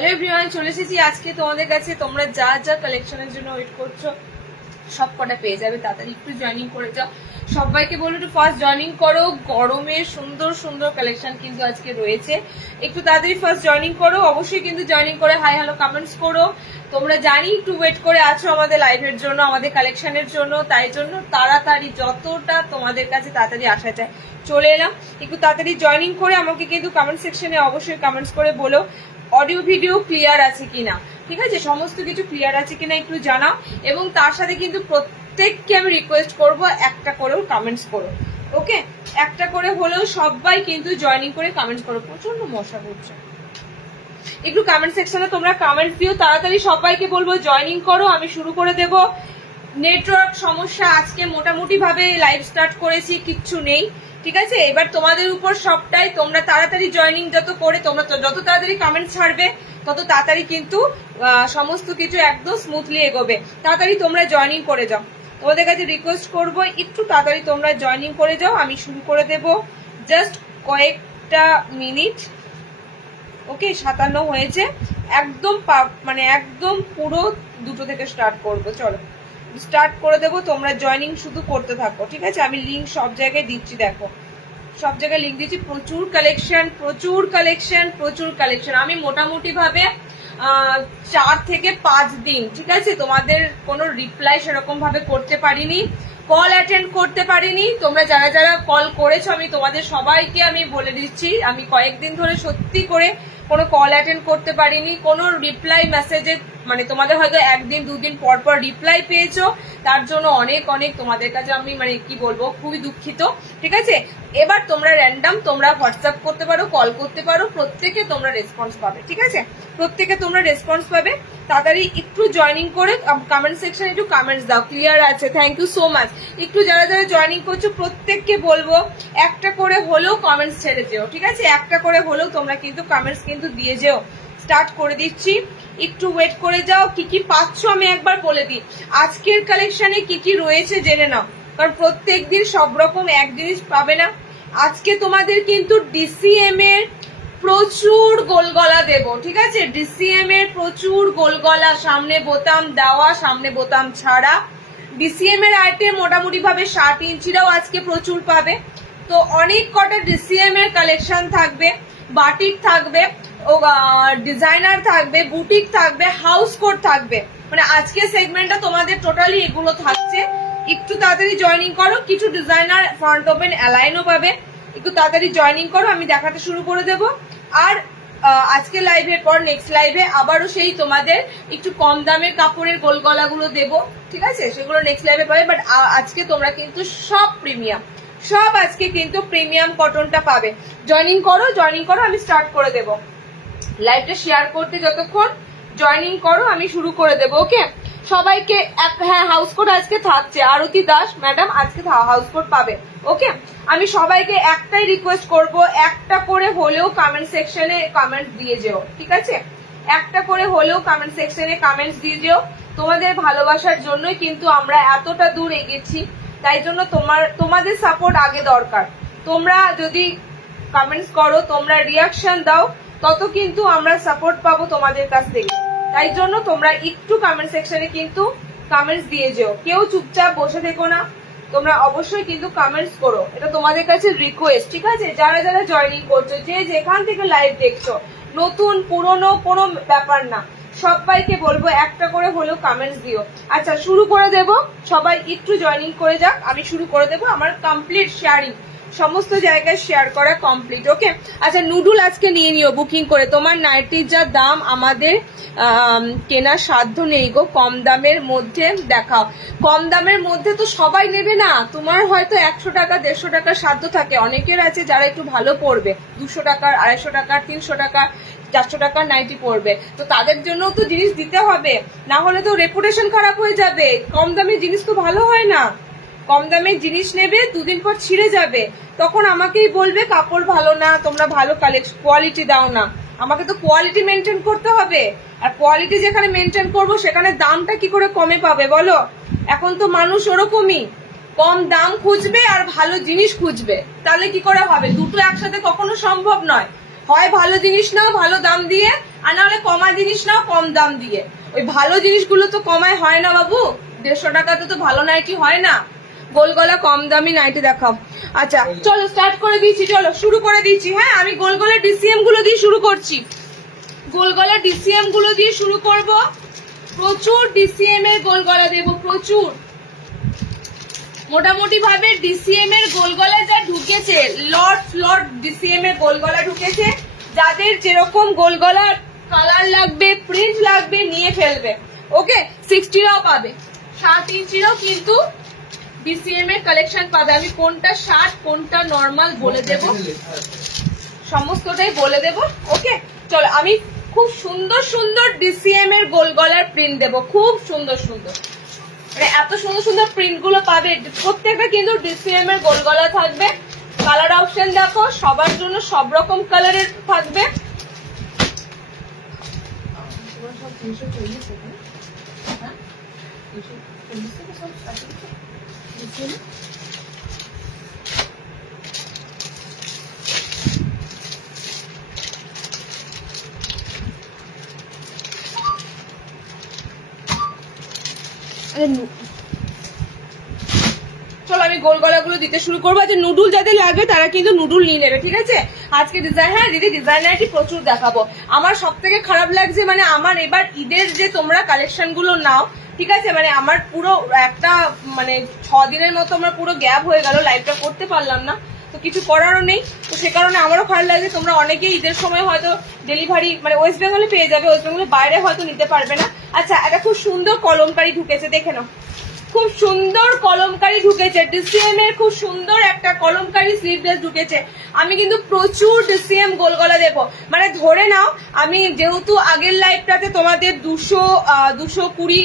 Hello everyone, চলে এসেছি আজকে তোমাদের কাছে। তোমরা যা যা কালেকশনের জন্য ওয়েট করছো সব কটা পেয়ে যাবে। তাড়াতাড়ি একটু জয়েনিং করে যাও। সবাইকে বলো একটু ফার্স্ট জয়েনিং করো। গরমের সুন্দর সুন্দর কালেকশন কিন্তু আজকে রয়েছে। একটু তাড়াতাড়ি ফার্স্ট জয়েনিং করো। অবশ্যই কিন্তু জয়েনিং করে হাই হ্যালো কমেন্টস করো। তোমরা জানি একটু ওয়েট করে আছো আমাদের লাইভের জন্য, আমাদের কালেকশনের জন্য। তাই জন্য তাড়াতাড়ি যতটা তোমাদের কাছে তাড়াতাড়ি আসা যায় চলে এলাম। একটু তাড়াতাড়ি জয়েনিং করে আমাকে কিন্তু কমেন্ট সেকশনে অবশ্যই কমেন্টস করে বলো অডিও ভিডিও ক্লিয়ার আছে কিনা, ঠিক আছে, সমস্ত কিছু ক্লিয়ার আছে কিনা একটু জানাও। এবং তার সাথে কিন্তু প্রত্যেককে আমি রিকোয়েস্ট করব একটা করেও কমেন্টস করো, ওকে? একটা করে হলেও সবাই কিন্তু জয়েনিং করে কমেন্টস করো। প্রচন্ড মশা করছে, একটু কমেন্ট সেকশনে তোমরা কমেন্টস দিও। তাড়াতাড়ি সবাইকে বলবো জয়েনিং করো, আমি শুরু করে দেব। নেটওয়ার্ক সমস্যা, আজকে মোটামুটি ভাবে লাইভ স্টার্ট করেছি, কিচ্ছু নেই, ঠিক আছে? এবার তোমাদের উপর সবটাই। তোমরা তাড়াতাড়ি জয়েনিং যত করে, তোমরা যত তাড়াতাড়ি কমেন্ট ছাড়বে তত তাড়াতাড়ি কিন্তু সমস্ত কিছু একদম স্মুথলি এগোবে। তাড়াতাড়ি তোমরা জয়েনিং করে যাও। তোমাদের কাছে রিকোয়েস্ট করব একটু তাড়াতাড়ি তোমরা জয়েনিং করে যাও। আমি শুরু করে দেব জাস্ট কয়েকটা মিনিট। ওকে, 57 হয়েছে। একদম মানে একদম পুরো 2টো থেকে স্টার্ট করব। চলো স্টার্ট করে দেবো, তোমরা জয়েনিং শুধু করতে থাকো, ঠিক আছে? আমি লিঙ্ক সব জায়গায় দিচ্ছি, দেখো সব জায়গায় লিঙ্ক দিচ্ছি। প্রচুর কালেকশন, প্রচুর কালেকশন, প্রচুর কালেকশন। আমি মোটামুটি ভাবে 4 থেকে 5 দিন, ঠিক আছে, তোমাদের কোনো রিপ্লাই সেরকম ভাবে করতে পারিনি, কল অ্যাটেন্ড করতে পারিনি। তোমরা যারা যারা কল করেছো আমি তোমাদের সবাইকে আমি বলে দিচ্ছি, আমি কয়েকদিন ধরে সত্যি করে কোনো কল অ্যাটেন্ড করতে পারিনি, কোনো রিপ্লাই মেসেজে মানে তোমাদের হয়তো 1 দিন 2 দিন পর পর রিপ্লাই পেয়েছো, তার জন্য অনেক অনেক তোমাদের কাছে আমি মানে কি বলবো, খুবই দুঃখিত, ঠিক আছে? এবার তোমরা র্যান্ডাম তোমরা হোয়াটসঅ্যাপ করতে পারো, কল করতে পারো, প্রত্যেকে তোমরা রেসপন্স পাবে, ঠিক আছে? প্রত্যেকে তোমরা রেসপন্স পাবে। তাড়াতাড়ি একটু জয়েনিং করে কমেন্ট সেকশনে একটু কমেন্টস দাও, ক্লিয়ার আছে, থ্যাংক ইউ সো মাচ। একটু যারা যারা জয়েনিং করছো প্রত্যেককে বলবো একটা করে হলেও কমেন্টস ছেড়ে যেও, ঠিক আছে? একটা করে হলেও তোমরা কিন্তু কমেন্টস কিন্তু দিয়ে যেও। স্টার্ট করে দিচ্ছি, একটু ওয়েট করে যাও। কি কি পাচ্ছ আমি একবার বলে দিই। আজকের কালেকশনে কি কি রয়েছে জেনে নাও, কারণ প্রত্যেক দিন সব রকম এক জিনিস পাবে না। আজকে তোমাদের কিন্তু ডিসিএম এর প্রচুর গোলগলা দেব, ঠিক আছে? ডিসিএম এর প্রচুর গোলগলা, সামনে বোতাম দেওয়া, সামনে বোতাম ছাড়া। ডিসিএম এর আইটেম মোটামুটি ভাবে 60 ইঞ্চিরাও আজকে প্রচুর পাবে। তো অনেক কটা ডিসিএম এর কালেকশন থাকবে, বাটিক থাকবে, ডিজাইনার থাকবে, বুটিক থাকবে, হাউস কোট থাকবে। মানে আজকে সেগমেন্টটা তোমাদের টোটালি এগুলো থাকছে। একটু তাড়াতাড়ি জয়েনিং করো। কিছু ডিজাইনার ফ্রন্ট ওপেন অ্যালাইনও পাবে। একটু তাড়াতাড়ি জয়েনিং করো, আমি দেখাতে শুরু করে দেব। আর আজকে লাইভের পর নেক্সট লাইভে আবারও সেই তোমাদের একটু কম দামের কাপড়ের গোলগলাগুলো দেবো, ঠিক আছে? সেগুলো নেক্সট লাইভে পাবে। বাট আজকে তোমরা কিন্তু সব প্রিমিয়াম, সব আজকে কিন্তু প্রিমিয়াম কটনটা পাবে। জয়েনিং করো, জয়েনিং করো, আমি স্টার্ট করে দেবো। লাইভটা শেয়ার করতে যতক্ষণ জয়েনিং করো আমি শুরু করে দেবো, ওকে? সবাইকে হ্যাঁ, হাউস কোট আজকে থাকছে। আরতি দাস ম্যাডাম আজকে হাউস কোট পাবে, ওকে? আমি সবাইকে একটাই রিকোয়েস্ট করব, একটা করে হলেও কমেন্ট সেকশনে কমেন্ট দিয়ে যেও, ঠিক আছে? একটা করে হলেও কমেন্ট সেকশনে কমেন্টস দিয়ে যেও। তোমাদের ভালোবাসার জন্যই কিন্তু আমরা এতটা দূর এগেছি, তাই জন্য তোমাদের সাপোর্ট আগে দরকার। তোমরা যদি কমেন্টস করো, তোমরা রিয়াকশন দাও, তত কিন্তু আমরা সাপোর্ট পাবো তোমাদের কাছ থেকে। তাই জন্য তোমরা একটু কমেন্ট সেকশনে কিন্তু কমেন্টস দিয়ে যেও। কেউ চুপচাপ বসে থেকো না, তোমরা অবশ্যই কিন্তু কমেন্টস করো, এটা তোমাদের কাছে রিকোয়েস্ট, ঠিক আছে? যারা যারা জয়েনিং করছো, যে যেখান থেকে লাইভ দেখছো, নতুন পুরনো কোনো ব্যাপার না, সবাইকে বলবো একটা করে হলেও কমেন্টস দিও। আচ্ছা, শুরু করে দেব। সবাই একটু জয়েনিং করে যাক, আমি শুরু করে দেব। আমার কমপ্লিট শেয়ারিং, সমস্ত জায়গায় শেয়ার করা কমপ্লিট, ওকে? আচ্ছা, নুডুল আজকে নিয়ে নিও বুকিং করে। তোমার নাইটির যা দাম আমাদের কেনার সাধ্য নেই গো, কম দামের মধ্যে দেখাও। কম দামের মধ্যে তো সবাই নেবে না। তোমার হয়তো 100 টাকা 150 টাকার সাধ্য থাকে, অনেকের আছে যারা একটু ভালো পড়বে, 200 টাকার, 250 টাকার, 300 টাকার, 400 টাকার নাইটি পড়বে। তো তাদের জন্য তো জিনিস দিতে হবে, না হলে তো রেপুটেশন খারাপ হয়ে যাবে। কম দামের জিনিস তো ভালো হয় না। কম দামের জিনিস নেবে, 2 দিন পর ছিঁড়ে যাবে, তখন আমাকেই বলবে কাপড় ভালো না, তোমরা ভালো কোয়ালিটি দাও না। আমাকে তো কোয়ালিটি মেনটেন করতে হবে, আর কোয়ালিটি যেখানে মেনটেন করবো সেখানে দামটা কি করে কমে পাবে বলো? এখন তো মানুষ ওরকমই, কম দাম খুঁজবে আর ভালো জিনিস খুঁজবে, তাহলে কি করে হবে? দুটো একসাথে কখনো সম্ভব নয়। হয় ভালো জিনিস নাও ভালো দাম দিয়ে, আর নাহলে কমা জিনিস নাও কম দাম দিয়ে। ওই ভালো জিনিসগুলো তো কমায় হয় না বাবু, 150 টাকাতে তো ভালো নাইটি হয় না। গোল গলা কম দামি নাইটি দেখাও। আচ্ছা চলো স্টার্ট করে দিচ্ছি, চলো শুরু করে দিচ্ছি। হ্যাঁ আমি গোল গলার ডিসিএম গুলো দিয়ে শুরু করছি, গোল গলার ডিসিএম গুলো দিয়ে শুরু করব। প্রচুর ডিসিএম এর গোল গলা দেবো, প্রচুর। মোটামুটি ভাবে ডিসিএম এর গোল গলা যা ঢুকেছে, লট লট ডিসিএম এর গোল গলা ঢুকেছে। যাদের যেরকম গোল গলার কালার লাগবে, প্রিন্ট লাগবে, নিয়ে ফেলবে। ওকে 60 পাবে, 7 ইঞ্চিরও কিন্তু ডিসিএম এর কালেকশন পাবে। আমি কোনটা 60 কোনটা নর্মাল বলে দেব, সমস্তটাই বলে দেব। ওকে চলো, আমি খুব সুন্দর সুন্দর ডিসিএম এর গোল গলার প্রিন্ট দেবো, খুব সুন্দর সুন্দর। মানে এত সুন্দর সুন্দর প্রিন্ট গুলো পাবে, প্রত্যেকটা কিন্তু ডিসিএম এর গোল গলা থাকবে। কালার অপশন দেখো, সবার জন্য সব রকম কালারের থাকবে। চলো আমি গোল গলাগুলো দিতে শুরু করবো। যে নুডুল যাদের লাগবে তারা কিন্তু নুডুল নিয়ে নেবে, ঠিক আছে। আজকে ডিজাইন, হ্যাঁ দিদি ডিজাইনার কি প্রচুর দেখাবো। আমার সব থেকে খারাপ লাগছে মানে আমার এবার ঈদের যে তোমরা কালেকশন গুলো নাও, ঠিক আছে, মানে আমার পুরো একটা মানে 6 দিনের মতো আমার পুরো গ্যাপ হয়ে গেল, লাইভটা করতে পারলাম না। তো কিছু করারও নেই, তো সে কারণে আমারও খারাপ লাগছে। তোমরা অনেকেই ঈদের সময় হয়তো ডেলিভারি মানে ওয়েস্ট বেঙ্গলে পেয়ে যাবে, ওয়েস্ট বেঙ্গলের বাইরে হয়তো নিতে পারবে না। আচ্ছা একটা খুব সুন্দর কলমকারি ঢুকেছে, দেখে নাও, খুব সুন্দর কলমকারি ঢুকেছে। ডিসিএম এর খুব সুন্দর একটা কলমকারি স্লিভলেস ঢুকেছে। আমি কিন্তু প্রচুর ডিসিএম গোল গলা দেবো, মানে ধরে নাও আমি যেহেতু আগের লাইভটাতে তোমাদের 200-220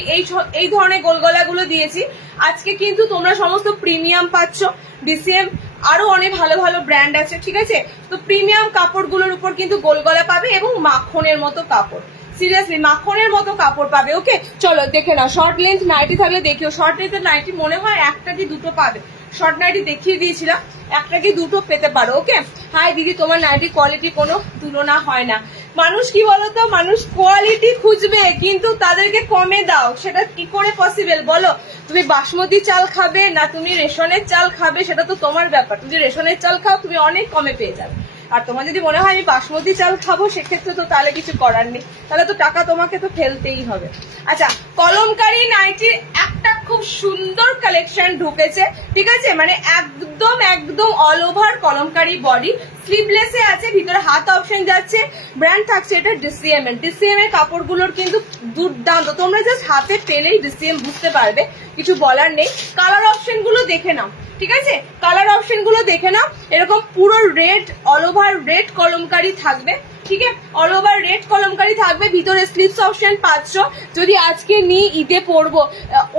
এই ধরনের গোল গলাগুলো দিয়েছি, আজকে কিন্তু তোমরা সমস্ত প্রিমিয়াম পাচ্ছ। ডিসিএম আরো অনেক ভালো ভালো ব্র্যান্ড আছে, ঠিক আছে। তো প্রিমিয়াম কাপড়গুলোর উপর কিন্তু গোল গলা পাবে এবং মাখনের মতো কাপড়, সিরিয়াসলি মাখনের মতো কাপড় পাবে। ওকে চলো দেখে নাও। শর্ট লেন্থ নাইটি থাকলে দেখিও, শর্ট লেন্থের নাইটি মনে হয় একটা কি দুটো পাবে। শর্ট নাইটি দেখিয়ে দিয়েছিলাম, একটা কি দুটো পেতে পারো। ওকে হাই দিদি, তোমার নাইটি কোয়ালিটি কোনো তুলনা হয় না। মানুষ কি বলতো, মানুষ কোয়ালিটি খুঁজবে কিন্তু তাদেরকে কমে দাও, সেটা কি করে পসিবল বলো। তুমি বাসমতি চাল খাবে না তুমি রেশনের চাল খাবে, সেটা তো তোমার ব্যাপার। তুমি রেশনের চাল খাও, তুমি অনেক কমে পেয়ে যাবে। আর তোমার যদি মনে হয় আমি বাসমতি চাল খাবো, সেক্ষেত্রে তো তাহলে কিছু করার নেই, তাহলে তো টাকা তোমাকে তো ফেলতেই হবে। আচ্ছা কলমকারি নাইটির একটা খুব সুন্দর কালেকশন ঢুকেছে, ঠিক আছে, মানে একদম একদম অল ওভার কলমকারি বডি, স্লিভলেসে আছে, ভিতরে হাত অপশন যাচ্ছে। ব্র্যান্ড থাকছে এটা ডিসিএম এর। ডিসিএম এর কাপড়গুলোর কিন্তু দুর্দান্ত, তোমরা জাস্ট হাতে পেলেই ডিসিএম বুঝতে পারবে, কিছু বলার নেই। কালার অপশন গুলো দেখে নাও, ঠিক আছে, কালার অপশন গুলো দেখে নাও। এরকম পুরো red, all over red kalamkari থাকবে, ঠিক আছে, অল ওভার রেড কলমকারি থাকবে। ভিতরে স্লিভস অপশন পাচ্ছ। যদি আজকে নিয়ে ঈদে পরবো,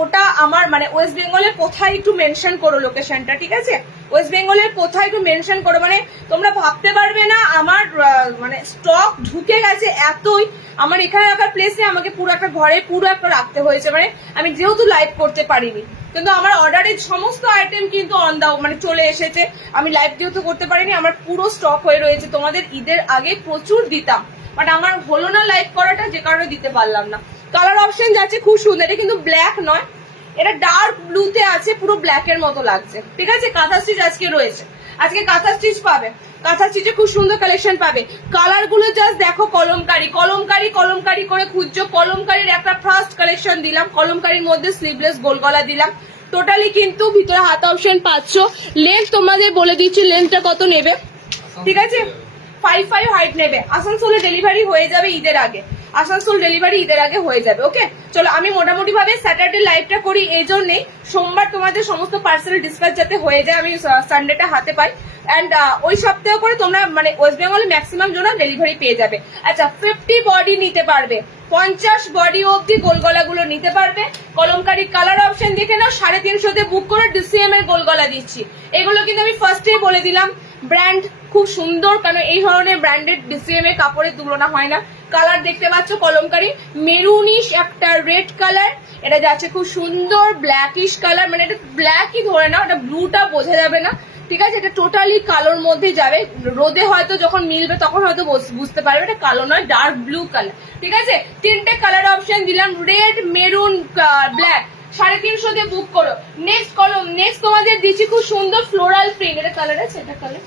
ওটা আমার মানে ওয়েস্ট বেঙ্গলের কোথায় একটু মেনশন করো লোকেশনটা, ঠিক আছে, ওয়েস্ট বেঙ্গলের কোথায় একটু মেনশন করো। মানে তোমরা ভাবতে পারবে না আমার মানে স্টক ঢুকে গেছে এতই। আমার এখানে রাখার প্লেসে আমাকে পুরো একটা ঘরে পুরো একটা রাখতে হয়েছে, মানে আমি যেহেতু লাইভ করতে পারিনি, কিন্তু আমার অর্ডারের সমস্ত আইটেম কিন্তু অন দাও মানে চলে এসেছে। আমি লাইভ যেহেতু করতে পারিনি, আমার পুরো স্টক হয়ে রয়েছে। তোমাদের ঈদের আগে প্রচুর দিতাম, বাট আমার হলো না লাইভ করাটা, যে কারণে দিতে পারলাম না। কালার অপশন যাচ্ছে খুব সুন্দর, এটা কিন্তু ব্ল্যাক নয়, এটা ডার্ক ব্লুতে আছে, পুরো ব্ল্যাকের মতো লাগছে, ঠিক আছে। কাঁথা স্টিচ আজকে রয়েছে, আজকে কাঁথা স্টিচ পাবে, কাঁথা স্টিচে খুব সুন্দর কালেকশন পাবে। কালার গুলো জাস্ট দেখো, কলমকারি কলমকারি কলমকারি করে খুঁজছো। কলমকারির একটা ফার্স্ট কালেকশন দিলাম, কলমকারির মধ্যে স্লিভলেস গোল গলা দিলাম। টোটালি কিন্তু ভিতরে হাত অপশন পাচ্ছ। লেন্থ তোমাদের বলে দিচ্ছি লেন্থটা কত নেবে, ঠিক আছে, 5'5" হাইট নেবে। আসানসোলে ডেলিভারি হয়ে যাবে ঈদের আগে, আসানসোল ডেলিভারি ঈদের আগে হয়ে যাবে। ওকে চলো, আমি মোটামুটি ভাবে স্যাটারডে লাইভটা করি এই জন্যই, সোমবার তোমাদের সমস্ত পার্সেল ডিসপ্যাচ যাতে হয়ে যায়, আমি সানডেটা হাতে পাই। অ্যান্ড ওই সপ্তাহ করে তোমরা মানে ওয়েস্ট বেঙ্গলে ম্যাক্সিমাম জন ডেলিভারি পেয়ে যাবে। আচ্ছা 50 বডি নিতে পারবে, 50 বডি অব্দি গোলগলাগুলো নিতে পারবে। কলমকারির কালার অপশন দেখে নাও, 350 বুক করে ডিসিএম এর গোলগলা দিচ্ছি। এগুলো কিন্তু আমি ফার্স্টে বলে দিলাম, ব্র্যান্ড খুব সুন্দর, কারণ এই ধরনের ব্র্যান্ডেড ডিসিএম এর কাপড়ের তুলনা হয় না। কালার দেখতে পাচ্ছ, কলমকারি মেরুনিশ একটা রেড কালার, এটা যাচ্ছে খুব সুন্দর ব্ল্যাকিশ কালার, মানে এটা ব্ল্যাকই ধরে নাও, এটা ব্লুটা বোঝা যাবে না, ঠিক আছে, এটা টোটালি কালোর মধ্যে যাবে, রোদে হয়তো যখন মিলবে তখন হয়তো বুঝতে পারবে এটা কালো নয়, ডার্ক ব্লু কালার। ঠিক আছে, তিনটে কালার অপশন দিলাম, রেড, মেরুন, ব্ল্যাক। 350 দিয়ে বুক করো। নেক্সট কলম, নেক্সট তোমাদের দিচ্ছি খুব সুন্দর ফ্লোরাল প্রিন্ট। এটা কালার আছে, এটা কালার,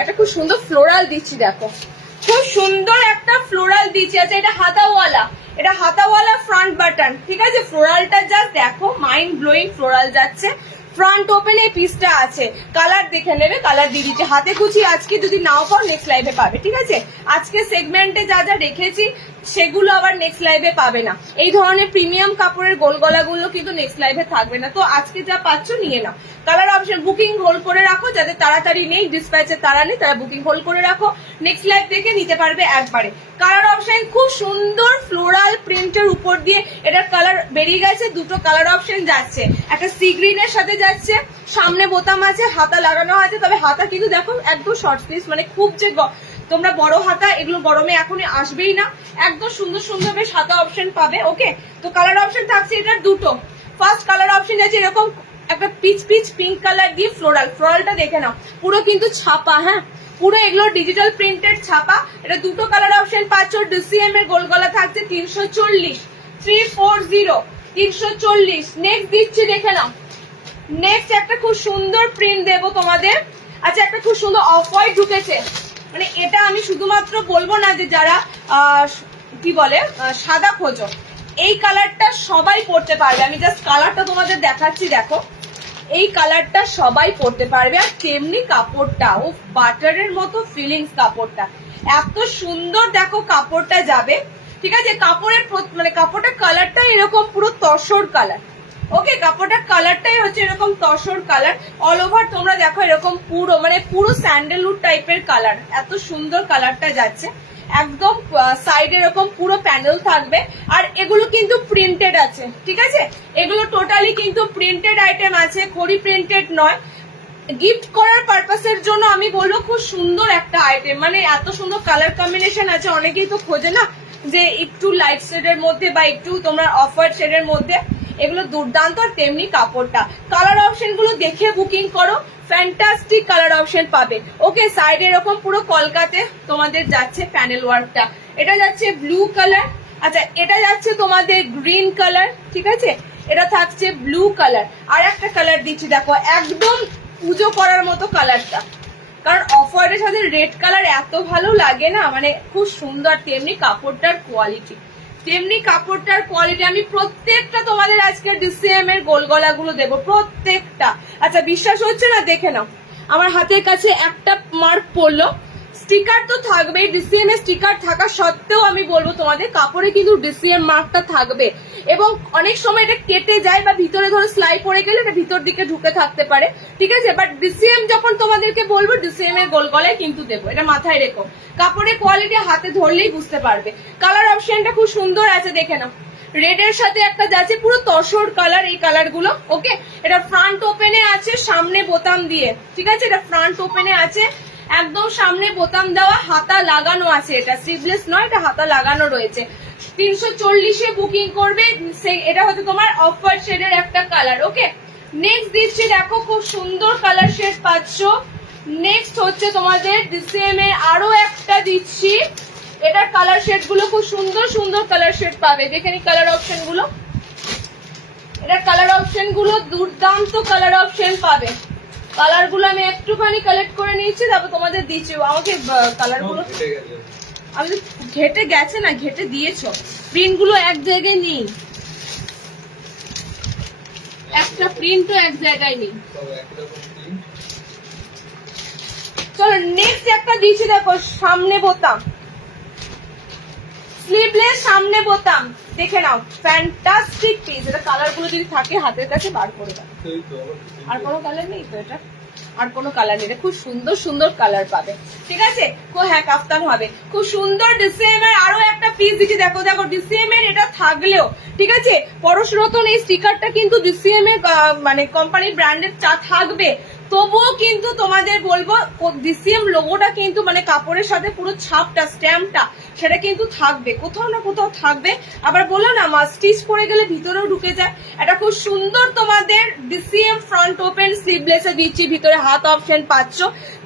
এটা খুব সুন্দর ফ্লোরাল দিচ্ছি, দেখো খুব সুন্দর একটা ফ্লোরাল দিচ্ছি। আচ্ছা, এটা হাতাওয়ালা, এটা হাতাওয়ালা ফ্রন্ট বাটন। ঠিক আছে, ফ্লোরালটা জাস্ট দেখো, মাইন্ড ব্লোয়িং ফ্লোরাল যাচ্ছে। ফ্রন্ট ওপেন এই পিসটা আছে, কালার দেখে নেবে, কালার দিয়ে দিচ্ছে। হাতে কুচি আজকে যদি নাও পাও নেক্সট লাইভে পাবে। ঠিক আছে, আজকে সেগমেন্টে যা যা রেখেছি সেগুলো আবার নেক্সট লাইভে পাবে না। এই ধরনের প্রিমিয়াম কাপড়ের গোল গলাগুলো কিন্তু নেক্সট লাইভে থাকবে না। তো আজকে যা পাচ্ছ নিয়ে নাও। কালার অপশন বুকিং হোল্ড করে রাখো, যাদের তাড়াতাড়ি নেই, ডিসপ্যাচের তারা নেই, তারা বুকিং হোল্ড করে রাখো, নেক্সট লাইভ দেখে নিতে পারবে একবারে। কালার অপশন খুব সুন্দর ফ্লোরাল প্রিন্টের উপর দিয়ে এটার কালার বেরিয়ে গেছে, দুটো কালার অপশন যাচ্ছে, একটা সি গ্রিনের সাথে যাচ্ছে, সামনে বোতাম আছে, হাতা লাগানো আছে, তবে হাতা কিন্তু দেখো একদম শর্ট স্লিভ, মানে খুব যে তোমরা বড় হাতা এগুলো গরমে এখনই আসবেই না, একদম সুন্দর সুন্দর বেশ হাতা অপশন পাবে। ওকে, তো কালার অপশন থাকছে এটার দুটো। ফার্স্ট কালার অপশন আছে এরকম একটা পিচ পিচ পিঙ্ক কালার দিয়ে ফ্লোরাল, ফ্লোরালটা দেখে নাও, পুরো কিন্তু ছাপা, হ্যাঁ পুরো এগুলো ডিজিটাল প্রিন্টেড ছাপা। এটা দুটো কালার অপশন পাচ্ছ। ডিসিএম এর গোল গলা থাকছে 340, 340, 340। নেক্সট দিচ্ছি, দেখে নাও, নেক্সট একটা খুব সুন্দর প্রিন্ট দেবো তোমাদের। আচ্ছা, একটা খুব সুন্দর অফ হোয়াইট ঢুকেছে, মানে এটা আমি শুধুমাত্র বলবো না যে যারা কি বলে সাদা খোঁজো, এই কালারটা সবাই পরতে পারবে। আমি জাস্ট কালারটা তোমাদের দেখাচ্ছি, দেখো এই কালারটা সবাই পরতে পারবে। আর তেমনি কাপড়টা, ও বাটারের মতো ফিলিংস কাপড়টা, এত সুন্দর দেখো কাপড়টা যাবে। ঠিক আছে, কাপড়ের মানে কাপড়টা কালারটা এরকম পুরো তসর কালার। ওকে, কাপড়টার কালারটাই হচ্ছে এরকম তসর কালার। অল ওভার তোমরা দেখো এরকম পুরো মানে পুরো স্যান্ডেলউড টাইপের কালার, এত সুন্দর কালারটা যাচ্ছে। একদম সাইডে এরকম পুরো প্যানেল থাকবে, আর এগুলো কিন্তু প্রিন্টেড আছে। ঠিক আছে, এগুলো টোটালি কিন্তু প্রিন্টেড আইটেম আছে, খড়ি প্রিন্টেড নয়। গিফট করার পারপাসের জন্য আমি বলবো খুব সুন্দর একটা আইটেম, মানে এত সুন্দর কালার কম্বিনেশন আছে। অনেকেই তো খোঁজে না যে একটু লাইট শেডের মধ্যে বা একটু তোমার অফ হোয়াইট শেডের মধ্যে, এগুলো দুর্দান্ত। আর তেমনি কাপড়টা, কালার অপশন গুলো দেখে বুকিং করো, ফ্যান্টাস্টিক কালার অপশন পাবে। ওকে, সাইডে এরকম পুরো কলকাতে তোমাদের যাচ্ছে প্যানেল ওয়ার্কটা। এটা যাচ্ছে ব্লু কালার, আচ্ছা এটা যাচ্ছে তোমাদের গ্রিন কালার। ঠিক আছে, এটা থাকছে ব্লু কালার। আর একটা কালার দিচ্ছি, দেখো একদম পুজো করার মতো কালারটা, কারণ অফ হোয়াইটের সাথে রেড কালার এত ভালো লাগে না, মানে খুব সুন্দর। তেমনি কাপড়টার কোয়ালিটি, তেমনি কাপড়টার কোয়ালিটি। আমি প্রত্যেকটা তোমাদের আজকে ডিসিএম এর গোল গলাগুলো দেবো, প্রত্যেকটা। আচ্ছা, বিশ্বাস হচ্ছে না, দেখে নাও, আমার হাতের কাছে একটা মার্ক পড়লো। স্টিকার তো থাকবেই, ডিসিএম এর স্টিকার থাকা সত্ত্বেও আমি বলবো তোমাদের কাপড়ে কিন্তু ডিসিএম মার্কটা থাকবে। এবং অনেক সময় এটা কেটে যায় বা ভিতরে ধরো সেলাই পড়ে গেলে এটা ভিতর দিকে ঢুকে থাকতে পারে। ঠিক আছে, বাট ডিসিএম যখন তোমাদেরকে বলবো ডিসিএম এর গোল গলায় কিন্তু দেবো, এটা মাথায় রেখো। কাপড়ের কোয়ালিটি হাতে ধরলেই বুঝতে পারবে। কালার অপশনটা খুব সুন্দর আছে, দেখে নাও। রেড এর সাথে একটা যাচ্ছে পুরো তসর কালার, এই কালার গুলো। ওকে, এটা ফ্রন্ট ওপেনে আছে, সামনে বোতাম দিয়ে। ঠিক আছে, এটা ফ্রন্ট ওপেনে আছে, একদম সামনে বোতাম দেওয়া, হাতা লাগানো আছে। এটা স্লিভলেস নয়, এটা হাতা লাগানো রয়েছে। 340-এ বুকিং করবে। এটা হচ্ছে তোমার অফ হোয়াইট শেডের একটা কালার। ওকে, নেক্সট দিচ্ছি, দেখো খুব সুন্দর কালার শেড পাচ্ছ। নেক্সট হচ্ছে তোমাদের ডিসিএম এর আরো একটা দিচ্ছি, এটার কালার শেড গুলো খুব সুন্দর সুন্দর কালার শেড পাবে। দেখে নি কালার অপশন গুলো, এটার কালার অপশন গুলো দুর্দান্ত কালার অপশন পাবে। কালার গুলো আমি একটুখানি কালেক্ট করে নিয়েছি, তারপর তোমাদের দিচ্ছি। আমাকে কালার গুলো আমি ঘেটে গেছে না, ঘেটে দিয়েছো, প্রিন্ট গুলো এক জায়গায় নেই, একটা প্রিন্টও এক জায়গায় নেই। চলো নেক্সট একটা দিচ্ছি, দেখো সামনে বোতাম, স্লিভলেস সামনে বোতাম, দেখে নাও ফ্যান্টাস্টিক পিস। এটা কালার গুলো যদি থাকে হাতের কাছে বার করে দাও। আর কোনো কালার নেই তো, এটা আর কোনো কালার নেই, খুব সুন্দর সুন্দর কালার পাবে। ঠিক আছে, হ্যাঁ কাফতান হবে, খুব সুন্দর। ডিসিএম এর আরো একটা পিস দিচ্ছি, দেখো দেখো ডিসিএম এর এটা থাকলেও, ঠিক আছে, পরশ রতন এই স্টিকারটা কিন্তু ডিসিএম এর মানে কোম্পানির ব্র্যান্ডের চা থাকবে, তবুও কিন্তু তোমাদের বলবো ডিসিএম লোগোটা কিন্তু মানে কাপড়ের সাথে পুরো ছাপটা স্ট্যাম্পটা সেটা কিন্তু থাকবে, কোথাও না কোথাও থাকবে। আবার বলো না মা স্টিচ করে গেলে ভিতরেও ঢুকে যায়। এটা খুব সুন্দর তোমাদের ডিসিএম ফ্রন্ট ওপেন স্লিভলেসে দিচ্ছি, ভিতরে হাত অপশন পাচ্ছ।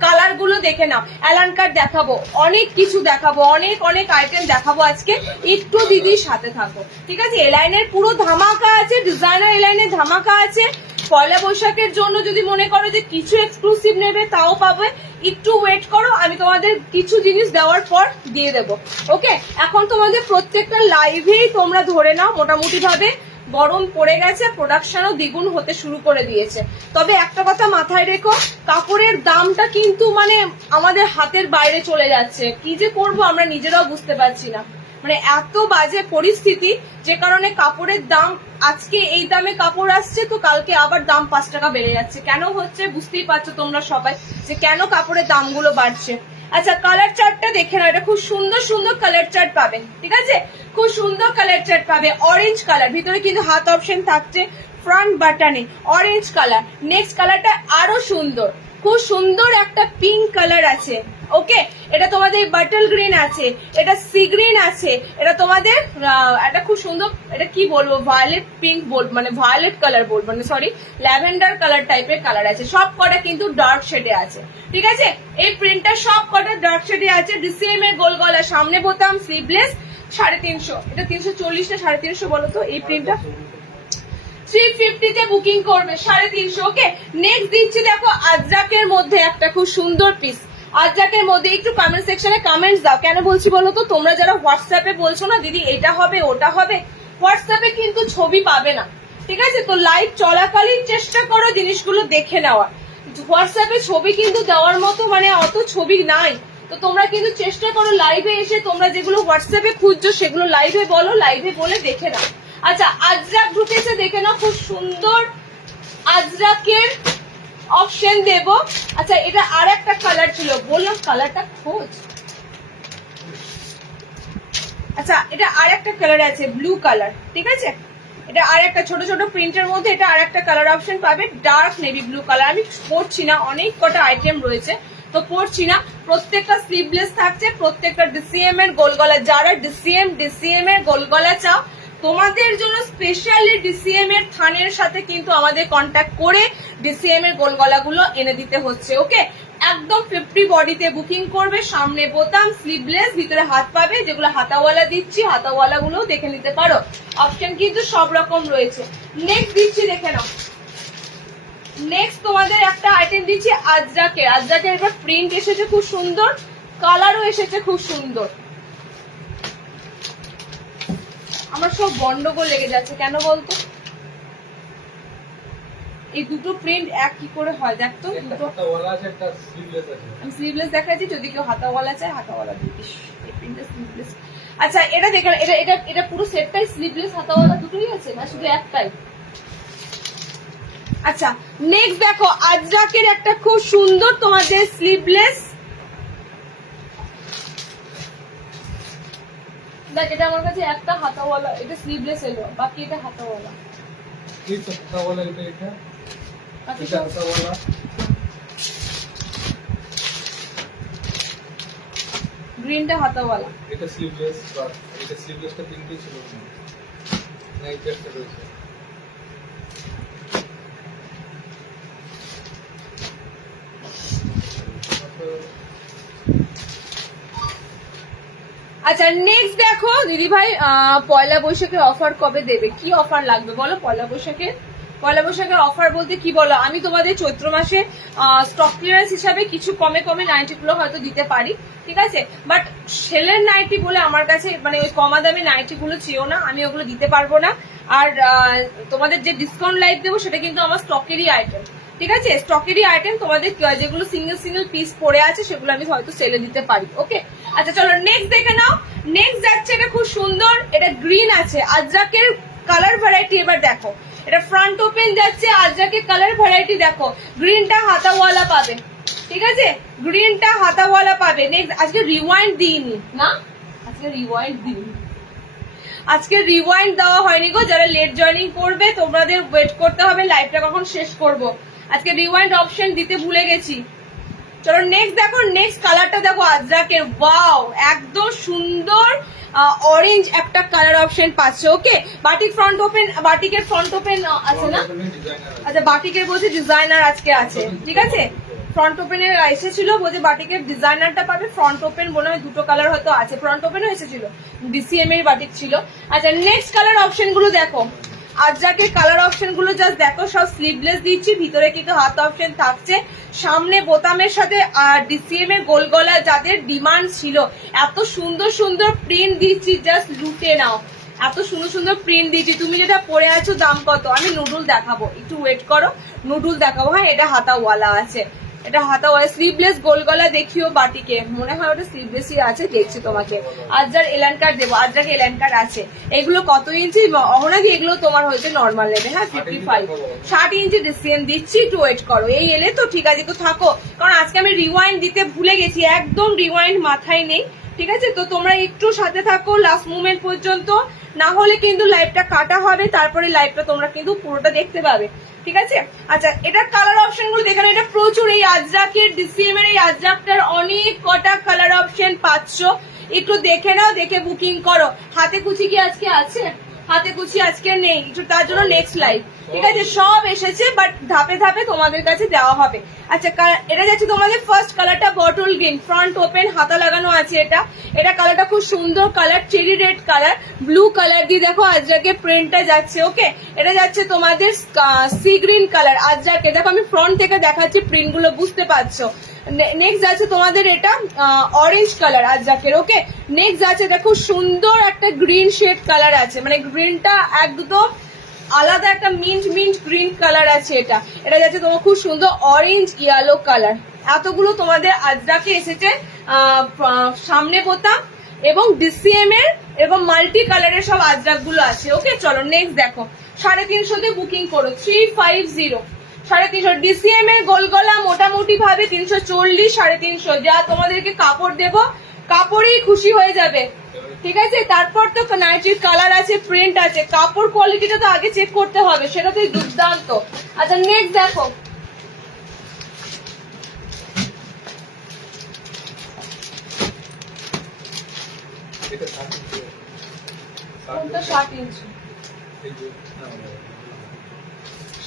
কালার গুলো দেখে নাও, অ্যালান কাট দেখাবো, অনেক কিছু দেখাবো, অনেক অনেক আইটেম দেখাবো আজকে, একটু দিদির সাথে থাকো ঠিক আছে। এলাইনের পুরো ধামাকা আছে, ডিজাইনার এলাইনের ধামাকা আছে। পয়লা বৈশাখের জন্য যদি মনে করো যে কিছু এক্সক্লুসিভ নেবে তাও পাবে, একটু ওয়েট করো, আমি তোমাদের কিছু জিনিস দেওয়ার পর দিয়ে দেবো। ওকে, এখন তোমাদের প্রত্যেকটা লাইভেই তোমরা ধরে নাও মোটামুটি ভাবে গরম পড়ে গেছে, প্রোডাকশনও দ্বিগুণ হতে শুরু করে দিয়েছে। তবে একটা কথা মাথায় রেখো, কাপড়ের দামটা কিন্তু মানে আমাদের হাতের বাইরে চলে যাচ্ছে, কি যে করবো আমরা নিজেরাও বুঝতে পারছি না। মানে এত বাজে পরিস্থিতি, যে কারণে কাপড়ের দাম আজকে এই দামে কাপড় আসছে তো কালকে আবার দাম 5 টাকা বেড়ে যাচ্ছে। কেন হচ্ছে বুঝতেই পারছো তোমরা সবাই যে কেন কাপড়ের দামগুলো বাড়ছে। আচ্ছা, কালার চার্টটা দেখে নাও, এটা খুব সুন্দর সুন্দর কালার চার্ট পাবে ঠিক আছে, খুব সুন্দর কালার চার্ট পাবে। অরেঞ্জ কালার, ভিতরে কিন্তু হাত অপশন থাকছে, ফ্রন্ট বাটনে অরেঞ্জ কালার। নেক্সট কালারটা আরো সুন্দর, খুব সুন্দর একটা পিঙ্ক কালার আছে। ওকে, এটা তোমাদের বাটল গ্রিন আছে, এটা সি গ্রিন আছে, এটা তোমাদের এটা খুব সুন্দর, এটা কি বলবো ভায়োলেট পিঙ্ক বলবো, মানে ভায়োলেট কালার বলবো, মানে সরি ল্যাভেন্ডার কালার টাইপের কালার আছে। সব কটা কিন্তু ডার্ক শেডে আছে ঠিক আছে, এই প্রিন্টটা সব কটা ডার্ক শেডে আছে। ডিসিএম এর গোল গলা, সামনে বোতাম, স্লিভলেস, 350। এটা 340 না 350 বলো তো এই প্রিন্টটা? 350 তে বুকিং করবে, 350। ওকে, নেক্সট দিচ্ছি দেখো আজরাকের মধ্যে একটা খুব সুন্দর পিস। আজরাকের মধ্যে একটু কমেন্ট সেকশনে কমেন্টস দাও, কেন বলছি বলো তো, তোমরা যারা হোয়াটসঅ্যাপে বলছো না দিদি এটা হবে ওটা হবে, হোয়াটসঅ্যাপে কিন্তু ছবি পাবে না ঠিক আছে। তো লাইভ চলাকালীন চেষ্টা করো জিনিসগুলো দেখে নেওয়া, হোয়াটসঅ্যাপে ছবি কিন্তু দেওয়ার মতো মানে অত ছবি নাই। তো তোমরা কিন্তু চেষ্টা করো লাইভে এসে তোমরা যেগুলো হোয়াটসঅ্যাপে খুঁজছো সেগুলো লাইভে বলো, লাইভে বলে দেখে নাও। আচ্ছা, আজরাক ঢুকেছে দেখে নাও, খুব সুন্দর আজরাকের অপশন দেব। আচ্ছা, এটা আর একটা কালার ছিল, বললাম কালারটা খোঁজ। আচ্ছা, এটা আর একটা কালার আছে, ব্লু কালার ঠিক আছে। এটা আর একটা ছোট ছোট প্রিন্টের মধ্যে এটা আর একটা কালার অপশন পাবে, ডার্ক নেভি ব্লু কালার। আমি পড়ছি না, অনেক কটা আইটেম রয়েছে তো পড়ছি না। প্রত্যেকটা স্লিভলেস থাকছে, প্রত্যেকটা ডিসিএম এর গোলগলা। যারা ডিসিএম এর গোলগলা চাও তোমাদের জন্য স্পেশালি ডিসিএম এর থানের সাথে কিন্তু আমাদের কন্ট্যাক্ট করে ডিসিএম এর গোলগলাগুলো এনে দিতে হচ্ছে। ওকে, একদম 50 বডিতে বুকিং করবে, সামনে বোতাম, স্লিভলেস, ভিতরে হাত পাবে, যেগুলো হাতাওয়ালা দিচ্ছি হাতাওয়ালা গুলো দেখে নিতে পারো। অপশন কিন্তু সব রকম রয়েছে। নেক্সট দিচ্ছি দেখে নাও, নেক্সট তোমাদের একটা আইটেম দিচ্ছি আজরাকের। আজরাকের এবার প্রিন্ট এসেছে খুব সুন্দর, কালারও এসেছে খুব সুন্দর। আমার সব গন্ডগোল লেগে যাচ্ছে কেন বলতো, এই দুটো প্রিন্ট এক কি করে হয় দেখ তো। দুটো আমি স্লিভলেস দেখাচ্ছি, যদি কেউ হাতাওয়ালা চায় হাতাওয়ালা দিস, এই প্রিন্টটা স্লিভলেস। আচ্ছা, এটা দেখে এটা এটা এটা পুরো সেটটাই স্লিভলেস হাতাওয়ালা দুটোই আছে না শুধু একটাই? আচ্ছা, নেক্সট দেখো আজরাকের একটা খুব সুন্দর তোমাদের স্লিভলেস। দেখ, এটা আমার কাছে একটা হাতাওয়ালা, এটা স্লিভলেস এলো, বাকি এটা হাতাওয়ালা। গ্রিনটা হাতাওয়ালা, এটা স্লিভলেস, বাট এটা স্লিভলেসটা প্রিন্টই ছিল না, এই চেষ্টা রয়েছে। আচ্ছা, নেক্সট দেখো দিদি ভাই পয়লা বৈশাখের অফার কবে দেবে, কি অফার লাগবে বলো? পয়লা বৈশাখের অফার বলতে কি বলো, আমি তোমাদের চৈত্র মাসে স্টক ক্লিয়ারেন্স হিসাবে কিছু কমে কমে নাইটি গুলো হয়তো দিতে পারি ঠিক আছে, বাট সেলের নাইটি বলে আমার কাছে মানে ওই কমা দামে নাইটি গুলো চেয়েও না, আমি ওগুলো দিতে পারবো না। আর তোমাদের যে ডিসকাউন্ট লাইভ দেবো সেটা কিন্তু আমার স্টকেরই আইটেম ঠিক আছে, স্টকেরই আইটেম। তোমাদের যেগুলো সিঙ্গেল পিস পড়ে আছে সেগুলো আমি হয়তো সেলে দিতে পারি। ওকে, আচ্ছা চলো নেক্সট দেখে নাও। নেক্সট যাচ্ছে, এটা খুব সুন্দর, এটা গ্রিন আছে। আজরাকের কালার ভ্যারাইটি এবার দেখো, এটা ফ্রন্ট ওপেন যাচ্ছে, আজরাকের কালার ভ্যারাইটি দেখো। গ্রিনটা হাতাওয়ালা পাবে ঠিক আছে, গ্রিনটা হাতাওয়ালা পাবে। নেক্সট, আজকে রিওয়াইন্ড দিইনি না, আজকে রিওয়াইন্ড দেওয়া হয়নি গো। যারা লেট জয়েনিং করবে তোমাদের ওয়েট করতে হবে লাইভটা কখন শেষ করব। আজকে রিওয়াইন্ড অপশন দিতে ভুলে গেছি। চলো নেক্সট দেখো, নেক্সট কালারটা দেখো আজরাকের, ওয়াও একদম সুন্দর অরেঞ্জ একটা কালার অপশন পাচ্ছে। ওকে, বাটিক ফ্রন্ট ওপেন, বাটিকের ফ্রন্ট ওপেন আছে না? আচ্ছা বাটিকের বলছে ডিজাইনার আজকে আছে, ঠিক আছে। ফ্রন্ট ওপেনের এসেছিল, বলছে বাটিকের ডিজাইনারটা পাবে, ফ্রন্ট ওপেন মনে হয় দুটো কালার হয়তো আছে, ফ্রন্ট ওপেনও এসেছিল, ডিসিএম এর বাটিক ছিল। আচ্ছা নেক্সট কালার অপশন গুলো দেখো, আজরাকের কালার অপশন গুলো জাস্ট দেখো, সব স্লিভলেস দিচ্ছি, ভিতরে কিন্তু হাত অপশন থাকছে, সামনে বোতামের সাথে ডিসিএম এর গোল গলা যাদের ডিমান্ড ছিল, এত সুন্দর সুন্দর প্রিন্ট দিচ্ছি, জাস্ট লুটে নাও, এত সুন্দর সুন্দর প্রিন্ট দিচ্ছি। তুমি যেটা পরে আছো দাম কত? আমি নুডুল দেখাবো, একটু ওয়েট করো, নুডুল দেখাবো। হ্যাঁ এটা হাতাওয়ালা আছে, এটা হাতাওয়ালা স্লিভলেস গোল গলা দেখিও বাটিকে, মনে হয় ওটা স্লিভলেসই আছে, দেখছি তোমাকে। আজরার এলান কার্ড দেবো, আজরার এলান কার্ড আছে। এগুলো কত ইঞ্চি অহনাদি? এগুলো তোমার হয়েছে নর্মাল নেবে, হ্যাঁ 55, 60 ইঞ্চি ডিসিএম দিচ্ছি, একটু ওয়েট করো। এই এলে তো ঠিক আছে, তো থাকো, কারণ আজকে আমি রিওয়াইন্ড দিতে ভুলে গেছি, একদম রিওয়াইন্ড মাথায় নেই, ঠিক আছে। তো তোমরা একটু সাথে থাকো লাস্ট মুভমেন্ট পর্যন্ত, না হলে কিন্তু লাইভটা কাটা হবে, তারপরে লাইভটা তোমরা কিন্তু পুরোটা দেখতে পাবে, ঠিক আছে। আচ্ছা এটা কালার অপশন গুলো দেখেন, এটা প্রচুর, এই আজরাকের ডিসিএম এর এই আজরাকটার অনেক কটা কালার অপশন পাচ্ছ, একটু দেখে নাও, দেখে বুকিং করো। হাতে কুচি কি আজকে আছে? হাতে কুচি আজকে নেই, একটু তার জন্য নেক্সট লাইভ, ঠিক আছে। সব এসেছে বাট ধাপে ধাপে তোমাদের কাছে দেওয়া হবে। আচ্ছা এটা যাচ্ছে তোমাদের ফার্স্ট কালারটা বটল গ্রিন, ফ্রন্ট ওপেন, হাতা লাগানো আছে, এটা কালারটা খুব সুন্দর colour, cherry red colour, blue colour দিয়ে দেখো আজরাকে প্রিন্টটা যাচ্ছে। ওকে, এটা যাচ্ছে তোমাদের সি গ্রিন কালার আজরাকে, দেখো আমি ফ্রন্ট থেকে দেখাচ্ছি, প্রিন্ট গুলো বুঝতে পারছো। নেক্সট যাচ্ছে তোমাদের এটা অরেঞ্জ কালার আজরাকের। ওকে, নেক্সট যাচ্ছে দেখো সুন্দর একটা গ্রিন শেড কালার আছে, মানে গ্রিনটা একদম আলাদা একটা মিন্ট মিন্ট গ্রিন কালার আছে, এটা যাচ্ছে তোমার খুব সুন্দর অরেঞ্জ ইয়েলো কালার। এতগুলো তোমাদের আজরাকে এসেছে, সামনে বোতাম এবং ডিসিএম এর এবং মাল্টি কালারের সব আজরাক গুলো আছে। ওকে চলো নেক্সট দেখো, 350 বুকিং করো, 350, 350 ডিসিএম এর গোল গলা মোটামুটি ভাবে 340, 350, যা তোমাদেরকে কাপড় দেবো কাপড়েই খুশি হয়ে যাবে, ঠিক আছে। তারপর তো নাইটির কালার আছে, প্রিন্ট আছে, কাপড় কোয়ালিটিটা তো আগে চেক করতে হবে, সেটা তো দুর্দান্ত। আচ্ছা নেক্সট দেখো, কোনটা 60 ইঞ্চি?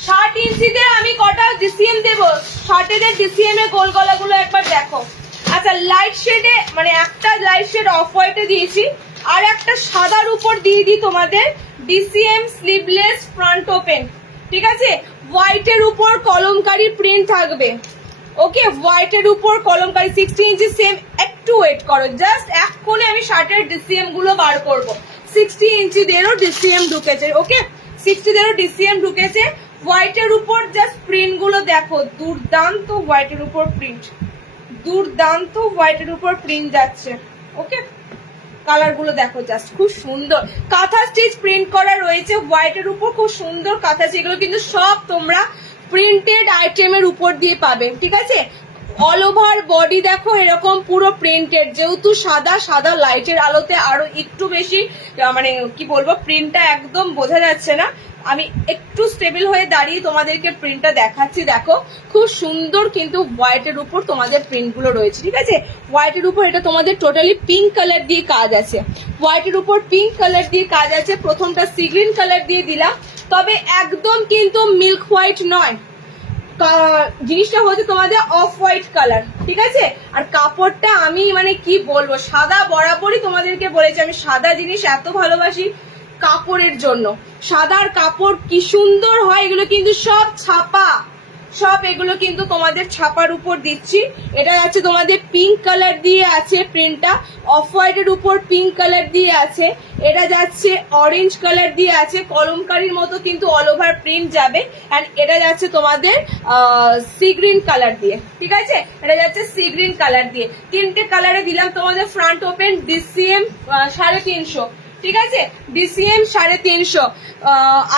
60 ইঞ্চিতে আমি কটা ডিসিএম দেবো, 60 এর ডিসিএম এর গোল গলাগুলো একবার দেখো। আচ্ছা লাইট শেডে, মানে একটা লাইট শেড অফ হোয়াইটে দিয়েছি, আর একটা সাদার উপর দিয়ে দিই তোমাদের ডিসিএম স্লিভলেস ফ্রন্ট ওপেন, ঠিক আছে। হোয়াইটের উপর কলমকারি প্রিন্ট থাকবে, ওকে, হোয়াইটের উপর কলমকারি 60 ইঞ্চি সেম। একটু ওয়েট করো, জাস্ট এক্ষুনি আমি শার্টের ডিসিএম গুলো বার করবো। 60 ইঞ্চি দেরও ডিসিএম ঢুকেছে, ওকে, 60 দেরও ডিসিএম ঢুকেছে। হোয়াইটের উপর জাস্ট প্রিন্ট গুলো দেখো, দুর্দান্ত হোয়াইটের উপর প্রিন্ট, দুর্দান্ত হোয়াইটের উপর প্রিন্ট যাচ্ছে। ওকে, কালার গুলো দেখো জাস্ট খুব সুন্দর, কাঁথা স্টিচ প্রিন্ট করা রয়েছে হোয়াইটের উপর, খুব সুন্দর কাঁথা, সেগুলো কিন্তু সব তোমরা প্রিন্টেড আইটেমের উপর দিয়ে পাবে, ঠিক আছে। অল ওভার বডি দেখো এরকম পুরো প্রিন্টেড, যেহেতু সাদা, সাদা লাইটের আলোতে আরো একটু বেশি মানে কি বলবো, প্রিন্টটা একদম বোঝা যাচ্ছে না। আমি একটু স্টেবল হয়ে দাঁড়িয়ে তোমাদেরকে প্রিন্টটা দেখাচ্ছি, দেখো খুব সুন্দর কিন্তু হোয়াইটের উপর তোমাদের প্রিন্ট গুলো রয়েছে, ঠিক আছে। হোয়াইটের উপর এটা তোমাদের টোটালি পিঙ্ক কালার দিয়ে কাজ আছে, হোয়াইটের উপর পিঙ্ক কালার দিয়ে কাজ আছে। প্রথমটা সি গ্রিন কালার দিয়ে দিলাম, তবে একদম কিন্তু মিল্ক হোয়াইট নয়, জিনিসটা হচ্ছে তোমাদের অফ হোয়াইট কালার, ঠিক আছে। আর কাপড়টা আমি মানে কি বলবো, সাদা বরাবরই তোমাদেরকে বলেছি, আমি সাদা জিনিস এত ভালোবাসি কাপড়ের জন্য। সাদার কাপড় কি সুন্দর হয়, এগুলো কিন্তু সব ছাপা, সব এগুলো কিন্তু তোমাদের ছাপার উপর দিচ্ছি। এটা যাচ্ছে তোমাদের পিঙ্ক কালার দিয়ে আছে প্রিন্টটা, অফ হোয়াইটের উপর পিঙ্ক কালার দিয়ে আছে, এটা যাচ্ছে অরেঞ্জ কালার দিয়ে আছে, কলমকারির মতো কিন্তু অল ওভার প্রিন্ট যাবে। এন্ড এটা যাচ্ছে তোমাদের সি গ্রিন কালার দিয়ে, ঠিক আছে, এটা যাচ্ছে সি গ্রিন কালার দিয়ে। তিনটে কালারে দিলাম তোমাদের ফ্রন্ট ওপেন, ডিসিএম 350, ঠিক আছে, ডিসিএম 350।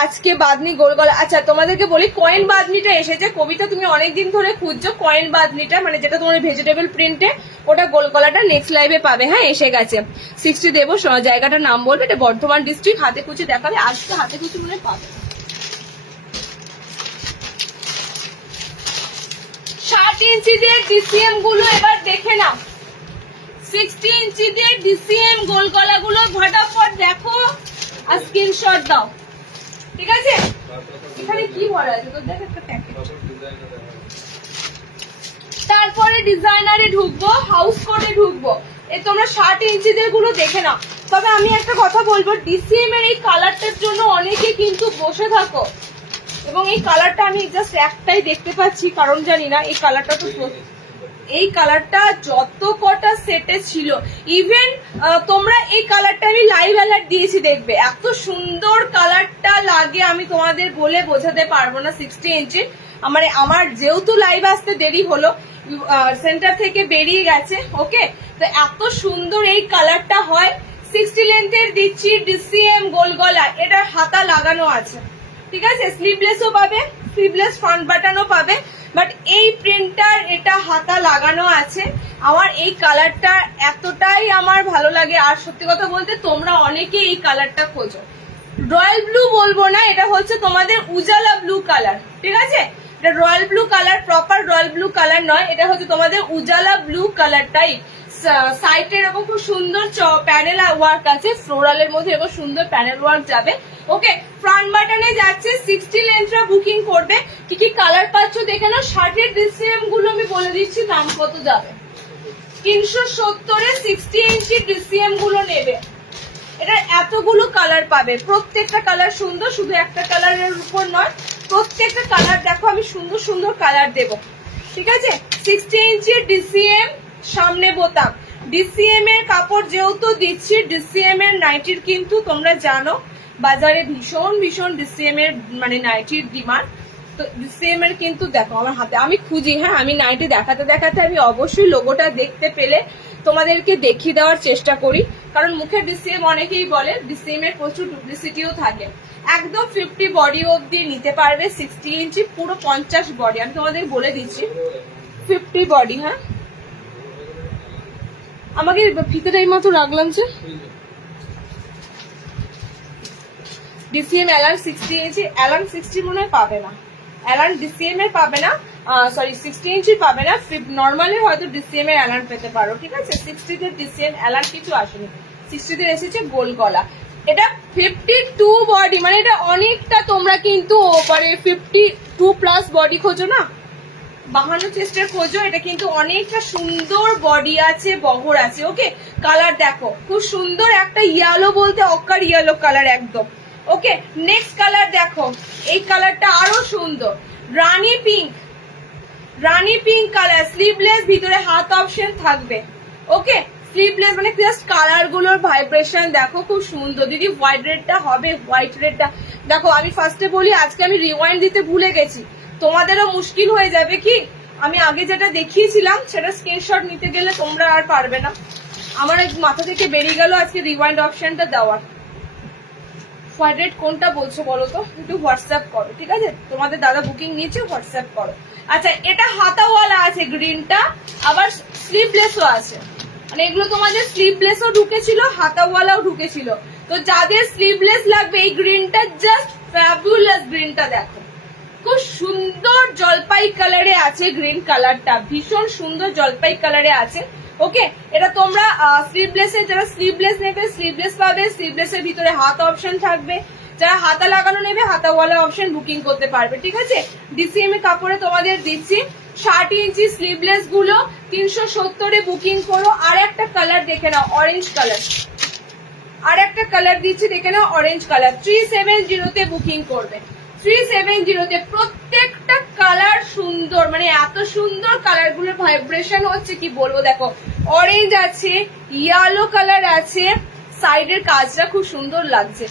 আজকে বাদনি গোল গলা। আচ্ছা তোমাদেরকে বলি, কয়েন বাদনিটা এসেছে, কবিতা তুমি অনেকদিন ধরে খুঁজছো কয়েন বাদনিটা, মানে যেটা তোমার ভেজিটেবল প্রিন্টে, ওটা গোল গলাটা নেক্সট লাইভে পাবে, হ্যাঁ এসে গেছে। 60 দেবো, জায়গাটার নাম বলবে, এটা বর্ধমান ডিস্ট্রিক্ট, হাতে কুচি দেখাবে, আজকে হাতে কুচি মনে পাবে। 60 ইঞ্চিদের ডিসিএম গুলো এবার দেখে নাও। 60 ইঞ্চিদের ডিসিএম গোল গলাগুলো ফটাফট দেখো আর স্ক্রিনশট দাও, ঠিক আছে? এখানে কি ভরা আছে তো দেখ একটা প্যাকেট। তারপরে ডিজাইনারে ঢুকবো, হাউস কোডে ঢুকবো। এই তোমরা 60 ইঞ্চিদের গুলো দেখে নাও। তবে আমি একটা কথা বলবো, ডিসিএম এর এই কালারটার জন্য অনেকে কিন্তু বসে থাকো, এবং এই কালারটা আমি জাস্ট একটাই দেখতে পাচ্ছি, কারণ জানি না। এই কালারটা তো এই কালারটা যত কটা সেটে ছিল, ইভেন তোমরা এই কালারটা আমি লাইভ অ্যালার্ট দিয়েছি, দেখবে এত সুন্দর কালারটা লাগে আমি তোমাদের বলে বোঝাতে পারবো না। 60 ইঞ্চি আমার যেহেতু লাইভ আসতে দেরি হলো, সেন্টার থেকে বেরিয়ে গেছে, ওকে, তো এত সুন্দর এই কালারটা হয়। 60 লেন্থের দিচ্ছি ডিসিএম গোল গলা, এটার হাতা লাগানো আছে, ঠিক আছে? স্লিভলেসও পাবে, স্লিভলেস ফ্রন্ট বাটনও পাবে, বাট এই প্রিন্টার এটা হাতা লাগানো আছে। আমার এই কালারটা এতটাই আমার ভালো লাগে, আর সত্যি কথা বলতে তোমরা অনেকে এই কালারটা খোঁজো। রয়্যাল ব্লু বলবো না, এটা হচ্ছে তোমাদের উজালা ব্লু কালার, ঠিক আছে? এটা royal blue colour, proper royal blue colour নয়, এটা হচ্ছে তোমাদের উজালা ব্লু কালার টাইপ। সাইডে এরকম খুব সুন্দর প্যানেল ওয়ার্ক আছে, ফ্লোরালের মধ্যে এরকম সুন্দর প্যানেল ওয়ার্ক যাবে, ওকে। ফ্রন্ট বাটনে যাচ্ছে 60 লেন্থরা বুকিং করবে। কি কি কালার পাচ্ছ দেখে নাও। 60 ডিসিএম গুলো আমি বলে দিচ্ছি দাম কত যাবে। 370 60 ইঞ্চি ডিসিএম গুলো নেবে, এটা এতগুলো কালার পাবে, প্রত্যেকটা কালার সুন্দর, শুধু একটা কালারের উপর নয়, প্রত্যেকটা কালার দেখো আমি সুন্দর সুন্দর কালার দেব, ঠিক আছে? 60 ইঞ্চির ডিসিএম, সামনে বোতাম। ডিসিএম এর কাপড় যেহেতু দিচ্ছি, ডিসিএম এর নাইটির কিন্তু তোমরা জানো বাজারে ভীষণ ভীষণ ডিসিএম এর মানে নাইটির ডিমান্ড। তো ডিসিএম এর কিন্তু দেখো আমার হাতে, আমি খুঁজি, হ্যাঁ আমি নাইটি দেখাতে দেখাতে আমি অবশ্যই লোগোটা দেখতে পেলে তোমাদেরকে দেখিয়ে দেওয়ার চেষ্টা করি, কারণ মুখে ডিসিএম অনেকেই বলে, ডিসিএম এর প্রচুর ডুপ্লিসিটিও থাকে। একদম 50 বডি অবধি নিতে পারবে, 60 ইঞ্চি পুরো 50 বডি, আমি তোমাদের বলে দিচ্ছি 50 বডি। হ্যাঁ আমাকে ফিতে টাইম মতো রাখলাম যে ডিসিএম অ্যালান 60 ইঞ্চি, অ্যালান 60 মনে হয় পাবে না, অ্যালান ডিসিএম এর পাবে না, সরি 60 ইঞ্চি পাবে না, নর্মালি হয়তো ডিসিএম এর অ্যালান পেতে পারো, ঠিক আছে? 60 তে ডিসিএম অ্যালান কিছু আসেনি, 60 তে এসেছে গোল গলা। এটা 52 বডি, মানে এটা অনেকটা, তোমরা কিন্তু ওপারে 52 প্লাস বডি খোঁজো না, 52 চেস্টের খোঁজো, এটা কিন্তু অনেকটা সুন্দর বডি আছে, বহর আছে, ওকে। কালার দেখো খুব সুন্দর, একটা ইয়েলো বলতে অকার ইয়েলো কালার একদম, ওকে। নেক্সট কালার দেখো, এই কালারটা আরো সুন্দর, রানী পিঙ্ক, রানী পিঙ্ক কালার, স্লিভলেস, ভিতরে হাত অপশন থাকবে, ওকে। স্লিভলেস মানে জাস্ট কালার গুলোর ভাইব্রেশন দেখো খুব সুন্দর। দিদি হোয়াইট রেডটা হবে, হোয়াইট রেডটা দেখো। আমি ফার্স্টে বলি, আজকে আমি রিওয়াইন্ড দিতে ভুলে গেছি, তোমাদেরও মুশকিল হয়ে যাবে কি, আমি আগে যেটা দেখিয়েছিলাম সেটা স্ক্রিনশট নিতে গেলে তোমরা আর পারবে না, আমার মাথা থেকে বেরিয়ে গেল আজকে রিওয়াইন্ড অপশনটা দেওয়ার। হোয়াইট রেড কোনটা বলছো বলো তো, একটু হোয়াটসঅ্যাপ করো, ঠিক আছে? তোমাদের দাদা বুকিং নিয়েছে, হোয়াটসঅ্যাপ করো। আচ্ছা, এটা হাতাওয়ালা আছে গ্রিনটা, আবার স্লিভলেসও আছে, মানে এগুলো তোমাদের স্লিভলেসও ঢুকেছিল, হাতাওয়ালাও ঢুকেছিল। তো যাদের স্লিভলেস লাগবে, এই গ্রিনটা জাস্ট ফ্যাবুলাস, গ্রিনটা দেখো খুব সুন্দর জলপাই কালারে আছে, গ্রিন কালারটা ভীষণ সুন্দর জলপাই কালারে আছে, ওকে। এটা তোমরা স্লিভলেসে, যারা স্লিভলেস নেবে স্লিভলেস পাবে, স্লিভলেসের ভিতরে হাত অপশন থাকবে, যারা হাতা লাগানো নেবে হাতাওয়ালা অপশন বুকিং করতে পারবে, ঠিক আছে? ডিসিএম এর কাপড়ে তোমাদের দিচ্ছি 60 ইঞ্চি স্লিভলেস গুলো 370 বুকিং করো। আর একটা কালার দেখে নাও, অরেঞ্জ কালার, আর একটা কালার দিচ্ছি দেখে নাও, অরেঞ্জ কালার। 370 তে বুকিং করবে, 370 তে। প্রত্যেকটা কালার সুন্দর, মানে এত সুন্দর কালার গুলোর ভাইব্রেশন হচ্ছে কি বলবো। দেখো অরেঞ্জ আছে, ইয়েলো কালার আছে, সাইডের কাজটা খুব সুন্দর লাগছে,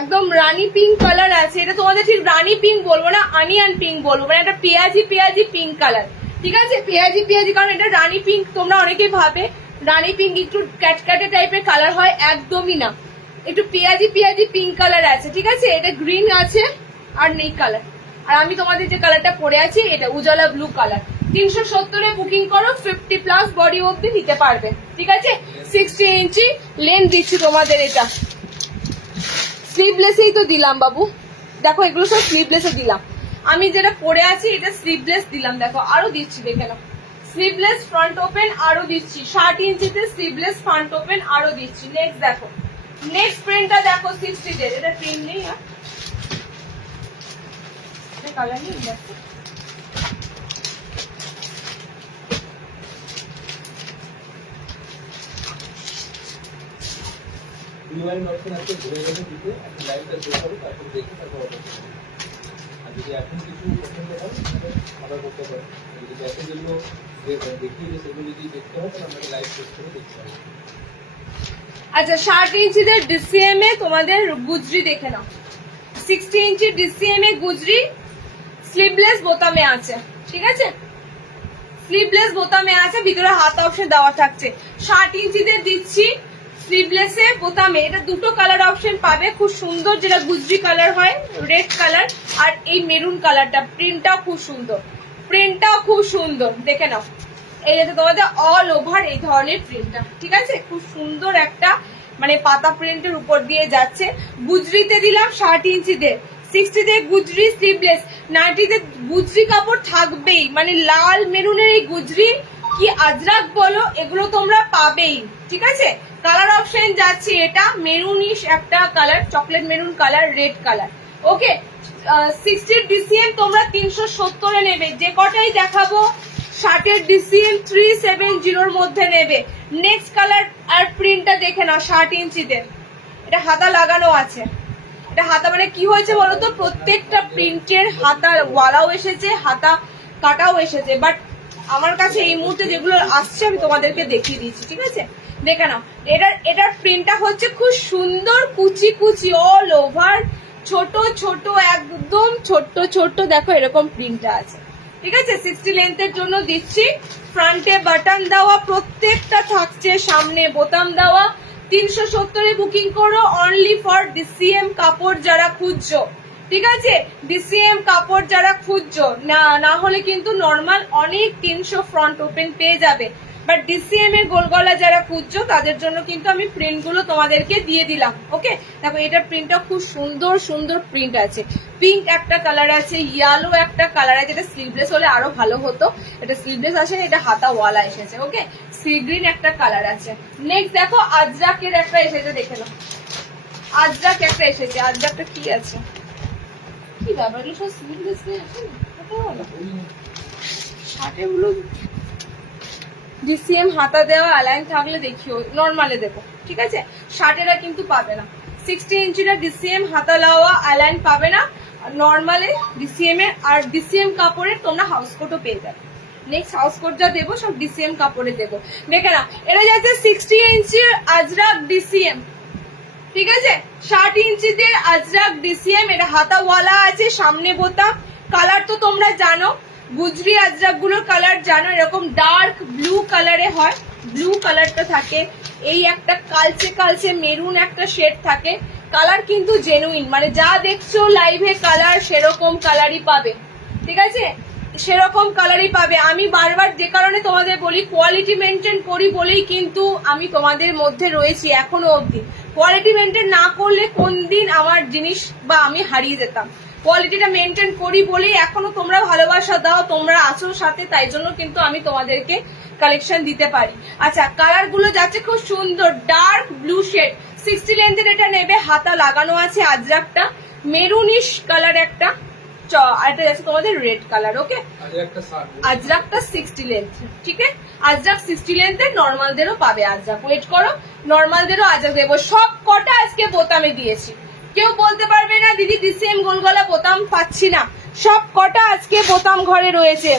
একদম রানী পিঙ্ক কালার আছে। এটা তোমাদের ঠিক রানী পিঙ্ক বলবো না, অনিয়ন পিঙ্ক বলবো, মানে এটা পেঁয়াজি পেঁয়াজি পিঙ্ক কালার, ঠিক আছে? পেঁয়াজি পেঁয়াজি, কারণ এটা রানী পিঙ্ক, তোমরা অনেকেই ভাবে রানী পিঙ্ক একটু ক্যাটকাটে টাইপের কালার হয়, একদমই না, একটু পেঁয়াজি পেঁয়াজি পিঙ্ক কালার আছে, ঠিক আছে? এটা গ্রিন আছে আর নেই কালার, আর আমি তোমাদের যে কালারটা পরে আছি এটা উজালা ব্লু কালার। 370 এ বুকিং করো, 50 প্লাস বডি অব্দি নিতে পারবে, ঠিক আছে? 60 ইঞ্চি লেন্থ দিচ্ছি তোমাদের, এটা স্লিভলেসেই তো দিলাম বাবু, দেখো এগুলো সব স্লিভলেসে দিলাম। আমি যেটা পরে আছি এটা স্লিভলেস দিলাম, দেখো আরো দিচ্ছি, দেখে নাও স্লিভলেস ফ্রন্ট ওপেন আরো দিচ্ছি, 60 ইঞ্চিতে স্লিভলেস ফ্রন্ট ওপেন আরো দিচ্ছি। নেক্সট দেখো, নেক্সট প্রিন্টটা দেখো 60 তে, এটা প্রিন্ট নেই আর এটা কালার নেই, দেখো রিওয়াইন্ড অপশন আছে, ঘুরে গেলে দিতে আপনি লাইভটা শো করুন, তারপর দেখে তারপর অর্ডার করুন। আর যদি এখন কিছু পছন্দ হয় তাহলে অর্ডার করতে পারেন। যদি এখন যেগুলো দেখিয়ে যে সেগুলো যদি দেখতে হয় তাহলে আপনাকে লাইভ টেস্ট করে দেখতে হবে। আচ্ছা 60 ইঞ্চিদের ডিসিএম এ তোমাদের গুজরি দেখে নাও, 60 ইঞ্চি ডিসিএম এ গুজরি স্লিভলেস বোতামে আছে, ঠিক আছে স্লিভলেস বোতামে আছে, ভিতরে হাত অপশন দেওয়া থাকছে। 60 ইঞ্চিদের দিচ্ছি স্লিভলেসে বোতামে, এটা দুটো কালার অপশন পাবে, খুব সুন্দর, যেটা গুজরি কালার হয় রেড কালার, আর এই মেরুন কালারটা, প্রিন্টটাও খুব সুন্দর, প্রিন্টটাও খুব সুন্দর, দেখে নাও এই যে তোমাদের অল ওভার এই ধরনের প্রিন্টটা, ঠিক আছে খুব সুন্দর একটা মানে পাতা প্রিন্টের উপর দিয়ে যাচ্ছে। গুজরিতে দিলাম 60 ইঞ্চিদের, 60 তে গুজরি স্লিভলেস, 90 তে গুজরি কাপড় থাকবেই, মানে লাল মেরুনের এই গুজরি কি আজরাক বলো এগুলো তোমরা পাবেই, ঠিক আছে। কালার অপশন যাচ্ছে এটা মেরুনিশ একটা colour, chocolate maroon colour, red colour, okay. 60 DCM তোমরা 370 এ নেবে, যে কটাই দেখাবো 60 এর ডিসিএম 370 এর মধ্যে নেবে। নেক্সট কালার আর প্রিন্টটা দেখে নাও 60 ইঞ্চিতে, এটা হাতা লাগানো আছে, এটা হাতা মানে কি হয়েছে বলতো, প্রত্যেকটা প্রিন্টের হাতা ওয়ালাও এসেছে, হাতা কাটাও এসেছে, বাট আমার কাছে এই মুহূর্তে যেগুলো আসছে আমি তোমাদেরকে দেখিয়ে দিচ্ছি, ঠিক আছে দেখে নাও। এটার প্রিন্টটা হচ্ছে খুব সুন্দর, কুচি কুচি অল ওভার, ছোট ছোট একদম ছোট ছোট, দেখো এরকম প্রিন্টটা আছে, ঠিক আছে 60 লেন্থের জন্য দিচ্ছি। ফ্রন্টে বাটন দেওয়া, প্রত্যেকটা থাকছে সামনে বোতাম দেওয়া। 370 এ বুকিং করো, অনলি ফর ডিসিএম কাপড় যারা খুঁজছো, ঠিক আছে ডিসিএম কাপড় যারা খুঁজছো, না হলে কিন্তু নর্মাল অনেক 300 ফ্রন্ট ওপেন পেয়ে যাবে, বাট ডিসিএম এর গোল গলা যারা খুঁজছো তাদের জন্য কিন্তু আমি প্রিন্ট গুলো তোমাদেরকে দিয়ে দিলাম, ওকে। দেখো এটার প্রিন্টটা খুব সুন্দর সুন্দর প্রিন্ট আছে, পিঙ্ক একটা কালার আছে, ইয়েলো একটা কালার আছে, এটা স্লিভলেস হলে আরো ভালো হতো, এটা স্লিভলেস আসে, এটা হাতা ওয়ালা এসেছে, ওকে। সি গ্রিন একটা কালার আছে। নেক্সট দেখো আজরাকের একটা এসেছে, দেখে নাও আজরাক একটা এসেছে, আজরাকটা কি আছে, কি ব্যাপার এগুলো সব স্লিভলেস আছে না, কত ভালো 60 গুলো ডিসিএম হাতা দেওয়া অ্যালাইন থাকলে দেখিও, নর্মালে দেবো, ঠিক আছে 60 কিন্তু পাবে না, 60 ইঞ্চিটা ডিসিএম হাতা লাওয়া অ্যালাইন পাবে না নর্মালে ডিসিএম এর, আর ডিসিএম কাপড়ের তোমরা হাউস কোটও পেয়ে যাবে। নেক্সট হাউস কোট যা দেবো সব ডিসিএম কাপড়ে দেবো, দেখে না এটা যাচ্ছে 60 ইঞ্চির আজরাক ডিসিএম, ঠিক আছে 60 ইঞ্চিতে আজরাক ডিসিএম, এটা হাতাওয়ালা আছে, সামনে বোতাম, কালার তো তোমরা জানো, গুজরি আজরাক গুলোর কালার জানো, এরকম ডার্ক ব্লু কালারে হয়, ব্লু কালারটা থাকে, এই একটা কালচে কালচে মেরুন একটা শেড থাকে, কালার কিন্তু জেনুইন, মানে যা দেখছো লাইভে কালার সেরকম কালারই পাবে, ঠিক আছে সেরকম কালারই পাবে। আমি বারবার যে কারণে তোমাদের বলি কোয়ালিটি মেনটেন করি বলেই কিন্তু আমি তোমাদের মধ্যে রয়েছি এখনো অবধি, কোয়ালিটি মেনটেন না করলে কোন দিন আমার জিনিস বা আমি হারিয়ে যেতাম, কোয়ালিটিটা মেনটেন করি বলেই এখনো তোমরা ভালোবাসা দাও, তোমরা আছো সাথে, তাই জন্য কিন্তু আমি তোমাদেরকে কালেকশন দিতে পারি। আচ্ছা কালার গুলো যাচ্ছে খুব সুন্দর, ডার্ক ব্লু শেড, 60 লেন্থের এটা নেবে, হাতা লাগানো আছে আজরাকটা, মেরুনিশ কালার একটা, এটা যাচ্ছে তোমাদের রেড কালার, ওকে। আজরাকটা 60 লেন্থ, ঠিক আছে আজরাক 60 লেন্থের, নর্মালদেরও পাবে আজরাক, ওয়েট করো নর্মালদেরও আজরাক দেবো, সব কটা আজকে বোতামে দিয়েছি, কেউ বলতে পারবে না দিদি ডিসিএম গোলগলা বোতাম পাচ্ছি না, সব কটা আজকে বোতাম ঘরে রয়েছে।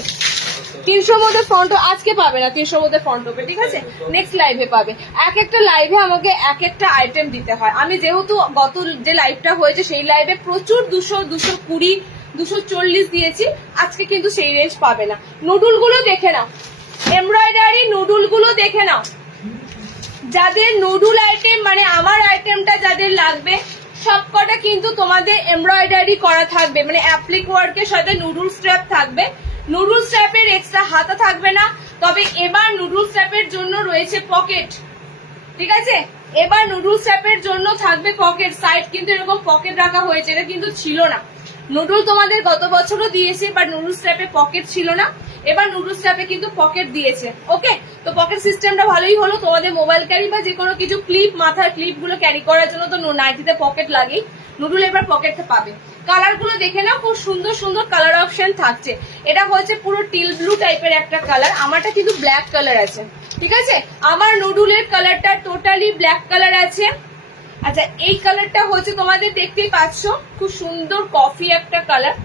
300 মধ্যে ফ্রন্ট আজকে পাবে না, 300 মধ্যে ফ্রন্ট হবে, ঠিক আছে নেক্সট লাইভে পাবে। এক একটা লাইভে আমাকে এক একটা আইটেম দিতে হয়, আমি যেহেতু গত যে লাইভটা হয়েছে সেই লাইভে প্রচুর 200, 220, 240 দিয়েছি, আজকে কিন্তু সেই রেঞ্জ পাবে না। নুডুল গুলো দেখে নাও, এমব্রয়ডারি নুডুল গুলো দেখে নাও, যাদের নুডুল আইটেম মানে আমার আইটেমটা যাদের লাগবে সবকটা কিন্তু তোমাদের এমব্রয়ডারি করা থাকবে, মানে অ্যাপ্লিক ওয়ার্কের সাথে নুডুল স্ট্র্যাপ থাকবে, নুডুল স্ট্র্যাপের এক্সট্রা হাতা থাকবে না, তবে এবার নুডুল স্ট্র্যাপের জন্য রয়েছে পকেট, ঠিক আছে এবার নুডল স্ট্র্যাপের জন্য থাকবে পকেট, সাইড কিন্তু এরকম পকেট রাখা হয়েছে, এটা কিন্তু ছিল না। নুডল তোমাদের গত বছরও দিয়েছে, বাট নুডল স্ট্র্যাপে পকেট ছিল না, এবার নুডল স্ট্র্যাপে কিন্তু পকেট দিয়েছে। ওকে, তো পকেট সিস্টেমটা ভালোই হলো। তোমাদের মোবাইল ক্যারি বা যে কোনো কিছু ক্লিপ, মাথার ক্লিপ গুলো ক্যারি করার জন্য তো নাইটিতে পকেট লাগেই, নুডল এবার পকেটটা পাবে। কালার গুলো দেখে নাও, খুব সুন্দর সুন্দর কালার অপশন থাকছে। এটা হচ্ছে পুরো টিল ব্লু টাইপের একটা কালার, আমারটা কিন্তু ব্ল্যাক কালার আছে, ঠিক আছে। আমার নুডলের কালারটা টোটালি ব্ল্যাক কালার আছে। আচ্ছা, এই কালারটা হচ্ছে তোমাদের দেখতেই পাচ্ছ, খুব সুন্দর কফি একটা কালার।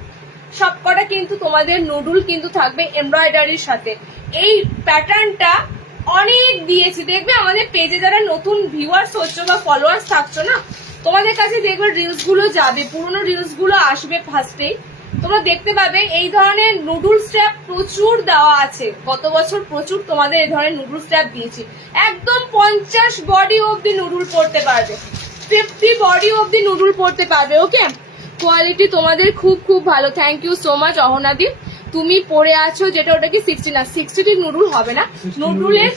সবকটা কিন্তু তোমাদের নুডল কিন্তু থাকবে এমব্রয়ডারির সাথে। এই প্যাটার্নটা অনেক দিয়েছি, দেখবে আমাদের পেজে যারা নতুন ভিউয়ার্স হচ্ছে বা ফলোয়ার্স থাকছো না, তোমাদের কাছে দেখবে রিলস গুলো যাবে, পুরোনো রিলস গুলো আসবে ফার্স্টেই, তোমরা দেখতে পাবে এই ধরনের নুডল স্ট্র্যাপ প্রচুর দেওয়া আছে। গত বছর প্রচুর তোমাদের এই ধরনের নুডল স্ট্র্যাপ দিয়েছি, একদম 50 বডি অব্দি নুডল পড়তে পারবে, 50 বডি অব্দি নুডল পড়তে পারবে। ওকে, কোয়ালিটি তোমাদের খুব খুব ভালো। থ্যাংক ইউ সো মাচ অহনাদি। তুমি পরে আছো যেটা, ওটা কি 60 না, 60 নুডল হবে না, নুডলের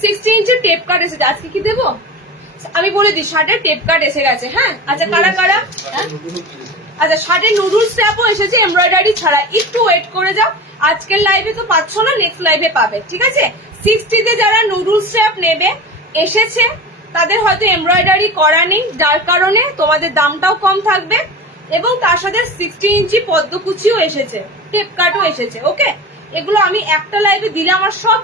60 ইঞ্চি টেপ কাট এসেছে। আজকে কি দেবো আমি বলে দিই, শার্টের টেপ কাট এসে গেছে। হ্যাঁ, আচ্ছা কারা কারা, আচ্ছা শার্টের নুডল স্ট্র্যাপও এসেছে এমব্রয়ডারি ছাড়া। একটু ওয়েট করে যাও, আজকের লাইভে তো পাচ্ছ না, নেক্সট লাইভে পাবে, ঠিক আছে। 60 তে যারা নুডল স্ট্র্যাপ নেবে এসেছে, তাদের হয়তো এমব্রয়ডারি করা নেই, যার কারণে তোমাদের দামটাও কম থাকবে, এবং তার সাথে 60 ইঞ্চি পদ্মকুচিও এসেছে, টেপ কাটও এসেছে। ওকে, এগুলো আমি একটা লাইভে দিলে আমার সব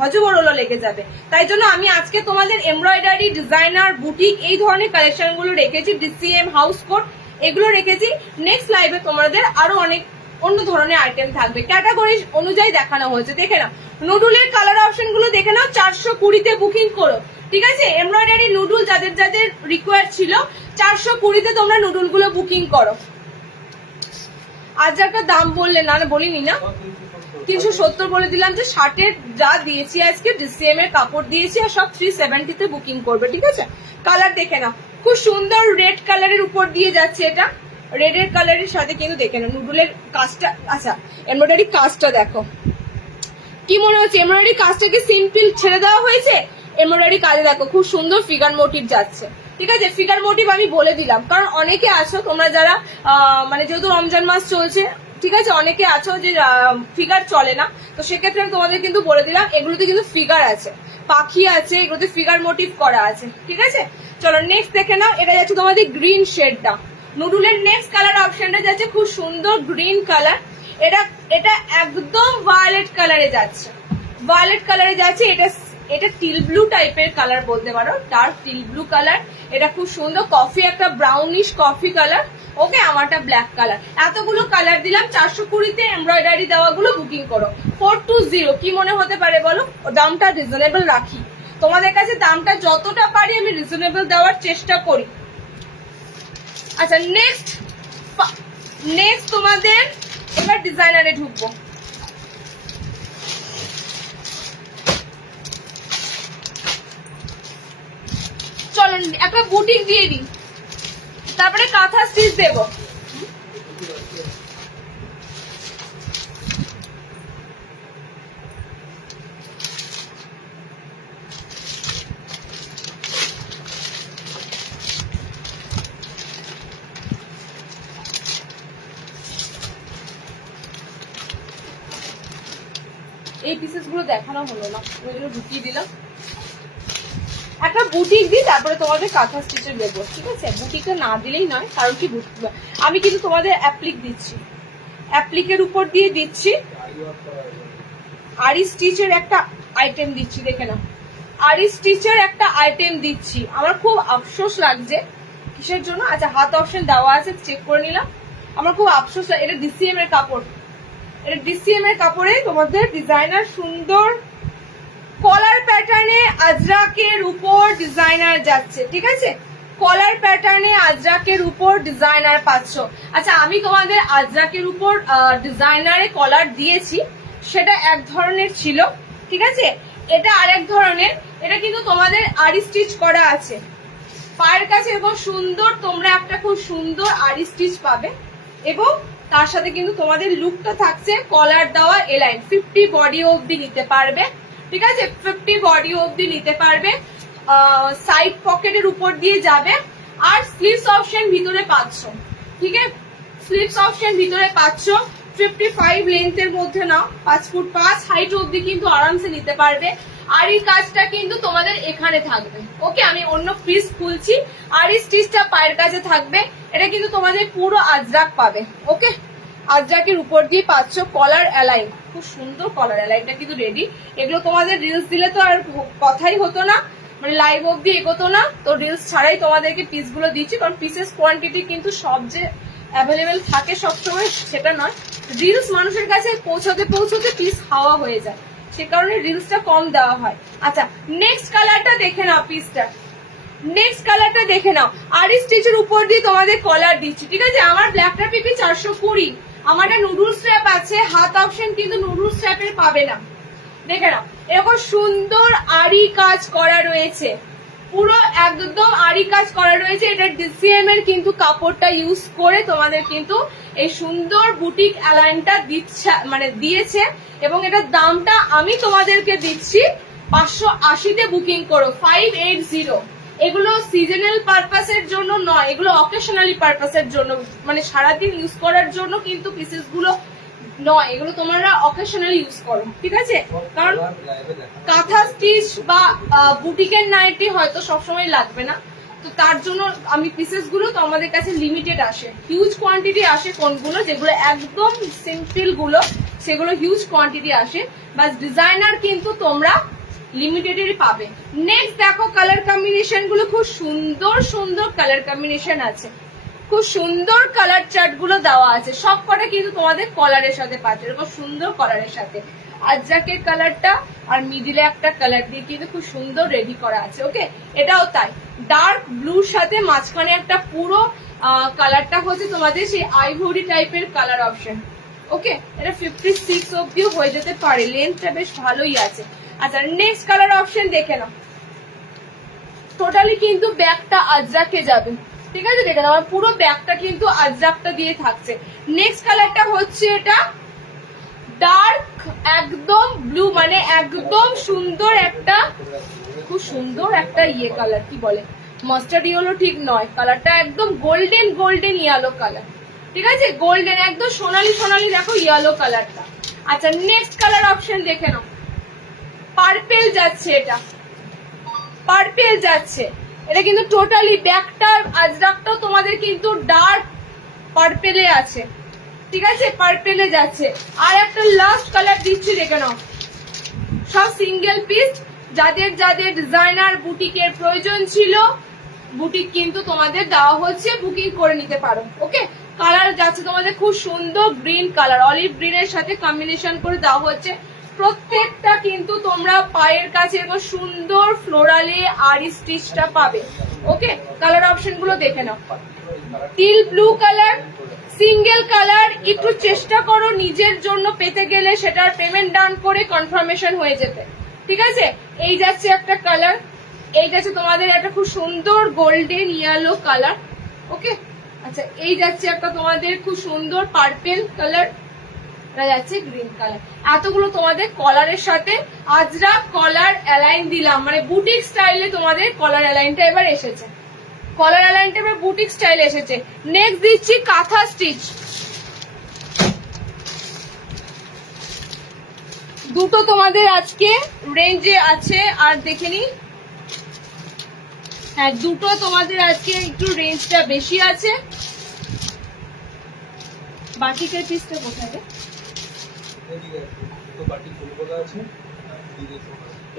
হজবরলো লেগে যাবে, তাই জন্য আমি আজকে তোমাদের এমব্রয়ডারি, ডিজাইনার, বুটিক এই ধরনের কালেকশন গুলো রেখেছি, ডিসিএম, হাউস কোট এগুলো রেখেছি। নেক্সট লাইভে তোমাদের আরো অনেক অন্য ধরনের আইটেম থাকবে, ক্যাটাগরি অনুযায়ী দেখানো হয়েছে। দেখে নাও নুডলের কালার অপশন গুলো, দেখে নাও 420-তে বুকিং করো, ঠিক আছে। এমব্রয়ডারি নুডল যাদের যাদের রিকোয়ার ছিল, 420-তে তোমরা নুডল গুলো বুকিং করো। আজ একটা দাম বললে না, বলিনি না, 370 বলে দিলাম, যে শার্টের যা দিয়েছি আজকে ডিসিএম এর কাপড় দিয়েছি, আর সব 370-তে বুকিং করবে, ঠিক আছে। কালার দেখে নাও, খুব সুন্দর রেড কালারের উপর দিয়ে যাচ্ছে, এটা রেডের কালারের সাথে কিন্তু দেখে নাও নুডলের কাজটা। আচ্ছা, এমব্রয়ডারি কাজটা দেখো, কি মনে হচ্ছে এমব্রয়ডারি কাজটাকে সিম্পল ছেড়ে দেওয়া হয়েছে? এমব্রয়ডারি কাজে দেখো খুব সুন্দর ফিগার মোটিভ যাচ্ছে, ঠিক আছে। ফিগার মোটিভ আমি বলে দিলাম, কারণ অনেকে আছো তোমরা যারা মানে যেহেতু রমজান মাস চলছে, ঠিক আছে, অনেকে আছো যে ফিগার চলে না, তো সেক্ষেত্রে আমি তোমাদের কিন্তু বলে দিলাম এগুলোতে কিন্তু ফিগার আছে, পাখি আছে, এগুলোতে ফিগার মোটিভ করা আছে, ঠিক আছে। চলো নেক্সট দেখে নাও, এটা যাচ্ছে তোমাদের গ্রিন শেডটা। নুডলের নেক্সট কালার অপশনটা যাচ্ছে খুব সুন্দর গ্রিন কালার, এটা এটা একদম ভায়োলেট কালারে যাচ্ছে, ভায়োলেট কালারে যাচ্ছে। এটা টিল ব্লু টাইপের কালার বলতে পারো, ডার্ক টিল ব্লু কালার। এটা খুব সুন্দর কফি, একটা ব্রাউনিশ কফি কালার। ওকে, আমারটা ব্ল্যাক কালার। এতগুলো কালার দিলাম, 420-তে এমব্রয়ডারি দেওয়াগুলো বুকিং করো। 420 কি মনে হতে পারে বলো? দামটা রিজনেবল রাখি, তোমাদের কাছে দামটা যতটা পারি আমি রিজনেবল দেওয়ার চেষ্টা করি। আচ্ছা, নেক্সট তোমাদের এবার ডিজাইনারে ঢুকবো। চলো একটা বুটিক দিয়ে দিই, তারপরে কাঁথা স্টিচ দেবো। এই পিসেস গুলো দেখানো হলো না, ওই জন্য ঢুকিয়ে দিলাম। একটা বুটিক দিই, তারপরে তোমাদের কাঁথা স্টিচের দেবো, ঠিক আছে। বুটিকটা না দিলেই নয়, কারণ কি আমি কিন্তু তোমাদের অ্যাপ্লিক দিচ্ছি, অ্যাপ্লিকের উপর দিয়ে দিচ্ছি, আরি স্টিচের একটা আইটেম দিচ্ছি, দেখে নাও আরি স্টিচের একটা আইটেম দিচ্ছি। আমার খুব আফসোস লাগছে, কিসের জন্য? আচ্ছা, হাত অপশন দেওয়া আছে, চেক করে নিলাম। আমার খুব আফসোস, এটা ডিসিএম এর কাপড়, এটা ডিসিএম এর কাপড়ে তোমাদের ডিজাইনার সুন্দর কলার প্যাটার্নে আজরাকের উপর ডিজাইনার যাচ্ছে, ঠিক আছে। কলার প্যাটার্নে আজরাকের উপর ডিজাইনার পাচ্ছ। আচ্ছা, আমি তোমাদের আজরাকের উপর ডিজাইনারে কলার দিয়েছি, সেটা এক ধরনের ছিল, ঠিক আছে। এটা আরেক ধরনের, এটা কিন্তু তোমাদের আরি স্টিচ করা আছে পায়ের কাছে, এবং সুন্দর তোমরা একটা খুব সুন্দর আরি স্টিচ পাবে, এবং তার সাথে কিন্তু তোমাদের লুকটা থাকছে কলার দেওয়া এলাইন। 50 বডি অবধি নিতে পারবে, ঠিক আছে, 50 বডি অবধি নিতে পারবে। সাইড পকেটের উপর দিয়ে যাবে। আর স্লিভস অপশন ভিতরে পাচ্ছ, ঠিক আছে, স্লিভস অপশন ভিতরে পাচ্ছ। 55 লেন্থের মধ্যে নাও, 5 ফুট 5 হাইট অব্দি কিন্তু আরামসে নিতে পারবে। আর এই কাজটা কিন্তু তোমাদের এখানে থাকবে। ওকে, আমি অন্য পিস খুলছি। আর এই স্টিচটা পায়ের কাছে থাকবে। এটা কিন্তু তোমাদের পুরো আজরাক পাবে। ওকে, আজরাকের উপর দিয়ে পাচ্ছ কলার অ্যালাইন, খুব সুন্দর কলার অ্যালাইনটা কিন্তু রেডি। এগুলো তোমাদের রিলস দিলে তো আর কথাই হতো না, মানে লাইভ অব্দি এগোতো না। তো রিলস ছাড়াই তোমাদেরকে পিসগুলো দিচ্ছি, কারণ পিসেস কোয়ান্টিটি কিন্তু সব যে অ্যাভেলেবেল থাকে সবসময় সেটা নয়। রিলস মানুষের কাছে পৌঁছতে পৌঁছতে পিস হাওয়া হয়ে যায়, সে কারণে রিলসটা কম দেওয়া হয়। আচ্ছা, নেক্সট কালারটা দেখে নাও, পিসটা নেক্সট কালারটা দেখে নাও। আর স্টিচের উপর দিয়ে তোমাদের কলার দিচ্ছি, ঠিক আছে। আমার ব্ল্যাকটা পিপি 420, আমারটা নুডলস স্ট্র্যাপ আছে, হাত অপশন কিন্তু নুডলস স্ট্র্যাপের পাবে না। দেখে নাও, এরকম সুন্দর আরি কাজ করা রয়েছে, পুরো একদম আরি কাজ করা রয়েছে। এটা ডিসিএম এর কিন্তু কাপড়টা ইউজ করে তোমাদের কিন্তু এই সুন্দর বুটিক অ্যালাইনটা দিচ্ছে, মানে দিয়েছে। এবং এটার দামটা আমি তোমাদেরকে দিচ্ছি 580-তে বুকিং করো, 580। এগুলো সিজনাল পারপাসের জন্য নয়, এগুলো অকেশনালি পারপাসের জন্য, মানে সারাদিন ইউজ করার জন্য কিন্তু পিসেস গুলো নয়, এগুলো তোমরা অকেশনালি ইউজ করো, ঠিক আছে। কারণ কাঁথা স্টিচ বা বুটিকের নাইটি হয়তো সবসময় লাগবে না, তো তার জন্য আমি পিসেস গুলো তো আমাদের কাছে লিমিটেড আসে, হিউজ কোয়ান্টিটি আসে। কোনগুলো যেগুলো একদম সিম্পল গুলো সেগুলো হিউজ কোয়ান্টিটি আসে, বাস ডিজাইনার কিন্তু তোমরা লিমিটেডেরই পাবে। নেক্সট দেখো, কালার কম্বিনেশন গুলো খুব সুন্দর সুন্দর কালার কম্বিনেশন আছে, খুব সুন্দর কালার চার্ট গুলো দেওয়া আছে। সব কটা কিন্তু তোমাদের কলারের সাথে পাচ্ছে, এরকম সুন্দর কলারের সাথে। আজরাকের কালারটা আর মিডিলে একটা কালার দিয়ে কিন্তু খুব সুন্দর রেডি করা আছে। ওকে, এটাও তাই, ডার্ক ব্লুর সাথে মাঝখানে একটা পুরো কালারটা হচ্ছে তোমাদের সেই আইভরি টাইপের কালার অপশন। ওকে, এটা 56 অব্দিও হয়ে যেতে পারে, লেন্থটা বেশ ভালোই আছে। আচ্ছা, নেক্সট কালার অপশন দেখে নাও। টোটালি কিন্তু ব্যাগটা আজরাকে যাবে, ঠিক আছে। দেখে নাও, আমার পুরো ব্যাগটা কিন্তু আজরাকটা দিয়ে থাকছে। নেক্সট কালারটা হচ্ছে এটা ডার্ক একদম ব্লু, মানে একদম সুন্দর একটা, খুব সুন্দর একটা ইয়ে কালার, কি বলে মাস্টার্ড ইয়েলো ঠিক নয়, কালারটা একদম গোল্ডেন গোল্ডেন ইয়েলো কালার, ঠিক আছে। গোল্ডেন একদম সোনালি সোনালি, দেখো ইয়েলো কালারটা। আচ্ছা, নেক্সট কালার অপশন দেখে নাও, পার্পেল যাচ্ছে, এটা পার্পেল যাচ্ছে। এটা কিন্তু টোটালি ব্যাগটা আজরাকটাও তোমাদের কিন্তু ডার্ক পার্পেলে আছে, ঠিক আছে, পার্পেলে যাচ্ছে। আর একটা লাস্ট কালার দিচ্ছি, দেখে নাও, সব সিঙ্গেল পিস। যাদের যাদের ডিজাইনার বুটিকের প্রয়োজন ছিল, বুটিক কিন্তু তোমাদের দেওয়া হচ্ছে, বুকিং করে নিতে পারো। ওকে, কালার যাচ্ছে তোমাদের খুব সুন্দর গ্রিন কালার, অলিভ গ্রিনের সাথে কম্বিনেশন করে দেওয়া হচ্ছে। প্রত্যেকটা কিন্তু তোমরা পায়ের কাছে এরকম সুন্দর ফ্লোরালে আরি স্টিচটা পাবে। ওকে, কালার অপশন গুলো দেখে নাও, teal blue colour, single colour. একটু চেষ্টা করো নিজের জন্য পেতে গেলে সেটার পেমেন্ট ডান করে কনফার্মেশন হয়ে যেতে, ঠিক আছে। এই যাচ্ছে একটা কালার, এই যাচ্ছে তোমাদের একটা খুব সুন্দর গোল্ডেন ইয়েলো কালার। ওকে, আচ্ছা, এই যাচ্ছে একটা তোমাদের খুব সুন্দর পার্পেল কালার, এটা যাচ্ছে গ্রিন কালার। এতগুলো তোমাদের কলারের সাথে আজরা কলার অ্যালাইন দিলাম, মানে বুটিক স্টাইলে তোমাদের কলার অ্যালাইনটা এবার এসেছে, কলার অ্যালাইনটা এবার বুটিক স্টাইল এসেছে। নেক্সট দিচ্ছি কাঁথা স্টিচ, দুটো তোমাদের আজকে রেঞ্জে আছে। আর দেখে নি, হ্যাঁ, দুটো তোমাদের আজকে একটু রেঞ্জটা বেশি আছে। বাটিকের পিসটা কোথায়?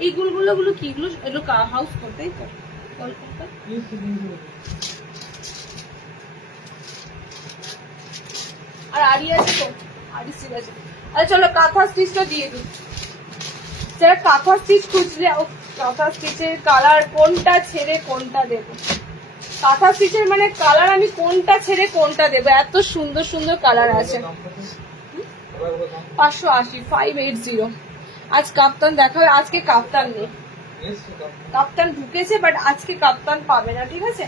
এই গুলো কি গুলো? এগুলো হাউস করতেই তো, কলকাতা। আর আরি আছে তো, আরি ঠিক আছে। আচ্ছা, চলো কাঁথা স্টিচটা দিয়ে দিই। যারা কাঁথা স্টিচ খুঁজলে, কাঁথা স্টিচের কালার কোনটা ছেড়ে কোনটা দেবো, কাঁথা স্টিচের মানে কালার আমি কোনটা ছেড়ে কোনটা দেবো, এত সুন্দর সুন্দর কালার আছে। 580, 580। আজ কাপ্তান দেখা হয়, আজকে কাপ্তান নেই, কাপ্তান ঢুকেছে বাট আজকে কাপ্তান পাবে না, ঠিক আছে।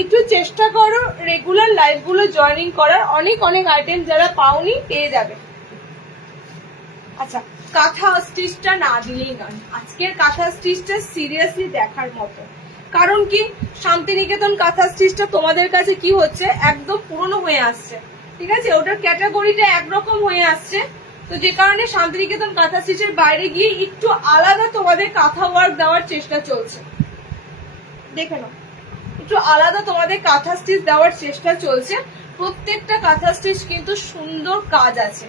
একটু চেষ্টা করো রেগুলার লাইভ গুলো জয়েনিং করার, অনেক অনেক আইটেম যারা পাওনি পেয়ে যাবে। আচ্ছা, কাঁথা স্টিচটা না দিলেই নয়, আজকের কাঁথা স্টিচটা সিরিয়াসলি দেখার মতো। কারণ কি, শান্তিনিকেতন কাঁথা স্টিচটা তোমাদের কাছে কি হচ্ছে, একদম পুরনো হয়ে আসছে, ঠিক আছে, ওটার ক্যাটাগরিটা একরকম হয়ে আসছে। তো যে কারণে শান্তিনিকেতন কাঁথা স্টিচের বাইরে গিয়ে একটু আলাদা তোমাদের কাঁথা ওয়ার্ক দেওয়ার চেষ্টা চলছে। দেখে নাও, একটু আলাদা তোমাদের কাঁথা স্টিচ দেওয়ার চেষ্টা চলছে। প্রত্যেকটা কাঁথা স্টিচ কিন্তু সুন্দর কাজ আছে।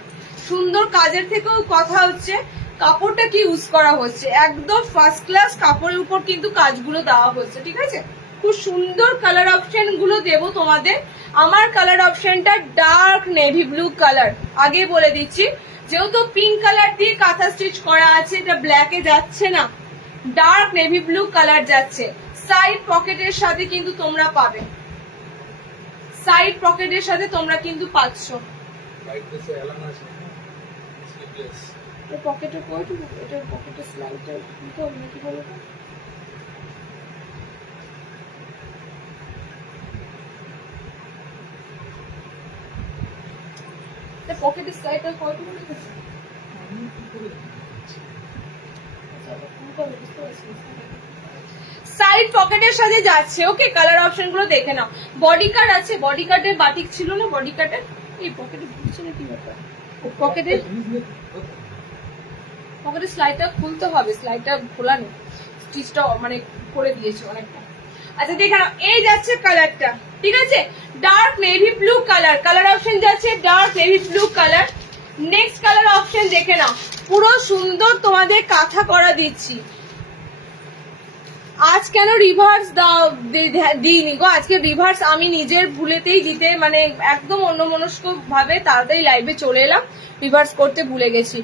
সুন্দর কাজের থেকেও কথা হচ্ছে কাপড়টা কি ইউজ করা হচ্ছে, একদম ফার্স্ট ক্লাস কাপড়ের উপর কিন্তু কাজগুলো দেওয়া হচ্ছে, ঠিক আছে। খুব সুন্দর কালার অপশন গুলো দেবো তোমাদের। আমার কালার অপশনটা ডার্ক নেভি ব্লু কালার, আগে বলে দিচ্ছি, যেহেতু পিঙ্ক কালার দিয়ে কাঁথা স্টিচ করা আছে, এটা ব্ল্যাকে যাচ্ছে না, ডার্ক নেভি ব্লু কালার যাচ্ছে। সাইড পকেটের সাথে কিন্তু তোমরা পাবে, সাইড পকেটের সাথে তোমরা কিন্তু পাচ্ছ। পকেটে এটার পকেটে স্লাইডটা দিতে হবে নাকি বলো তো? পকেটের স্লাইডটা কয়টুকু রেখেছে? সাইড পকেটের সাথে যাচ্ছে। ওকে, কালার অপশন গুলো দেখে নাও। বডি কাট আছে, বডি কাটের বাটিক ছিল না, বডি কাটের এই পকেটে ঢুকছে না কি ব্যাপার? পকেটের স্লাইডটা খুলতে হবে, স্লাইডটা খোলা নেই, স্টিচটা মানে করে দিয়েছে অনেকটা। আচ্ছা দেখে নাও, এই যাচ্ছে কালারটা, ঠিক আছে, dark navy blue colour, colour option যাচ্ছে dark navy blue colour. Next colour option দেখে নাও, পুরো সুন্দর তোমাদের কাঁথা করা দিচ্ছি। আজ কেন রিভার্স দিইনি গো, আজকে রিভার্স আমি নিজের ভুলেতেই দিতে মানে একদম অন্যমনস্ক ভাবে তাড়াতাড়ি লাইভে চলে এলাম, রিভার্স করতে ভুলে গেছি।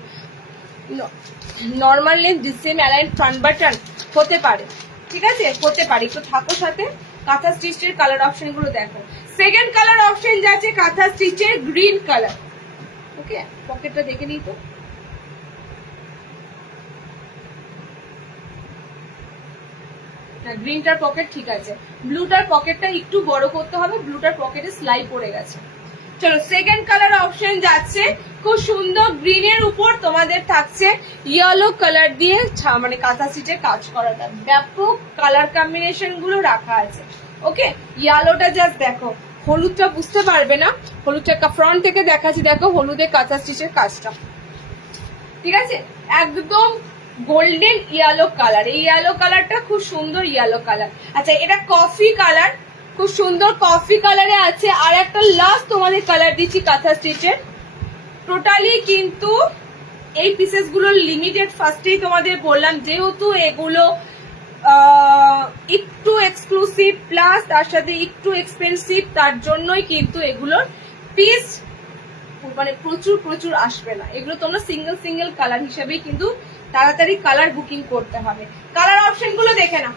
নর্মাল লেন্থ ডিসেম অ্যালাইন ফ্রন্ট বাটন হতে পারে, ঠিক আছে, হতে পারে, একটু থাকো সাথে। কাঁথা স্টিচের কালার অপশন গুলো দেখো। সেকেন্ড কালার অপশন যাচ্ছে কাঁথা স্টিচের গ্রিন কালার। ওকে, পকেটটা দেখে নিই তো। গ্রিনটার পকেট ঠিক আছে, ব্লুটার পকেটটা একটু বড় করতে হবে, ব্লুটার পকেটে সেলাই পড়ে গেছে। চলো, সেকেন্ড কালার অপশন যাচ্ছে খুব সুন্দর গ্রিনের উপর তোমাদের থাকছে ইয়েলো কালার দিয়ে মানে কাঁথা স্টিচে কাজ করাটা, ব্যাপক কালার কম্বিনেশন গুলো রাখা আছে। ওকে, ইয়েলোটা জাস্ট দেখো, হলুদটা বুঝতে পারবে না, হলুদটা ফ্রন্ট থেকে দেখাচ্ছি, দেখো হলুদে কাঁথা স্টিচের কাজটা, ঠিক আছে, একদম গোল্ডেন ইয়েলো কালার। এই ইয়েলো কালারটা খুব সুন্দর ইয়েলো কালার। আচ্ছা, এটা কফি কালার, খুব সুন্দর কফি কালারে আছে। আর একটা লাস্ট তোমাদের কালার দিচ্ছি কাঁথা স্টিচের। টোটালি কিন্তু এই পিসেস গুলো লিমিটেড, ফার্স্টেই তোমাদের বললাম, যেহেতু এগুলো একটু এক্সক্লুসিভ প্লাস তার সাথে একটু এক্সপেন্সিভ, তার জন্যই কিন্তু এগুলোর পিস মানে প্রচুর আসবে না। এগুলো তোমরা সিঙ্গেল সিঙ্গেল কালার হিসেবেই কিন্তু তাড়াতাড়ি কালার বুকিং করতে হবে। কালার অপশন গুলো দেখে না,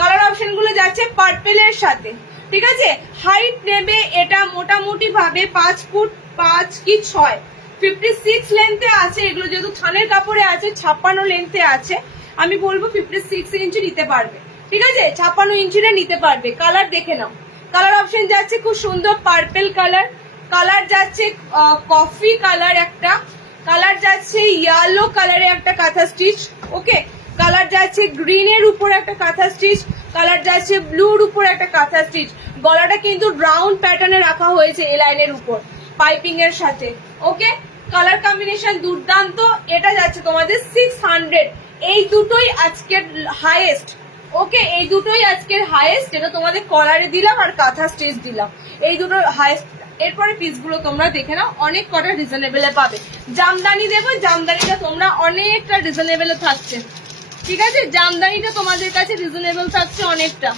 কালার অপশন গুলো যাচ্ছে পার্পেলের সাথে, ঠিক আছে। হাইট নেবে এটা মোটামুটি ভাবে 5 ফুট 5 কি 6, 56 লেন্থে আছে এগুলো, যেহেতু থানের কাপড়ে আছে, 56 লেন্থে আছে। আমি বলবো 56 ইঞ্চি নিতে পারবে, ঠিক আছে, 56 ইঞ্চিটা নিতে পারবে। কালার দেখে নাও, কালার অপশন যাচ্ছে খুব সুন্দর পার্পেল কালার, কালার যাচ্ছে কফি কালার, একটা কালার যাচ্ছে ইয়েলো কালারে একটা কাঁথা স্টিচ। ওকে, কালার যাচ্ছে গ্রিনের উপর একটা কাঁথা স্টিচ, কালার যাচ্ছে ব্লুর উপর একটা কাঁথা স্টিচ। গলাটা কিন্তু রাউন্ড প্যাটার্নে রাখা হয়েছে এ লাইনের উপর পাইপিং এর সাথে। ওকে, কালার কম্বিনেশন দুর্দান্ত। এটা যাচ্ছে তোমাদের 600। এই দুটোই আজকের হাইয়েস্ট। ওকে, এই দুটোই আজকের হাইয়েস্ট, যেটা তোমাদের কলারে দিলাম আর কাঁথা স্টিচ দিলাম, এই দুটো হাইয়েস্ট। এরপরে পিসগুলো তোমরা দেখে নাও, অনেক কটা রিজনেবলে পাবে। জামদানি দেবো, জামদানিটা তোমরা অনেকটা রিজনেবলে থাকছে, ঠিক আছে, জামদানিটা তোমাদের কাছে রিজনেবল থাকছে অনেকটা।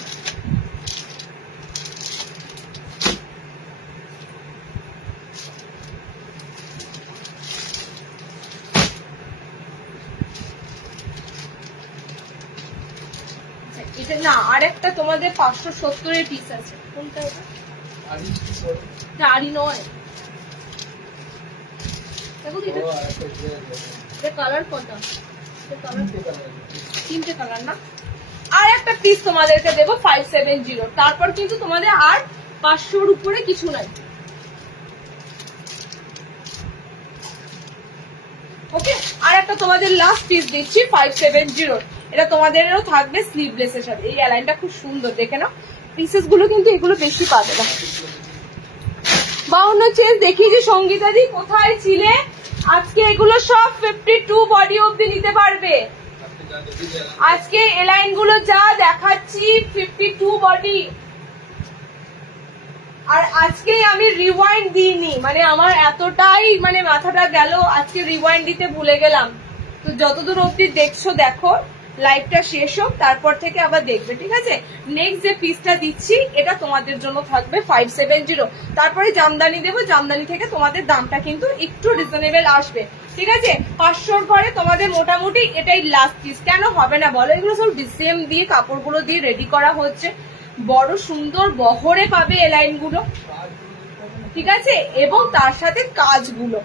এটা না, আর একটা তোমাদের 570 পিস আছে। কোনটা এটা? না, আড়ি নয়, দেখো এটা কালার কটা, তিনটে কালার না। আর একটা পিস তোমাদেরকে দেবো 570, তারপর কিন্তু তোমাদের আর 500-র উপরে কিছু নাই। ওকে, আর আর একটা তোমাদের লাস্ট পিস দিচ্ছি 570, এটা তোমাদেরও থাকবে স্লিভলেস এর সাথে। এই অ্যালাইনটা খুব সুন্দর, দেখে নাও পিসেস গুলো কিন্তু এগুলো বেশি পাবে না। 52 চেঞ্জ দেখিয়েছি সঙ্গীতা দি, কোথায় ছিলে? আজকে এগুলো সব 52 বডি অবধি নিতে পারবে। আজকে এলাইন গুলো যা দেখাচ্ছি 52 বডি। আর আজকে আমি রিওয়াইন্ড দিইনি, মানে আমার এতটাই মানে মাথাটা গেল, আজকে রিওয়াইন্ড দিতে ভুলে গেলাম। তো যতদূর অবধি দেখছো দেখো, লাইভটা শেষ হোক, তারপর থেকে আবার দেখবে, ঠিক আছে? নেক্সট যে পিসটা দিচ্ছি এটা তোমাদের জন্য থাকবে 570। তারপরে জামদানি দেবো, জামদানি থেকে তোমাদের দামটা কিন্তু একটু রিজনেবল আসবে, ঠিক আছে? 500-র পরে তোমাদের মোটামুটি এটাই লাস্ট পিস। কেন হবে না বলো? এগুলো সব ডিসেম দিয়ে কাপড়গুলো দিয়ে রেডি করা হচ্ছে, বড় সুন্দর বহরে পাবে এই লাইনগুলো, ঠিক আছে? এবং তার সাথে কাজগুলো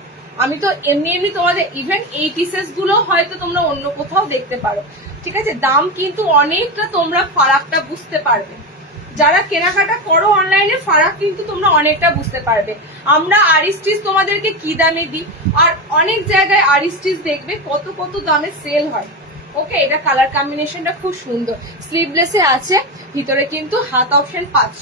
আমি তো এমনি এমনি তোমাদের ইভেন এই পিসেস গুলো হয়তো তোমরা অন্য কোথাও দেখতে পারো, ঠিক আছে? দাম কিন্তু অনেকটা তোমরা ফারাকটা বুঝতে পারবে, যারা কেনাকাটা করো অনলাইনে ফারাক কিন্তু তোমরা অনেকটা বুঝতে পারবে। আমরা আরিস্টিচ তোমাদেরকে কি দামে দিই, আর অনেক জায়গায় আরিস্টিচ দেখবে কত কত দামে সেল হয়। ওকে, এটা কালার কম্বিনেশনটা খুব সুন্দর, স্লিভলেসে আছে, ভিতরে কিন্তু হাত অপশন পাচ্ছ।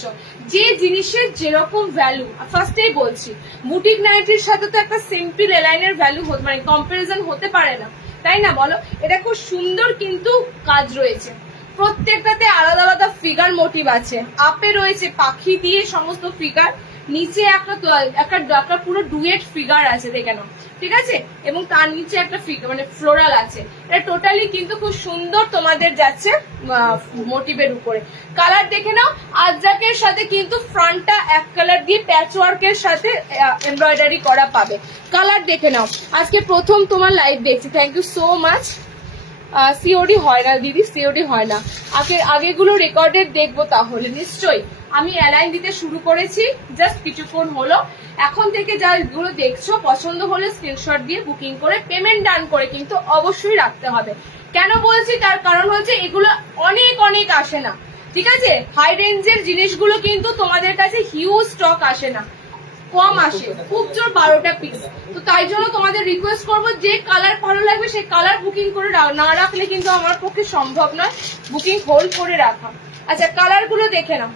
যে জিনিসের যেরকম ভ্যালু, ফার্স্টেই বলছি বুটিক নাইটির সাথে তো একটা সিম্পল এলাইনের ভ্যালু মানে কম্পারিজন হতে পারে না, তাই না বলো? এটা খুব সুন্দর কিন্তু কাজ রয়েছে, প্রত্যেকটাতে আলাদা আলাদা ফিগার মোটিভ আছে। আপে রয়েছে পাখি দিয়ে সমস্ত ফিগার, নিচে একটা পুরো ডুয়েট ফিগার আছে, দেখে নাও, ঠিক আছে? এবং তার নিচে একটা ফিগার মানে ফ্লোরাল আছে। এটা টোটালি কিন্তু খুব সুন্দর তোমাদের যাচ্ছে মোটিভের উপরে। কালার দেখে নাও, আজরাকের সাথে কিন্তু ফ্রন্টটা এক কালার দিয়ে প্যাচ ওয়ার্কের সাথে এমব্রয়ডারি করা পাবে। কালার দেখে নাও, আজকে প্রথম তোমার লাইভ দেখছি, thank you so much. COD হয় না দিদি, সিওডি হয় না, আগেগুলো রেকর্ডেড দেখবো তাহলে নিশ্চয়ই। আমি অ্যালাইন দিতে শুরু করেছি জাস্ট কিছুক্ষণ হলো, এখন থেকে যাগুলো দেখছো পছন্দ হলে স্ক্রিনশট দিয়ে বুকিং করে পেমেন্ট ডান করে কিন্তু অবশ্যই রাখতে হবে। কেন বলছি তার কারণ হচ্ছে এগুলো অনেক অনেক আসে না, ঠিক আছে? হাই রেঞ্জের জিনিসগুলো কিন্তু তোমাদের কাছে হিউজ স্টক আসে না, কম আসে, খুব জোর 12টা পিস। তো তাই জন্য তোমাদের রিকোয়েস্ট করবো যে কালার ভালো লাগবে সেই কালার বুকিং করে না রাখলে কিন্তু আমার পক্ষে সম্ভব নয় বুকিং হোল্ড করে রাখা। আচ্ছা, কালার গুলো দেখে নাও,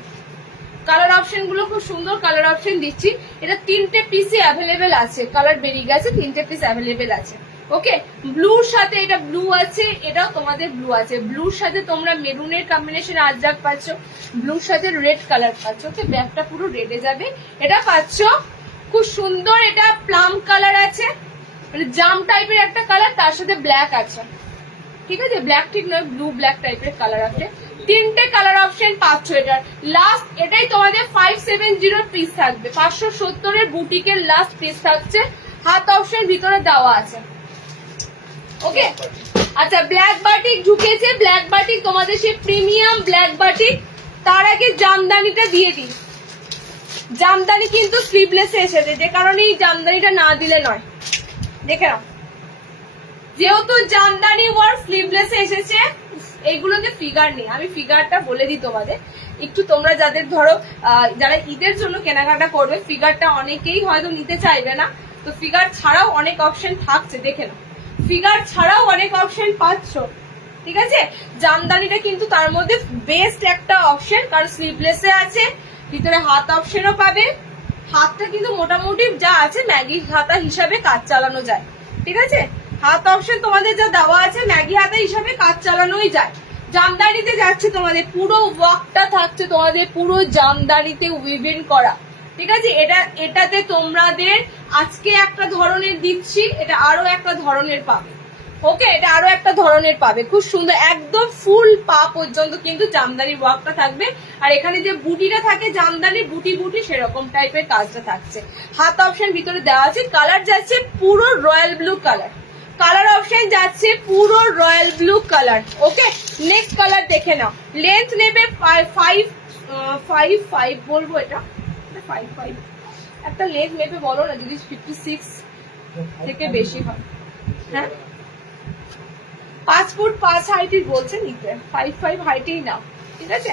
কালার অপশন গুলো খুব সুন্দর কালার অপশন দিচ্ছি। এটা 3টে পিসই অ্যাভেলেবেল আছে, কালার বেরিয়ে গেছে, 3টে পিস অ্যাভেলেবেল আছে। ওকে, ব্লুর সাথে এটা ব্লু আছে, এটাও তোমাদের ব্লু আছে। ব্লুর সাথে তোমরা মেরুনের কম্বিনেশন আজরাক পাচ্ছ, ব্লুর সাথে রেড কালার পাচ্ছ। ওকে, ব্যাগটা পুরো রেডে যাবে, এটা পাচ্ছ খুব সুন্দর। এটা প্লাম কালার আছে, মানে জাম টাইপের একটা কালার, তার সাথে ব্ল্যাক আছে, ঠিক আছে? ব্ল্যাক ঠিক নয়, ব্লু ব্ল্যাক টাইপের কালার আছে। 3টে কালার অপশন পাচ্ছ। এটার লাস্ট এটাই তোমাদের 570 পিস থাকবে, 570-এর বুটিকের লাস্ট পিস থাকছে। হাত অপশন ভিতরে দেওয়া আছে। ওকে, আচ্ছা, ব্ল্যাক বাটিক ঢুকেছে, ব্ল্যাক বাটিক তোমাদের সেই প্রিমিয়াম ব্ল্যাক বাটিক। তার আগে জামদানিটা দিয়ে দিই, জামদানি কিন্তু স্লিভলেসে এসেছে, যে কারণে এই জামদানিটা না দিলে নয়। দেখে নাও, যেহেতু জামদানি ওয়ার্ক স্লিভলেসে এসেছে, এইগুলোতে ফিগার নেই। আমি ফিগারটা বলে দিই তোমাদের একটু, তোমরা যাদের ধরো যারা ঈদের জন্য কেনাকাটা করবে, ফিগারটা অনেকেই হয়তো নিতে চাইবে না, তো ফিগার ছাড়াও অনেক অপশন থাকছে, দেখে নাও, ফিগার ছাড়াও অনেক অপশন পাচ্ছ, ঠিক আছে? জামদানিটা কিন্তু তার মধ্যে বেস্ট একটা অপশন, কারণ স্লিভলেসে আছে, ভিতরে হাত অপশনও পাবে। হাতটা কিন্তু মোটামুটি যা আছে ম্যাগি হাতা হিসাবে কাজ চালানো যায়, ঠিক আছে? হাত অপশন তোমাদের যা দেওয়া আছে ম্যাগি হাতা হিসাবে কাজ চালানোই যায়। জামদানিতে যাচ্ছে তোমাদের পুরো ওয়ার্কটা থাকছে তোমাদের পুরো জামদানিতে উইভিং করা, ঠিক আছে? এটাতে তোমাদের আজকে একটা ধরনের দিচ্ছি, এটা আরো একটা ধরনের পাবে। ওকে, এটা আরো একটা ধরনের পাবে, খুব সুন্দর, একদম ফুল পা পর্যন্ত কিন্তু জামদানির ওয়ার্কটা থাকবে। আর এখানে যে বুটিটা থাকে জামদানির বুটি বুটি সেরকম টাইপের কাজটা থাকছে। হাত অপশন ভিতরে দেওয়া আছে। কালার যাচ্ছে পুরো royal blue colour, colour option যাচ্ছে পুরো রয়্যাল ব্লু কালার। ওকে, নেক্সট কালার দেখে নাও। লেন্থ নেবে 5 বলবো, এটা 5 একটা লেন্থ নেবে বলো না, যদি 56 থেকে বেশি হয়। হ্যাঁ, 5 ফুট 5 হাইটই বলছে নিতে, 5 হাইটেই নাও, ঠিক আছে?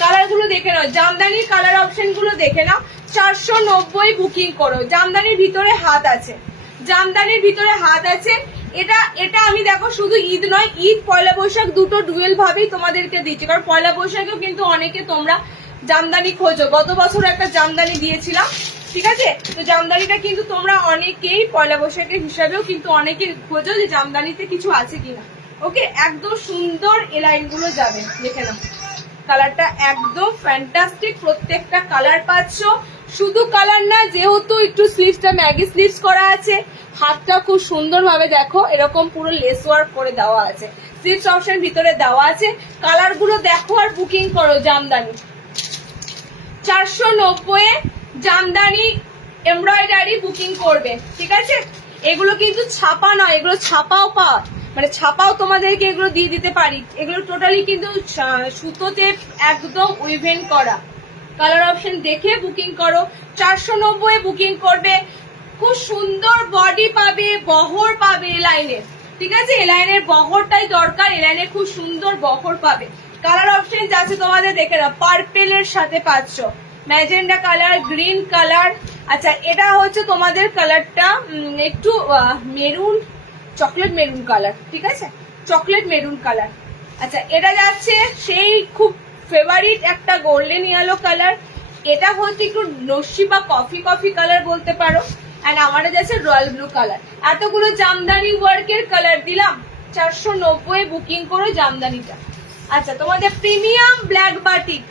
কালার গুলো দেখে নাও, জামদানির কালার অপশন গুলো দেখে নাও। 490 বুকিং করো। জামদানির ভিতরে হাত আছে, জামদানির ভিতরে হাত আছে। এটা এটা আমি দেখো শুধু ঈদ নয়, ঈদ পয়লা বৈশাখ দুটো ডুয়েল ভাবেই তোমাদেরকে দিচ্ছি, কারণ পয়লা বৈশাখেও কিন্তু অনেকে তোমরা জামদানি খোঁজো। গত বছর একটা জামদানি দিয়েছিলাম, ঠিক আছে? তো জামদানিটা কিন্তু তোমরা অনেকেই পয়লা বৈশাখের হিসাবেও কিন্তু অনেকে খোঁজো যে জামদানিতে কিছু আছে কিনা। ওকে, একদম সুন্দর এই লাইন গুলো যাবে, দেখে নাও কালারটা একদম ফ্যান্টাস্টিক, প্রত্যেকটা কালার পাচ্ছ। শুধু কালার না, যেহেতু একটু স্লিভসটা ম্যাগি স্লিভস করা আছে, হাতটা খুব সুন্দর ভাবে দেখো এরকম পুরো লেস ওয়ার্ক করে দেওয়া আছে, স্লিভস অপশন ভিতরে দেওয়া আছে। কালার গুলো দেখো আর বুকিং করো। জামদানি 490 জামদানি এমব্রয়ডারি বুকিং করবে, ঠিক আছে? এগুলো কিন্তু ছাপা নয়, এগুলো ছাপাও মানে ছাপাও তোমাদেরকে এগুলো দিয়ে দিতে পারি। এগুলো টোটালি কিন্তু সুতোতে একদম উইভেন করা। কালার অপশন দেখে বুকিং করো। 490 বুকিং করবে। খুব সুন্দর বডি পাবে, বহর পাবে এই লাইনের, ঠিক আছে? এই লাইনের বহরটাই দরকার, এই লাইনে খুব সুন্দর বহর পাবে। কালার অপশন যাচ্ছে তোমাদের, দেখে নাও পার্পেলের সাথে পাচ্ছ, ম্যাজেন্ডা কালার, গ্রিন কালার। আচ্ছা, এটা হচ্ছে তোমাদের কালারটা একটু মেরুন, চকলেট মেরুন কালার, ঠিক আছে? Chocolate maroon colour. আচ্ছা, এটা যাচ্ছে সেই খুব ফেভারিট একটা গোল্ডেন ইয়েলো কালার। এটা হচ্ছে একটু নস্যি বা কফি কফি কালার বলতে পারো। এন্ড আমাদের যাচ্ছে রয়্যাল ব্লু কালার। এতগুলো জামদানি ওয়ার্কের কালার দিলাম। 490 বুকিং করো জামদানিটা। আচ্ছা, তোমাদের প্রিমিয়াম ব্ল্যাক বাটিক,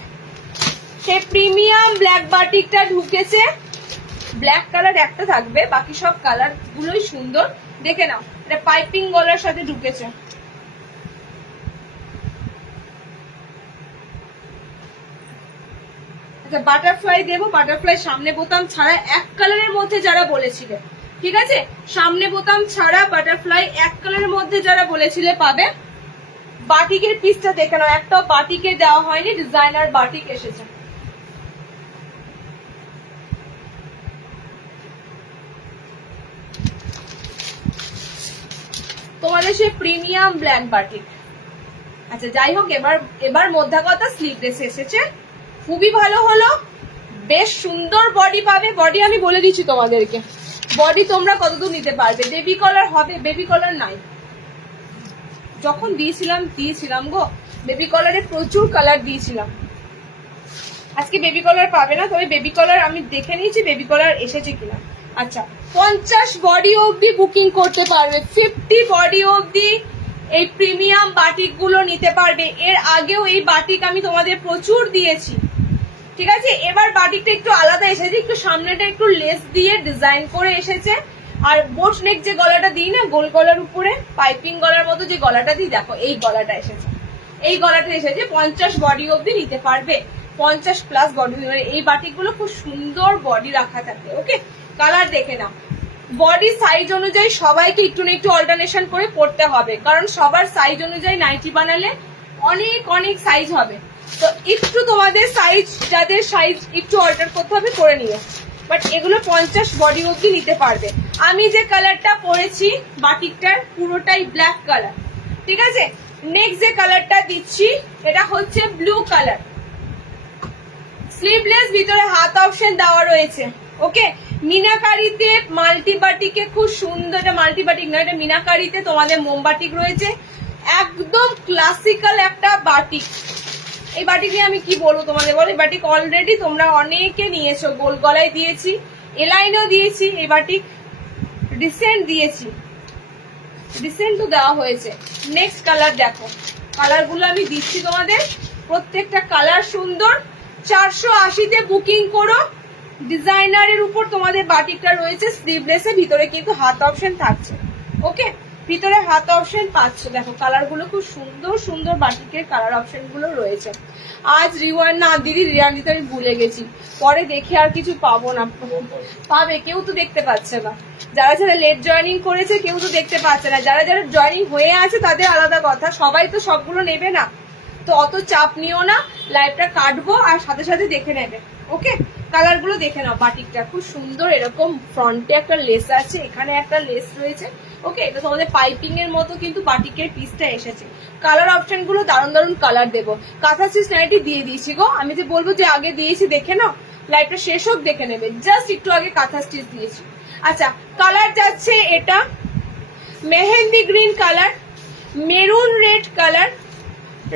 সেই প্রিমিয়াম ব্ল্যাক বাটিকটা ঢুকেছে। ব্ল্যাক কালার একটা থাকবে, বাকি সব কালার গুলোই সুন্দর, দেখে নাও। এটা পাইপিং গলার সাথে ঢুকেছে। আচ্ছা, বাটারফ্লাই দেবো। বাটারফ্লাই সামনে বোতাম ছাড়া এক কালারের মধ্যে যারা বলেছিলে, ঠিক আছে? সামনে বোতাম ছাড়া বাটারফ্লাই এক কালারের মধ্যে যারা বলেছিলে পাবে। বাটিকের পিসটা দেখে নাও, একটাও বাটিকে দেওয়া হয়নি, ডিজাইনার বাটিক এসেছে। তোমাদের সেই প্রিমিয়াম ব্ল্যাক বাটিক। আচ্ছা, যাই হোক, এবার মধ্যা কথা স্লিভলেস এসেছে, খুবই ভালো হলো। বেশ সুন্দর বডি পাবে। বডি আমি বলে দিচ্ছি তোমাদেরকে, বডি তোমরা কতদূর নিতে পারবে। বেবি কলার হবে, বেবি কলার নাই, যখন দিয়েছিলাম গো বেবি কলারে প্রচুর কালার দিয়েছিলাম। আজকে বেবি কলার পাবে না, তবে বেবি কলার আমি দেখে নিয়েছি বেবি কলার এসেছে কিনা। আচ্ছা, 50 বডি অবধি বুকিং করতে পারবে, 50 বডি অবধি এই প্রিমিয়াম বাটিক গুলো নিতে পারবে। এর আগেও এই বাটিক আমি তোমাদের প্রচুর দিয়েছি, ঠিক আছে? এবার বাটিকটা একটু আলাদা এসেছে, একটু সামনেটা একটু লেস দিয়ে ডিজাইন করে এসেছে। আর বোট নেক যে গলাটা দিই না, গোল গলার উপরে পাইপিং গলার মতো যে গলাটা দিই, দেখো এই গলাটা এসেছে, এই গলাটা এসেছে। 50 বডি অবধি নিতে পারবে, 50 প্লাস বডি। এই বাটিক গুলো খুব সুন্দর বডি রাখা থাকে। ওকে, কালার দেখে নাও। বডি সাইজ অনুযায়ী সবাইকে একটু না একটু অল্টারনেশন করে পড়তে হবে, কারণ সবার সাইজ অনুযায়ী নাইটি বানালে অনেক অনেক সাইজ হবে। তো একটু তোমাদের সাইজ, যাদের সাইজ একটু অল্টার করতে হবে করে নিও। বাট এগুলো 50 বডি অবধি নিতে পারবে। আমি যে কালারটা পরেছি বাটিকটার পুরোটাই ব্ল্যাক কালার, ঠিক আছে? নেক্সট যে কালারটা দিচ্ছি এটা হচ্ছে ব্লু কালার। স্লিভলেস, ভিতরে হাত অপশন দেওয়া রয়েছে। ওকে, মিনাকারিতে মাল্টি বাটিকে খুব সুন্দর, এটা মাল্টি বাটিক না, এটা মিনাকারিতে তোমাদের মোমবাটিক রয়েছে। একদম ক্লাসিক্যাল একটা বাটিক। এই বাটিক নিয়ে আমি কি বলবো তোমাদের, বলো? এই বাটিক অলরেডি তোমরা অনেকে নিয়েছো, গোল গলায় দিয়েছি, এলাইনেও দিয়েছি, এই বাটিক রিসেন্ট দিয়েছি, রিসেন্ট তো দেওয়া হয়েছে। নেক্সট কালার দেখো, কালার গুলো আমি দিচ্ছি তোমাদের, প্রত্যেকটা কালার সুন্দর। 480-তে বুকিং করো। ডিজাইনারের উপর তোমাদের বাটিকটা রয়েছে, স্লিভলেসে, ভিতরে কিন্তু হাত অপশন থাকছে। ওকে, ভিতরে হাত অপশন পাচ্ছ। দেখো কালার গুলো খুব সুন্দর সুন্দর বাটিকের কালার অপশন গুলো রয়েছে। আজ রিওয়ান না দিদি, রিয়ান দিতে আমি ভুলে গেছি, পরে দেখে আর কিছু পাবো না। পাবে, কেউ তো দেখতে পাচ্ছে না। যারা যারা লেট জয়েনিং করেছে কেউ তো দেখতে পাচ্ছে না, যারা যারা জয়েনিং হয়ে আছে তাদের আলাদা কথা, সবাই তো সবগুলো নেবে না। তো অত চাপ নিও না, লাইভটা কাটবো আর সাথে সাথে দেখে নেবে। ওকে, কালার গুলো দেখে নাও। বাটিকটা খুব সুন্দর, এরকম ফ্রন্টে একটা লেস আছে, এখানে একটা লেস রয়েছে। ওকে, এটা তোমাদের পাইপিং এর মতো কিন্তু বাটিকের পিসটা এসেছে। কালার অপশন গুলো দারুণ দারুণ কালার দেবো। কাঁথা স্টিচ নাইটি দিয়ে দিয়েছি গো, আমি যে বলবো যে আগে দিয়েছি দেখে নাও, লাইভটা শেষ হোক দেখে নেবে। জাস্ট একটু আগে কাঁথা স্টিচ দিয়েছি। আচ্ছা, কালার যাচ্ছে এটা mehndi green colour, maroon red colour,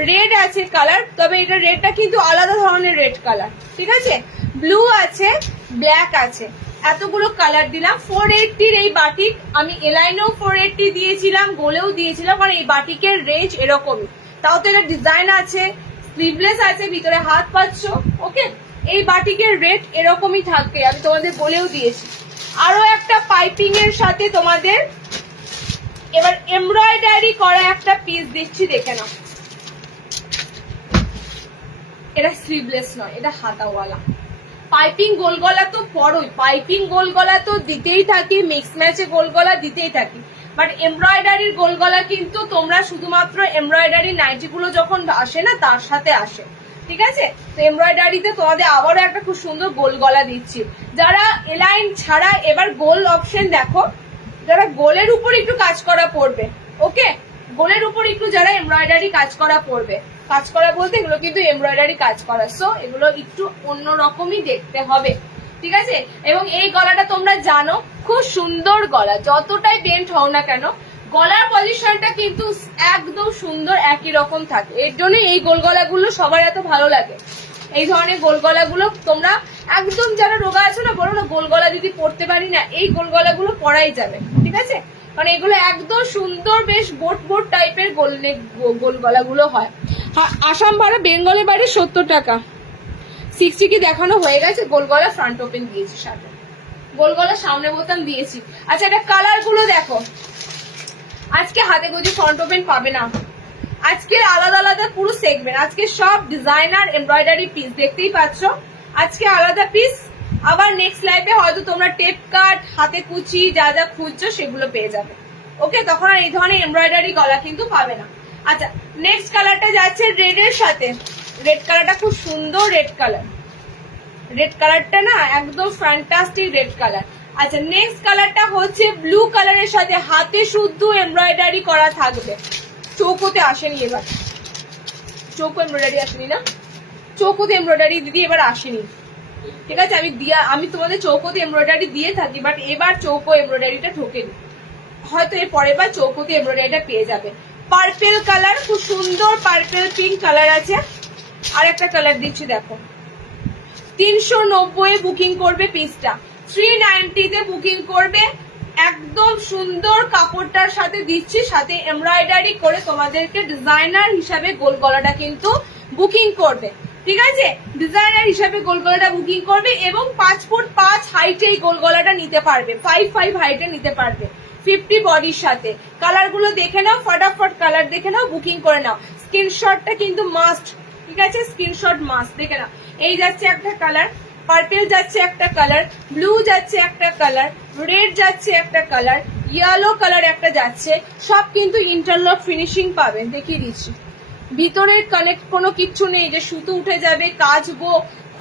red আছে কালার, তবে এটা রেডটা কিন্তু আলাদা ধরনের রেড কালার, ঠিক আছে। ব্লু আছে, ব্ল্যাক আছে, এতগুলো কালার দিলাম। 480 এই বাটিক, আমি এলাইনেও 480 দিয়েছিলাম, গোলেও দিয়েছিলাম, কারণ এই বাটিকের রেঞ্জ এরকমই। তাও তো এটা ডিজাইন আছে, স্লিভলেস আছে, ভিতরে হাত পাচ্ছ, ওকে। এই বাটিকের রেট এরকমই থাকবে, আমি তোমাদের বলেও দিয়েছি। আরো একটা পাইপিং এর সাথে তোমাদের এবার এমব্রয়ডারি করা একটা পিস দিচ্ছি, দেখে নাও। এটা স্লিভলেস নয়, এটা হাতাওয়ালা। পাইপিং গোল গলা তো পরই, পাইপিং গোল গলা তো দিতেই থাকি, মিক্স ম্যাচে গোল গলা দিতেই থাকি, বাট এমব্রয়ডারির গোল গলা কিন্তু তোমরা শুধুমাত্র এমব্রয়ডারি নাইটিগুলো যখন আসে না তার সাথে আসে, ঠিক আছে। তো এমব্রয়ডারিতে তোমাদের আবারও একটা খুব সুন্দর গোল গলা দিচ্ছি। যারা এলাইন ছাড়া এবার গোল অপশন দেখো, যারা গোলের উপর একটু কাজ করা পড়বে, ওকে, গোলের উপর একটু যারা এমব্রয়ডারি কাজ করা পড়বে, কাজ করা বলতে এগুলো কিন্তু এমব্রয়ডারি কাজ করা, সো এগুলো একটু অন্যরকমই দেখতে হবে, ঠিক আছে। এবং এই গলাটা তোমরা জানো খুব সুন্দর গলা, যতটাই বেন্ট হও না কেন গলার পজিশনটা কিন্তু একদম সুন্দর একই রকম থাকে। এর জন্য এই গোল গলাগুলো সবার এত ভালো লাগে। এই ধরনের গোল গলাগুলো তোমরা একদম যারা রোগা আছো না, বলো না গোল গলা দিদি পরতে পারি না, এই গোল গলাগুলো পরাই যাবে, ঠিক আছে। কারণ এগুলো একদম সুন্দর, বেশ বোট বোট টাইপের গোল গলাগুলো হয়। আসাম ভাড়া বেঙ্গলের বাড়ি 70 টাকা। 60 কি দেখানো হয়ে গেছে, গোল গলা ফ্রন্ট ওপেন দিয়েছি, সাথে গোল গলা সামনে বোতাম দিয়েছি। আচ্ছা, এটা কালার গুলো দেখো, আজকে হাতে গোজি ফ্রন্ট ওপেন পাবে না, আজকে আলাদা আলাদা পুরো সেগমেন্ট, আজকে সব ডিজাইনার এমব্রয়ডারি পিস দেখতেই পাচ্ছ, আজকে আলাদা পিস। আবার নেক্সট লাইভে হয়তো তোমরা টেপ কাট, হাতে কুচি যা যা খুঁজছো সেগুলো পেয়ে যাবে, ওকে। তখন আর এই ধরনের এমব্রয়ডারি গলা কিন্তু পাবে না। আচ্ছা, নেক্সট কালারটা যাচ্ছে রেড এর সাথে, রেড কালারটা খুব সুন্দর, রেড কালার, রেড কালারটা না একদম ফ্যান্টাস্টিক রেড কালার। আচ্ছা, নেক্সট কালারটা হচ্ছে ব্লু কালারের সাথে হাতে শুদ্ধ এমব্রয়ডারি করা থাকবে। চৌকোতে আসেনি এবার, চৌকো এমব্রয়ডারি আসেনি না, চৌকোতে এমব্রয়ডারি দিদি এবার আসেনি, ঠিক আছে। আমি তোমাদের চৌকোতে এমব্রয়ডারি দিয়ে থাকি, বাট এবার চৌকো এমব্রয়ডারিটা ঢোকেনি, হয়তো এর পরের বার চৌকোতে এমব্রয়ডারিটা পেয়ে যাবে। পার্পেল কালার, খুব সুন্দর পার্পেল পিঙ্ক কালার আছে। আর একটা কালার দিচ্ছি দেখো, 390 বুকিং করবে পিসটা, 390 তে বুকিং করবে, একদম সুন্দর কাপড়টার সাথে দিচ্ছি, সাথে এমব্রয়ডারি করে তোমাদেরকে ডিজাইনার হিসাবে গোল গলাটা কিন্তু বুকিং করবে, ঠিক আছে। ডিজাইনার হিসাবে গোল গলাটা বুকিং করবে এবং 5 ফুট 5 হাইটে এই গোল গলাটা নিতে পারবে, 5 হাইটে নিতে পারবে 50 বডির সাথে। কালার গুলো দেখে নাও, ফটাফট কালার দেখে নাও, বুকিং করে নাও। স্ক্রিনশটটা কিন্তু মাস্ট, ঠিক আছে, স্ক্রিনশট মাস্ট দেখে নাও। এই যাচ্ছে একটা কালার, পার্পেল যাচ্ছে একটা কালার, ব্লু যাচ্ছে একটা কালার, রেড যাচ্ছে একটা কালার, ইয়েলো কালার একটা যাচ্ছে, সব কিন্তু ইন্টারলক ফিনিশিং পাবে, দেখিয়ে দিচ্ছি। ভিতরের কানেক্ট কোনো কিচ্ছু নেই যে সুতো উঠে যাবে, কাচবো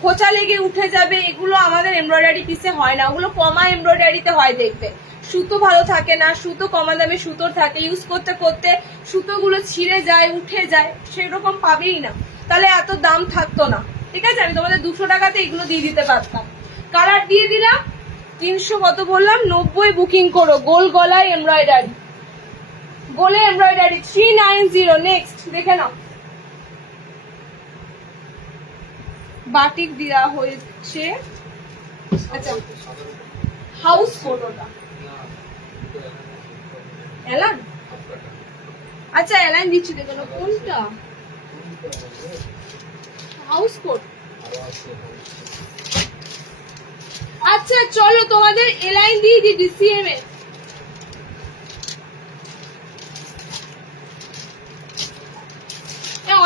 খোঁচা লেগে উঠে যাবে, এগুলো আমাদের এমব্রয়ডারি পিসে হয় না, ওগুলো কমা এমব্রয়ডারিতে হয়, দেখবে সুতো ভালো থাকে না, সুতো কমা দামে সুতোর থাকে, ইউজ করতে করতে সুতোগুলো ছিঁড়ে যায়, উঠে যায়, সেরকম পাবেই না, তাহলে এত দাম থাকতো না, ঠিক আছে। আমি তোমাদের 200 টাকাতে এগুলো দিয়ে দিতে পারতাম। কালার দিয়ে দিলাম, 300 কত বললাম, 90 বুকিং করো। গোল গলায় এমব্রয়ডারি, গোলে এমব্রয়ডারি 390। নেক্সট দেখে নাও, বাটিক দেওয়া হয়েছে। আচ্ছা, হাউস কোটটা এলান, আচ্ছা এলাইন দিচ্ছি, দেখো না কোনটা হাউস কোট। আচ্ছা চলো তোমাদের এলাইন দিয়ে দিই ডিসিএম এ।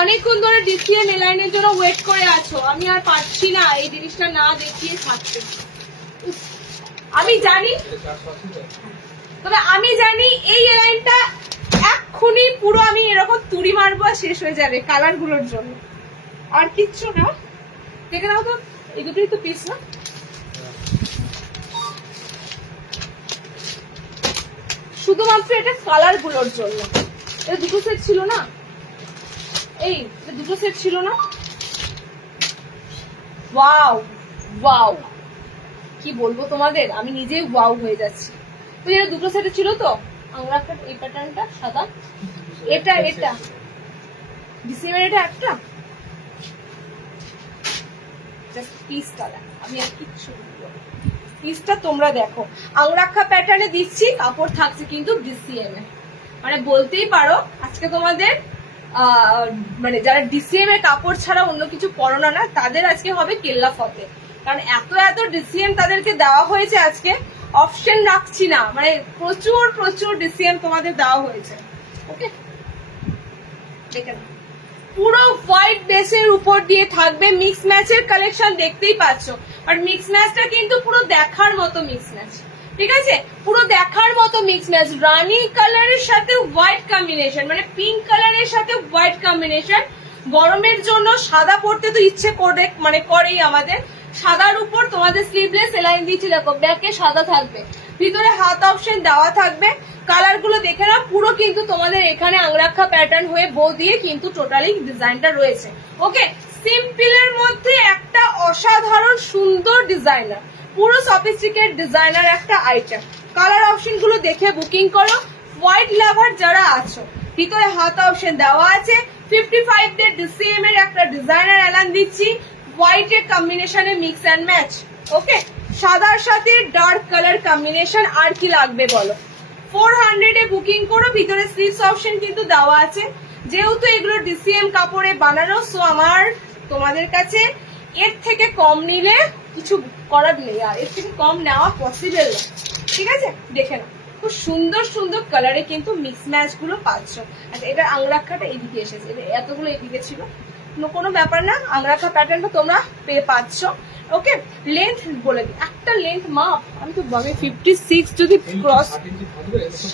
অনেকক্ষণ ধরে ডিসিএম এলাইনের জন্য ওয়েট করে আছো, আমি আর পারছি না এই জিনিসটা না দেখিয়ে থাকতে। আমি জানি, তবে আমি জানি এই এলাইনটা এক্ষুনি পুরো আমি এরকম তুড়ি মারবো আর শেষ হয়ে যাবে কালার গুলোর জন্য, আর কিচ্ছু না। দেখে নাও তো, এই দুটোই তো পিস না, শুধুমাত্র এটা কালার গুলোর জন্য। এটা দুটো সেট ছিল না, এই দুটো সেট ছিল না, ওয়াও ওয়াও, কি বলবো তোমাদের, আমি নিজেই ওয়াও হয়ে যাচ্ছি। তো এটা দুটো সেট ছিল তো, আংরাখাট এই প্যাটার্নটা সাদা, এটা ডিসিএম এর এটা একটা জাস্ট পিসটা দেখো, আমি আর কিচ্ছু বলবো না। পিসটা তোমরা দেখো, আংরাখা প্যাটার্নে দিচ্ছি, কাপড় থাকছে কিন্তু ডিসিএম এ, মানে বলতেই পারো আজকে তোমাদের মানে যারা ডিসিএম এর কাপড় ছাড়া অন্য কিছু পরো না তাদের আজকে হবে কেল্লা ফতে, কারণ এত ডিসিএম তাদেরকে দেওয়া হয়েছে, আজকে অপশন রাখছি না, মানে প্রচুর ডিসিএম তোমাদের দেওয়া হয়েছে। ওকে, দেখে নাও, পুরো হোয়াইট বেসের উপর দিয়ে থাকবে, মিক্স ম্যাচের কালেকশন দেখতেই পাচ্ছ, আর মিক্স ম্যাচটা কিন্তু পুরো দেখার মতো মিক্স ম্যাচ, ঠিক আছে, পুরো দেখার মতো মিক্স ম্যাচ। রানি কালারের সাথে হোয়াইট কম্বিনেশন, মানে পিঙ্ক কালারের সাথে হোয়াইট কম্বিনেশন। গরমের জন্য সাদা পরতে তো ইচ্ছে করে, মানে করেই আমাদের, সাদার উপর তোমাদের স্লিভলেস এলাইন দিয়েছি, দেখো ব্যাকে সাদা থাকবে, ভিতরে হাত অপশন দেওয়া থাকবে। কালার গুলো দেখে নাও, পুরো কিন্তু তোমাদের এখানে আংরাখা প্যাটার্ন হয়ে বো দিয়ে কিন্তু টোটালি ডিজাইনটা রয়েছে। ওকে, সিম্পলের মধ্যে একটা অসাধারণ সুন্দর ডিজাইনার, পুরো সফিস্টিকেট ডিজাইনার একটা আইটেম। কালার অপশন গুলো দেখে বুকিং করো। হোয়াইট লাভার যারা আছো, ভিতরে হাত অপশন দেওয়া আছে। 55 ডে ডিসিএম এর একটা ডিজাইনার এলান দিচ্ছি, হোয়াইট এর কম্বিনেশনে মিক্স অ্যান্ড ম্যাচ। ওকে, সাদার সাথে ডার্ক কালার কম্বিনেশন, আর কি লাগবে বলো। 400 এ বুকিং করো, ভিতরে স্লিভস অপশন কিন্তু দেওয়া আছে। যেহেতু এগুলো ডিসিএম কাপড়ে বানানো, সো আমার তোমাদের কাছে এর থেকে কম নিলে কিছু করার নেই, আর এর থেকে কম নেওয়া পসিবল না, ঠিক আছে। দেখে নাও, খুব সুন্দর কালারে কিন্তু মিক্স ম্যাচ গুলো পাচ্ছ। আচ্ছা, এটা আংরাখাটা এদিকে এসেছে, এতগুলো এদিকে ছিল, কোনো ব্যাপার না, আংরাখা প্যাটার্নটা তোমরা পেয়ে পাচ্ছ। ওকে, লেন্থ বলে দিই, একটা লেন্থ মাপ, আমি তো ভাবি 56 যদি ক্রস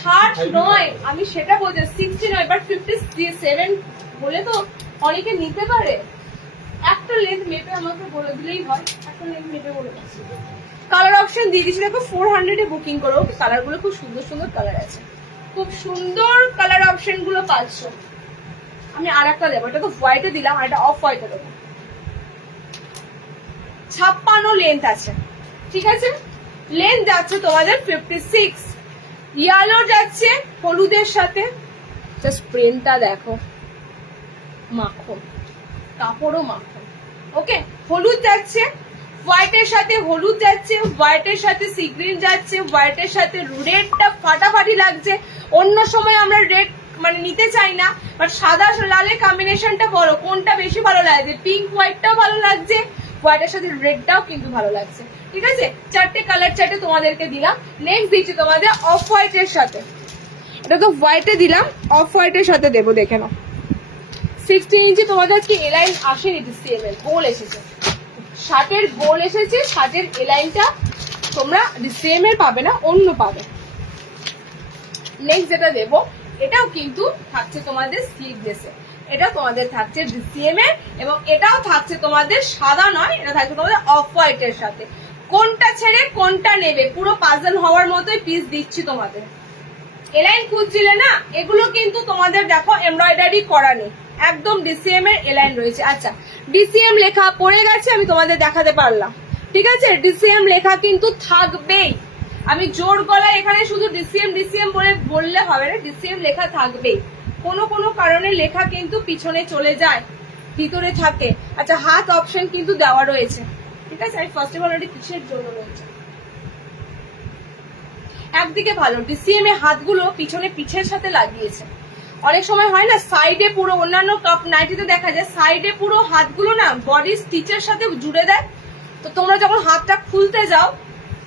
60 নয়, আমি সেটা বলছি 60 নয়, বাট 57 বলে তো অনেকে নিতে পারে। একটা লেন্থ মেপে আমাকে বলে দিলেই হয়, একটা লেন্থ মেপে বলে দিচ্ছি। কালার অপশন দিয়ে দিচ্ছি, দেখো 400 এ বুকিং করো। কালার গুলো খুব সুন্দর কালার আছে, খুব সুন্দর কালার অপশন গুলো পাচ্ছ। আমি আর একটা দেবো, এটা তো হোয়াইটে দিলাম, আর এটা অফ হোয়াইটে দেবো। 56 লেন্থ আছে, ঠিক আছে, লেন্থ যাচ্ছে তোমাদের 56। ইয়েলো যাচ্ছে হলুদের সাথে, জাস্ট প্রিন্টটা দেখো, মাখন, কাপড়ও মাখন। ওকে, হলুদ যাচ্ছে হোয়াইটের সাথে, হলুদ যাচ্ছে হোয়াইটের সাথে, সি গ্রিন যাচ্ছে হোয়াইটের সাথে, রেডটা ফাটাফাটি লাগছে। অন্য সময় আমরা রেড মানে নিতে চাই না, বাট সাদা লালের কম্বিনেশনটা বলো কোনটা বেশি ভালো লাগছে। পিঙ্ক হোয়াইটটাও ভালো লাগছে, হোয়াইটের সাথে রেডটাও কিন্তু ভালো লাগছে, ঠিক আছে। চারটে কালার চারটে তোমাদেরকে দিলাম। নেক্সট দিচ্ছি তোমাদের অফ হোয়াইটের সাথে, এটা তো হোয়াইটে দিলাম, অফ হোয়াইটের সাথে দেবো, দেখে নাও। 16 ইঞ্চি তোমাদের আজকে এলাইন আসেনি, ডিসিএম এর গোল এসেছে, শার্টের গোল এসেছে, শার্টের এলাইনটা তোমরা ডিসিএম এর পাবে না, অন্য পাবে। নেক্সট যেটা দেবো, এটাও কিন্তু থাকছে তোমাদের স্লিভলেসে, এটা তোমাদের থাকছে ডিসিএম এর, এবং এটাও থাকছে তোমাদের সাদা নয়, এটা থাকছে তোমাদের অফ হোয়াইটের সাথে। কোনটা ছেড়ে কোনটা নেবে, পুরো পাজল হওয়ার মতোই পিস দিচ্ছি তোমাদের। এলাইন খুঁজছিলে না, এগুলো কিন্তু তোমাদের দেখো এমব্রয়ডারি করা নেই, একদম ডিসিএম এর এলাইন রয়েছে। আচ্ছা, ডিসিএম লেখা পড়ে গেছে, আমি তোমাদের দেখাতে পারলাম, ঠিক আছে। ডিসিএম লেখা কিন্তু থাকবেই, আমি জোর গলায় এখানে শুধু ডিসিএম বললে হবে না, ডিসিএম লেখা থাকবেই। কোনো কারণে লেখা কিন্তু পিছনে চলে যায়, ভিতরে থাকে। আচ্ছা, হাত অপশন কিন্তু দেওয়া রয়েছে, ঠিক আছে। আমি ফার্স্ট অফ অল কিসের জন্য রয়েছে, একদিকে ভালো ডিসিএম এ হাতগুলো পিছনে পিছের সাথে লাগিয়েছে। অনেক সময় হয় না সাইডে পুরো, অন্যান্য কাপ নাইটিতে দেখা যায় সাইডে পুরো হাতগুলো না বডি স্টিচের সাথে জুড়ে দেয়, তো তোমরা যখন হাতটা খুলতে যাও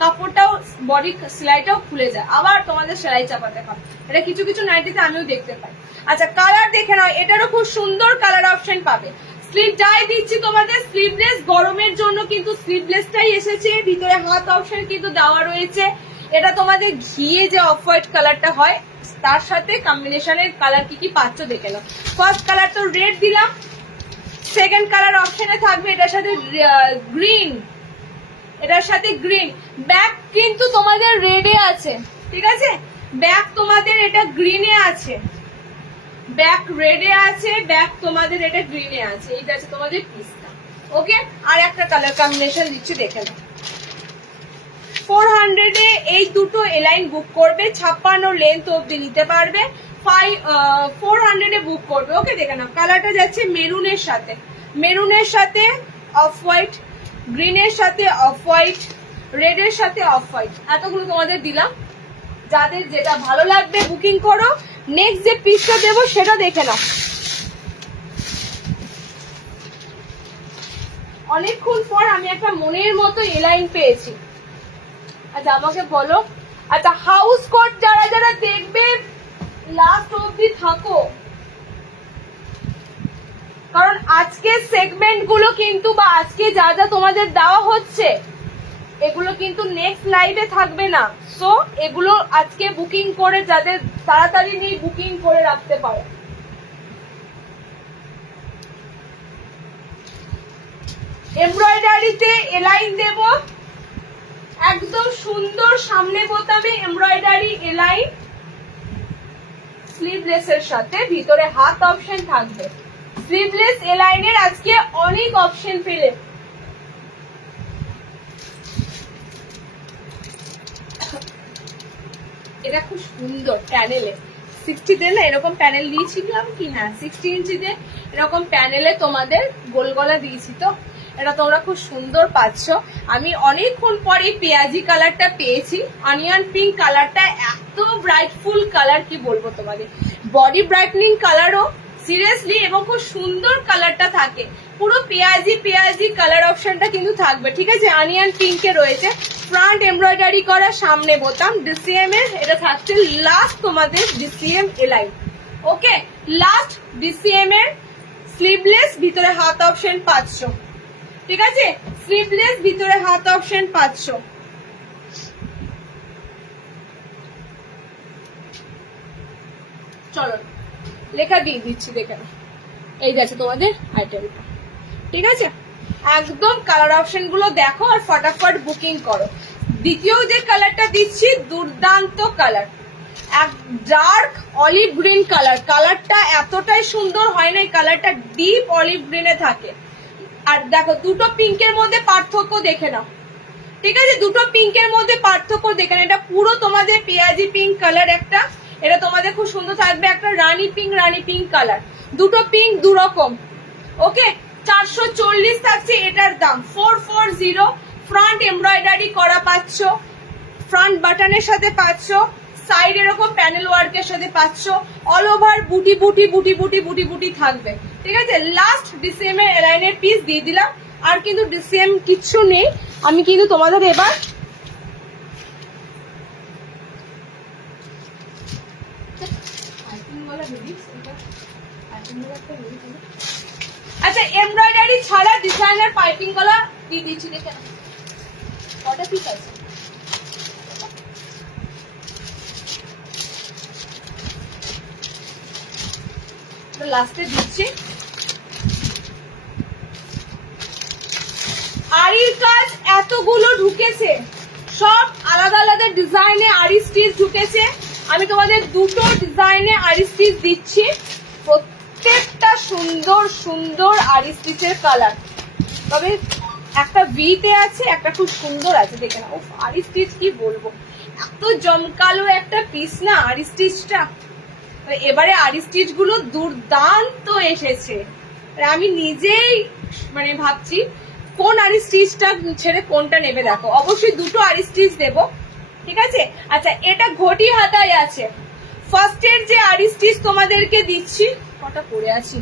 কাপড়টাও বডি সেলাইটাও খুলে যায়, আবার তোমাদের সেলাই চাপাতে হয়। এটা কিছু নাইটিতে আমিও দেখতে পাই। আচ্ছা, কালার দেখে নাও, এটারও খুব সুন্দর কালার অপশন পাবে। স্লিভ ডাই দিচ্ছি তোমাদের, স্লিভলেস, গরমের জন্য কিন্তু স্লিভলেসটাই এসেছে, ভিতরে হাত অপশন কিন্তু দেওয়া রয়েছে। এটা তোমাদের ঘিয়ে যে অফ হোয়াইট কালারটা হয় তার সাথে কম্বিনেশনের কালার কি পাচ্ছ দেখে নাও। ফার্স্ট কালার তো রেড দিলাম, সেকেন্ড কালার অপশনে থাকবে এটার সাথে গ্রিন, এটার সাথে গ্রিন। ব্যাক কিন্তু তোমাদের রেডে আছে, ঠিক আছে, ব্যাক তোমাদের এটা গ্রিনে আছে, ব্যাক রেডে আছে, ব্যাক তোমাদের এটা গ্রিনে আছে, এইটা আছে তোমাদের পিসটা। ওকে, আর একটা কালার কম্বিনেশন দিচ্ছি দেখে নাও। 400 এই দুটো এলাইন বুক করবে, 56 লেন্থ অবধি নিতে পারবে, 400 বুক করবে। ওকে, দেখে নাও কালারটা যাচ্ছে মেরুনের সাথে অফ হোয়াইট, গ্রিনের সাথে অফ হোয়াইট, রেডের সাথে অফ হোয়াইট, এতগুলো তোমাদের দিলাম। যাদের যেটা ভালো লাগবে বুকিং করো। নেক্সট যে পিসটা দেবো সেটা দেখে নাও। অনেকক্ষণ পর আমি একটা মনের মতো এলাইন পেয়েছি। আচ্ছা আমাকে বলো, আচ্ছা হাউস কোট যারা যারা দেখবে লাস্ট অবধি থাকো, কারণ আজকের সেগমেন্ট গুলো কিন্তু বা আজকে যা যা তোমাদের দেওয়া হচ্ছে এগুলো কিন্তু নেক্সট লাইভে থাকবে না। সো এগুলো আজকে বুকিং করে যাদের তাড়াতাড়ি নিয়ে বুকিং করে রাখতে পারো। এমব্রয়ডারিতে এলাইন দেব, একদম সুন্দর সামনে বোতামে এমব্রয়ডারি এলাইন, স্লিভলেসের সাথে ভিতরে হাত অপশন থাকবে। স্লিভলেস এলাইনের আজকে অনেক অপশন পেলে। এটা খুব সুন্দর প্যানেলে, 60 না এরকম প্যানেল দিয়েছিলাম কি, হ্যাঁ 60 ইঞ্চিতে এরকম প্যানেলে তোমাদের গোল গলা দিয়েছি। তো এটা তোমরা খুব সুন্দর পাচ্ছ। আমি অনেকক্ষণ পরে পেঁয়াজি কালারটা পেয়েছি, অনিয়ন পিঙ্ক কালারটা এত ব্রাইটফুল কালার কি বলবো তোমাদের, বডি ব্রাইটনিং কালারও সিরিয়াসলি, এবং খুব সুন্দর কালারটা থাকে, পুরো পেঁয়াজি কালার অপশনটা কিন্তু থাকবে। ঠিক আছে, অনিয়ন পিঙ্কে রয়েছে, ফ্রন্ট এমব্রয়ডারি করা, সামনে বোতাম ডিসিএম এর। এটা থাকছে লাস্ট তোমাদের ডিসিএম এলাইন। ওকে, লাস্ট ডিসিএম এর স্লিভলেস, ভিতরে হাত অপশন পাচ্ছ। ঠিক আছে, স্লিভলেস ভিতরে হাত অপশন পাচ্ছ। চলো লেখা দিয়ে দিচ্ছি, দেখে নাও। এই যাচ্ছে তোমাদের আইটেমটা। ঠিক আছে, একদম কালার অপশন গুলো দেখো আর ফটাফট বুকিং করো। দ্বিতীয় যে কালারটা দিচ্ছি দুর্দান্ত কালার, এক ডার্ক অলিভ গ্রিন কালার। কালারটা এতটাই সুন্দর হয় না, এই কালারটা ডিপ অলিভ গ্রিনে থাকে। আর দেখো দুটো পিঙ্কের মধ্যে পার্থক্য দেখে নাও। ঠিক আছে, দুটো পিঙ্কের মধ্যে পার্থক্য দেখে নাও। এটা পুরো তোমাদের পেঁয়াজি পিঙ্ক কালার একটা, এটা তোমাদের খুব সুন্দর থাকবে। একটা রানী পিঙ্ক কালার, দুটো পিঙ্ক দু রকম। ওকে, 440 থাকছে এটার দাম। 440। ফ্রন্ট এমব্রয়ডারি করা পাচ্ছ, ফ্রন্ট বাটনের সাথে পাচ্ছ, সাইড এরকম প্যানেল ওয়ার্কের সাথে পাচ্ছ, অল ওভার বুটি বুটি বুটি বুটি বুটি বুটি থাকবে। ঠিক আছে, লাস্ট ডিসিএম এর এলাইনের পিস দিয়ে দিলাম। আর কিন্তু ডিসিএম কিচ্ছু নেই। আমি কিন্তু তোমাদের এবার আচ্ছা এমব্রয়ডারি ছাড়া ডিজাইনার পাইপিং গলা দিয়ে দিচ্ছি। দেখে কটা পিস আছে, লাস্টে দিচ্ছি। আরির কাজ এতগুলো ঢুকেছে, সব আলাদা আলাদা ডিজাইনে আরি স্টিচ ঢুকেছে। আমি তোমাদের দুটো ডিজাইনে আরি স্টিচ দিচ্ছি, প্রত্যেকটা সুন্দর সুন্দর আরি স্টিচের কালার। তবে একটা ভিতে আছে, একটা খুব সুন্দর আছে, দেখে না। ওফ, আরি স্টিচ কি বলবো, এত জমকালো একটা পিস না আরি স্টিচটা। এবারে আরি স্টিচ গুলো দুর্দান্ত এসেছে। আমি নিজেই মানে ভাবছি কোন আরি স্টিচটা ছেড়ে কোনটা নেবে। দেখো অবশ্যই দুটো আরি স্টিচ দেবো। ঠিক আছে, আচ্ছা এটা ঘটি হাতায় আছে। ফার্স্টের যে আরি স্টিচ তোমাদেরকে দিচ্ছি, কটা পরে আছি,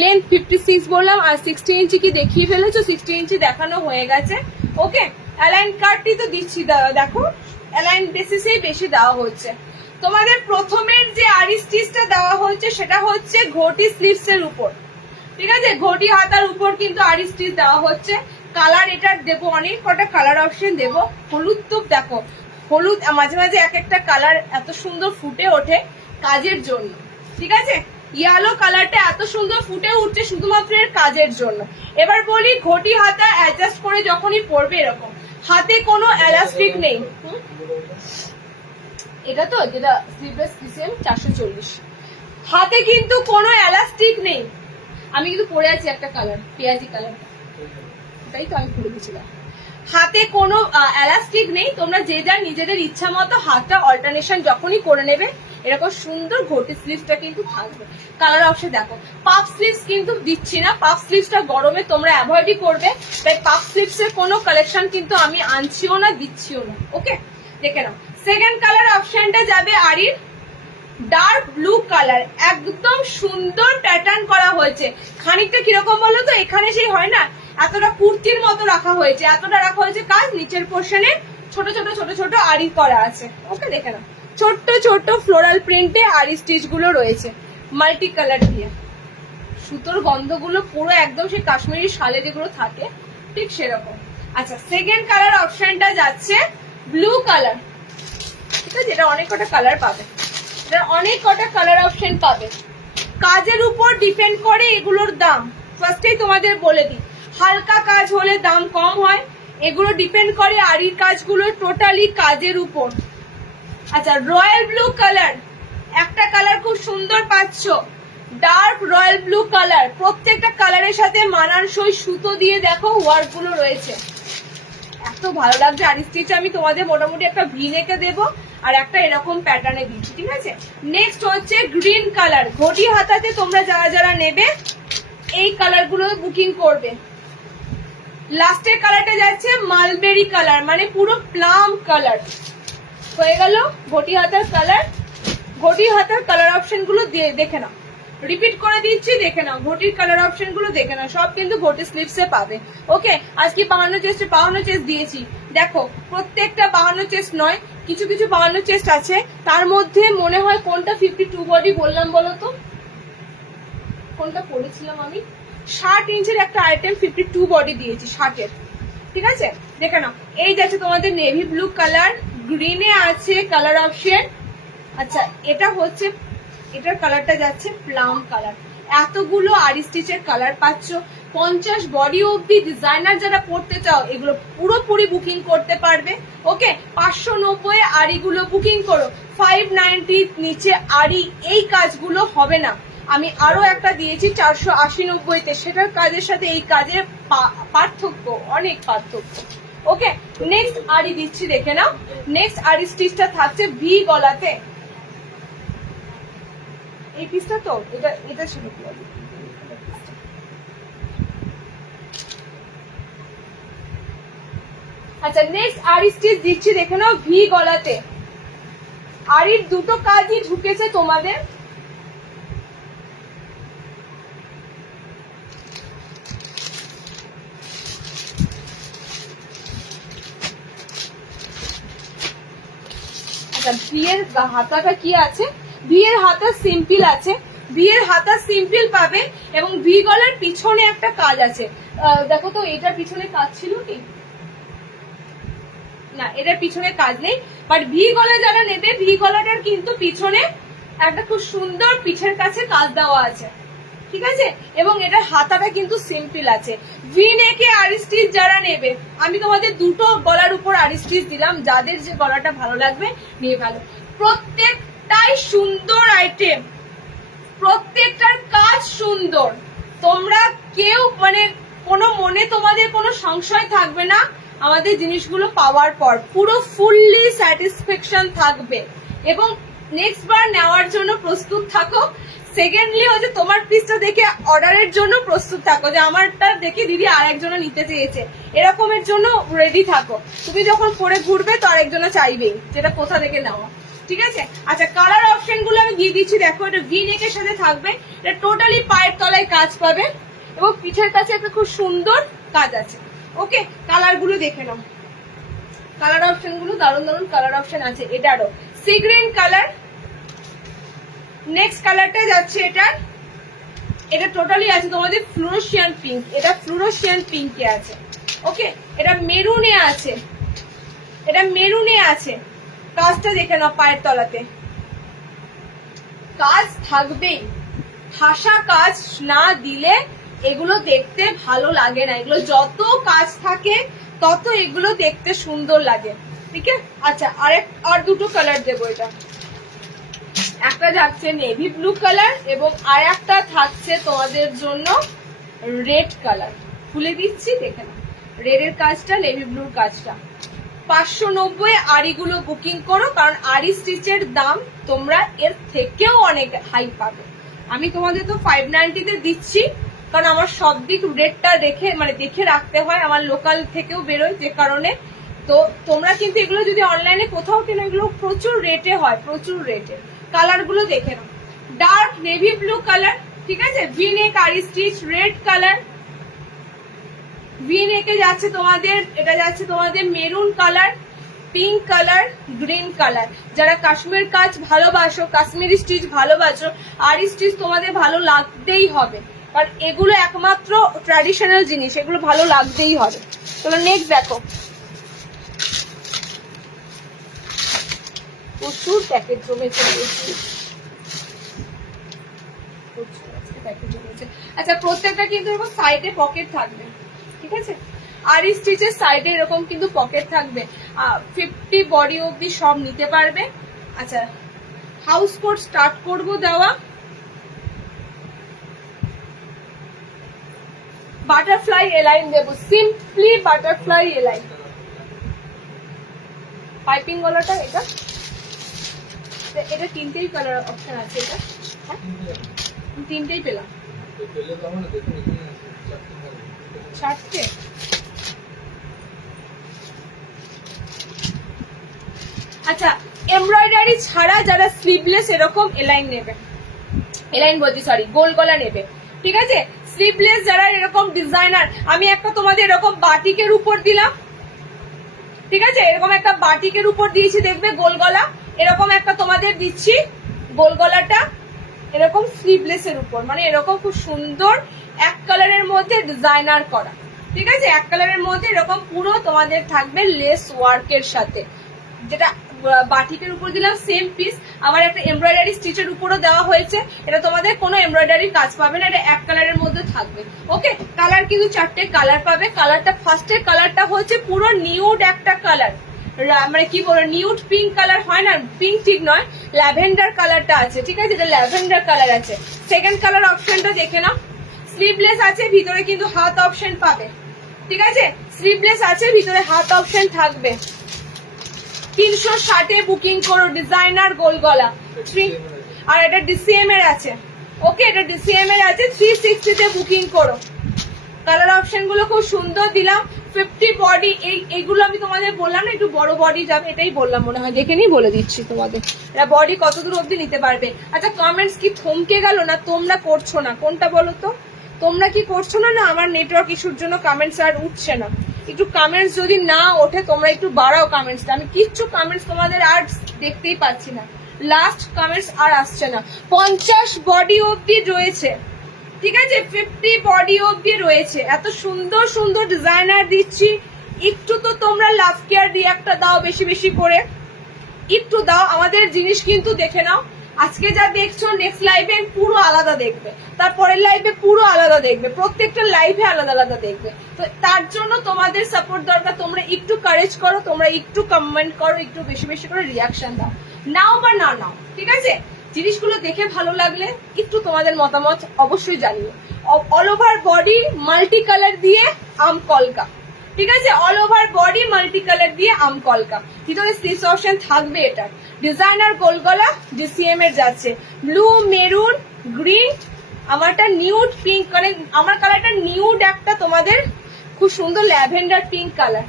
লেন্থ 56 বললাম, আর 60 ইঞ্চি কি দেখিয়ে ফেলেছো, 60 ইঞ্চি দেখানো হয়ে গেছে। ওকে, অ্যালাইন কার্ডটি তো দিচ্ছি, দেখো অ্যালাইন বেসিসেই বেশি দেওয়া হচ্ছে। তোমাদের প্রথমের যে আরি স্টিচটা দেওয়া হচ্ছে সেটা হচ্ছে ঘটি স্লিভস এর উপর। ঠিক আছে, ঘটি হাতার উপর কিন্তু আরি স্টিচ দেওয়া হচ্ছে। কালার এটার দেবো, অনেক কটা কালার অপশন দেবো। হলুদ তো দেখো, হলুদ মাঝে মাঝে এক একটা কালার এত সুন্দর ফুটে ওঠে কাজের জন্য। ঠিক আছে, ইয়েলো কালারটা এত সুন্দর ফুটে উঠছে শুধুমাত্র এর কাজের জন্য। এবার বলি ঘটি হাতা অ্যাডজাস্ট করে যখনই পরবে এরকম, হাতে কোনো এলাস্টিক নেই। এটা তো যেটা স্লিভলেস ডিসিএম 440, হাতে কিন্তু কোনো এলাস্টিক নেই। আমি কিন্তু পরে আছি একটা কালার, পেঁয়াজি কালার, এটাই তো আমি খুলে দিয়েছিলাম। হাতে কোনো এলাস্টিক নেই, তোমরা যে যার নিজেদের ইচ্ছা মতো হাতটা অল্টারনেশন যখনই করে নেবে। এরকম সুন্দর ঘটি স্লিভসটা কিন্তু থাকবে। কালার অপশন দেখো, পাফ স্লিভস কিন্তু দিচ্ছি না, পাফ স্লিভসটা গরমে তোমরা অ্যাভয়েডই করবে, তাই পাফ স্লিভস এর কোনো কালেকশন কিন্তু আমি আনছিও না, দিচ্ছিও না। ওকে, দেখে নাও। সেকেন্ড কালার অপশনটা যাবে আরির ডার্ক ব্লু কালার, একদম সুন্দর প্যাটার্ন করা হয়েছে। খানিকটা কিরকম বলো তো, এখানে সেই হয় না এতটা কুর্তির মতো রাখা হয়েছে, এতটা রাখা হয়েছে কাজ, নিচের পোর্শনে ছোট ছোট ছোট ছোট আরি করা আছে। ওকে, দেখে নাও, ছোট্ট ছোট্ট ফ্লোরাল প্রিন্টে আরি স্টিচ গুলো রয়েছে মাল্টি কালার দিয়ে। সুতোর গন্ধগুলো পুরো একদম সেই কাশ্মীরি শালে যেগুলো থাকে ঠিক সেরকম। আচ্ছা, সেকেন্ড কালার অপশনটা যাচ্ছে ব্লু কালার। ঠিক আছে, এটা অনেক কটা কালার পাবে, এটা অনেক কটা কালার অপশন পাবে। কাজের উপর ডিপেন্ড করে এগুলোর দাম, ফার্স্টেই তোমাদের বলে দিই। হালকা কাজ হলে দাম কম হয়, এগুলো ডিপেন্ড করে আরির কাজগুলো টোটালি কাজের উপর। আচ্ছা, রয়্যাল ব্লু কালার, একটা কালার খুব সুন্দর পাচ্ছ, ডার্ক রয়্যাল ব্লু কালার। প্রত্যেকটা কালারের সাথে মানানসই সুতো দিয়ে দেখো ওয়ার্ক গুলো রয়েছে, এত ভালো লাগছে। আরি স্টিচ আমি তোমাদের মোটামুটি একটা ভি নেকে দেবো আর একটা এরকম প্যাটার্নে দিচ্ছি। ঠিক আছে, নেক্সট হচ্ছে গ্রিন কালার। ঘটি হাতাতে তোমরা যারা যারা নেবে এই কালার গুলো বুকিং করবে। লাস্টের কালারটা যাচ্ছে মালবেরি কালার, মানে পুরো প্লাম কালার হয়ে গেল ঘটি হাতার কালার। ঘটি হাতার কালার অপশন গুলো দেখে নাও, রিপিট করে দিচ্ছি, দেখে নাও ঘটির কালার অপশন গুলো দেখে নাও, সব কিন্তু ঘটি স্লিভসে পাবে। ওকে, আজকে 52 চেস্ট দিয়েছি। দেখো, প্রত্যেকটা 52 চেস্ট নয়, কিছু কিছু 52 চেস্ট আছে, তার মধ্যে মনে হয় কোনটা 52 বডি বললাম বলো তো, কোনটা পড়েছিলাম আমি? 60 ইঞ্চের একটা আইটেম 52 বডি দিয়েছি 60-এর। ঠিক আছে, দেখে নাও। এই যাচ্ছে তোমাদের নেভি ব্লু কালার, গ্রিনে আছে কালার অপশন। আচ্ছা, এটা হচ্ছে, এটার কালারটা যাচ্ছে প্লাম কালার। এতগুলো আরি স্টিচের কালার পাচ্ছ। 50 বডি অব্দি ডিজাইনার যারা পড়তে চাও এগুলো পুরোপুরি বুকিং করতে পারবে। ওকে, 590 আরিগুলো বুকিং করো। 590 নিচে আরি এই কাজগুলো হবে না। আমি আরো একটা দিয়েছি 480-90-তে, সেটার কাজের সাথে এই কাজের পার্থক্য, অনেক পার্থক্য। ওকে, নেক্সট আরি দিচ্ছি, দেখে নাও। নেক্সট আরি স্টিচটা থাকছে ভি গলাতে। এই পিসটা তো এটা শুরু করবো। আচ্ছা, নেক্সট আরি স্টিচ দিচ্ছি, দেখে নাও ভি গলাতে। আরির দুটো কাজই ঢুকেছে তোমাদের। আচ্ছা, বিয়ের হাতাটা কি আছে? বিয়ের হাতা সিম্পল আছে, বিয়ের হাতা সিম্পল পাবে এবং ভি গলার পিছনে একটা কাজ আছে। দেখো তো, এটার পিছনে কাজ ছিল কি না? এটার পিছনে কাজ নেই, বাট ভি গলা যারা নেবে ভি গলাটার কিন্তু পিছনে একটা খুব সুন্দর পিঠের কাছে কাজ দেওয়া আছে। ঠিক আছে, এবং এটার হাতাটা কিন্তু সিম্পল আছে। ভি নেকে আরি স্টিচ যারা নেবে, আমি তোমাদের দুটো গলার উপর আরি স্টিচ দিলাম, যাদের যে গলাটা ভালো লাগবে নিয়ে ভালো। প্রত্যেকটাই সুন্দর আইটেম, প্রত্যেকটার কাজ সুন্দর। তোমরা কেউ মানে কোনো মনে তোমাদের কোনো সংশয় থাকবে না আমাদের জিনিসগুলো পাওয়ার পর, পুরো ফুললি স্যাটিসফ্যাকশন থাকবে এবং নেক্সট বার নেওয়ার জন্য প্রস্তুত থাকো। সেকেন্ডলি হচ্ছে তোমার পিসটা দেখে অর্ডারের জন্য প্রস্তুত থাকো, যে আমারটা দেখে দিদি আরেকজনও নিতে চেয়েছে, এরকমের জন্য রেডি থাকো। তুমি যখন পরে ঘুরবে তো আরেকজনও চাইবেই যেটা কোথা থেকে নেওয়া। ঠিক আছে, আচ্ছা, কালার অপশন গুলো আমি দিয়ে দিচ্ছি। দেখো, এটা ভি নেকের সাথে থাকবে, এটা টোটালি পায়ের তলায় কাজ পাবে এবং পিঠের কাছে একটা খুব সুন্দর কাজ আছে। ওকে, কালার গুলো দেখে নাও, কালার অপশন গুলো দারুণ দারুণ কালার অপশন আছে। এটারও সি গ্রিন কালার। নেক্সট কালারটা যাচ্ছে এটা টোটালি আছে তোমাদের ফ্লোরোসিয়ান পিঙ্ক, এটা ফ্লোরোসিয়ান পিঙ্কে আছে। ওকে, এটা মেরুনে আছে, এটা মেরুনে আছে। কাজটা দেখে নাও, পায়ের তলাতে কাজ থাকবেই, ঠাসা কাজ না দিলে এগুলো দেখতে ভালো লাগে না। এগুলো যত কাজ থাকে তত এগুলো দেখতে সুন্দর লাগে। ঠিক আছে, আচ্ছা, আর দুটো কালার দেবো। এটা একটা যাচ্ছে নেভি ব্লু কালার এবং আর একটা থাকছে তোমাদের জন্য রেড কালার। খুলে দিচ্ছি, দেখে নাও। রেডের কাজটা, নেভি ব্লুর কাজটা। 590 আড়িগুলো বুকিং করো, কারণ আড়ি স্টিচের দাম তোমরা এর থেকেও অনেক হাই পাবে। আমি তোমাদের তো 590 দিচ্ছি, কারণ আমার সব দিক রেটটা দেখে রাখতে হয়, আমার লোকাল থেকেও বেরোয়, যে কারণে। তো তোমরা কিন্তু এগুলো যদি অনলাইনে কোথাও কেন, এগুলো প্রচুর রেটে হয়, প্রচুর রেটে। কালার গুলো দেখে নাও, ডার্ক নেভি ব্লু কালার, ঠিক আছে, ভি নেক আড়ি স্টিচ, রেড কালার, ভি নেকে যাচ্ছে তোমাদের, এটা যাচ্ছে তোমাদের maroon colour, pink colour, green colour. যারা কাশ্মীর কাজ ভালোবাসো, কাশ্মীরি স্টিচ ভালোবাসো, আড়ি স্টিচ তোমাদের ভালো লাগতেই হবে, কারণ এগুলো একমাত্র ট্র্যাডিশনাল জিনিস, এগুলো ভালো লাগতেই হবে। চলো নেক্সট দেখো, প্রচুর প্যাকেট জমেছে, আচ্ছা প্রত্যেকটা কিন্তু এরকম সাইডে পকেট থাকবে, ঠিক আছে, আড়ি স্টিচের সাইডে এরকম কিন্তু পকেট থাকবে। 50 বডি অবধি সব নিতে পারবে। আচ্ছা হাউস কোট স্টার্ট করবো দেওয়া, বাটারফ্লাই এলাইন দেবো, সিম্পলি বাটারফ্লাই এলাইন। পাইপিং গলাটা এটা, এটা তিনটেই কালার অপশন আছে, এটা হ্যাঁ তিনটেই পেলাম, চারটে। আচ্ছা এমব্রয়ডারি ছাড়া যারা স্লিভলেস এরকম এলাইন নেবে, এলাইন বলছি সরি, গোল গলা নেবে, ঠিক আছে, স্লিভলেস যারা এরকম ডিজাইনার, আমি একটা তোমাদের এরকম বাটিকের উপর দিলাম, ঠিক আছে, এরকম একটা বাটিকের উপর দিয়েছি, দেখবে গোল গলা, এরকম একটা তোমাদের দিচ্ছি গোল গলাটা এরকম স্লিভলেস এর উপর, মানে এরকম খুব সুন্দর এক কালারের মধ্যে ডিজাইনার করা, ঠিক আছে, এক কালারের মধ্যে এরকম পুরো তোমাদের থাকবে লেস ওয়ার্কের সাথে, যেটা বাটিকের উপর দিলাম সেম পিস, আবার একটা এমব্রয়ডারি স্টিচের উপরও দেওয়া হয়েছে, এটা তোমাদের কোনো এমব্রয়ডারি কাজ পাবে না, এটা এক কালারের মধ্যে থাকবে। ওকে, কালার কিন্তু চারটে কালার পাবে। কালারটা ফার্স্টের কালারটা হচ্ছে পুরো নিউড একটা কালার, মানে কি বলো নিউড পিঙ্ক কালার হয় না, পিঙ্ক ঠিক নয়, ল্যাভেন্ডার কালারটা আছে, ঠিক আছে, এটা ল্যাভেন্ডার কালার আছে। সেকেন্ড কালার অপশনটা দেখে নাও, স্লিভলেস আছে, ভিতরে কিন্তু হাত অপশন পাবে, ঠিক আছে, স্লিভলেস আছে, ভিতরে হাত অপশন থাকবে। 360 বুকিং করো, ডিজাইনার গোল গলা, আর এটা ডিসিএম এর আছে, ওকে, এটা ডিসিএম এর আছে, 360 তে বুকিং করো। কালার অপশন গুলো খুব সুন্দর দিলাম। 50 বডি, এইগুলো আমি তোমাদের বললাম না একটু বড় বডি যাবে, এটাই বললাম মনে হয়, দেখে নিই বলে দিচ্ছি তোমাদের এটা বডি কত দূর অব্দি নিতে পারবে। আচ্ছা কমেন্টস কি থমকে গেল, না তোমরা করছো না, কোনটা বলো তো, তোমরা কি করছো না, না আমার নেটওয়ার্ক ইস্যুর জন্য কমেন্টস আর উঠছে না? একটু কমেন্টস যদি না ওঠে তোমরা একটু বাড়াও কমেন্টসটা, আমি কিচ্ছু কমেন্টস তোমাদের আর দেখতেই পাচ্ছি না, লাস্ট কমেন্টস আর আসছে না। 50 বডি অব্দি রয়েছে, ঠিক আছে, 50 বডি অব্দি রয়েছে, এত সুন্দর সুন্দর ডিজাইনার দিচ্ছি, একটু তো তোমরা লাভ কেয়ার রিয়াক্টটা দাও, বেশি বেশি করে একটু দাও, আমাদের জিনিস কিন্তু দেখে নাও। আজকে যা দেখছো নেক্সট লাইভে পুরো আলাদা দেখবে, তারপরের লাইভে পুরো আলাদা দেখবে, প্রত্যেকটা লাইভে আলাদা আলাদা দেখবে। তো তার জন্য তোমাদের সাপোর্ট দরকার, তোমরা একটু কারেজ করো, তোমরা একটু কমেন্ট করো, একটু বেশি বেশি করে রিয়াকশন দাও, নাও বা না নাও, ঠিক আছে, জিনিসগুলো দেখে ভালো লাগলে একটু তোমাদের মতামত অবশ্যই জানিও। All over body multi colour দিয়ে আম কলকা, ঠিক আছে, all over body multi colour দিয়ে আম কলকা, ভিতরে স্লিভস অপশন থাকবে। এটা ডিজাইনার গোলগলা ডিসিএম এর যাচ্ছে, ব্লু মেরুন গ্রিন, আমারটা নিউড পিঙ্ক, মানে আমার কালারটা নিউড একটা তোমাদের খুব সুন্দর ল্যাভেন্ডার পিঙ্ক কালার,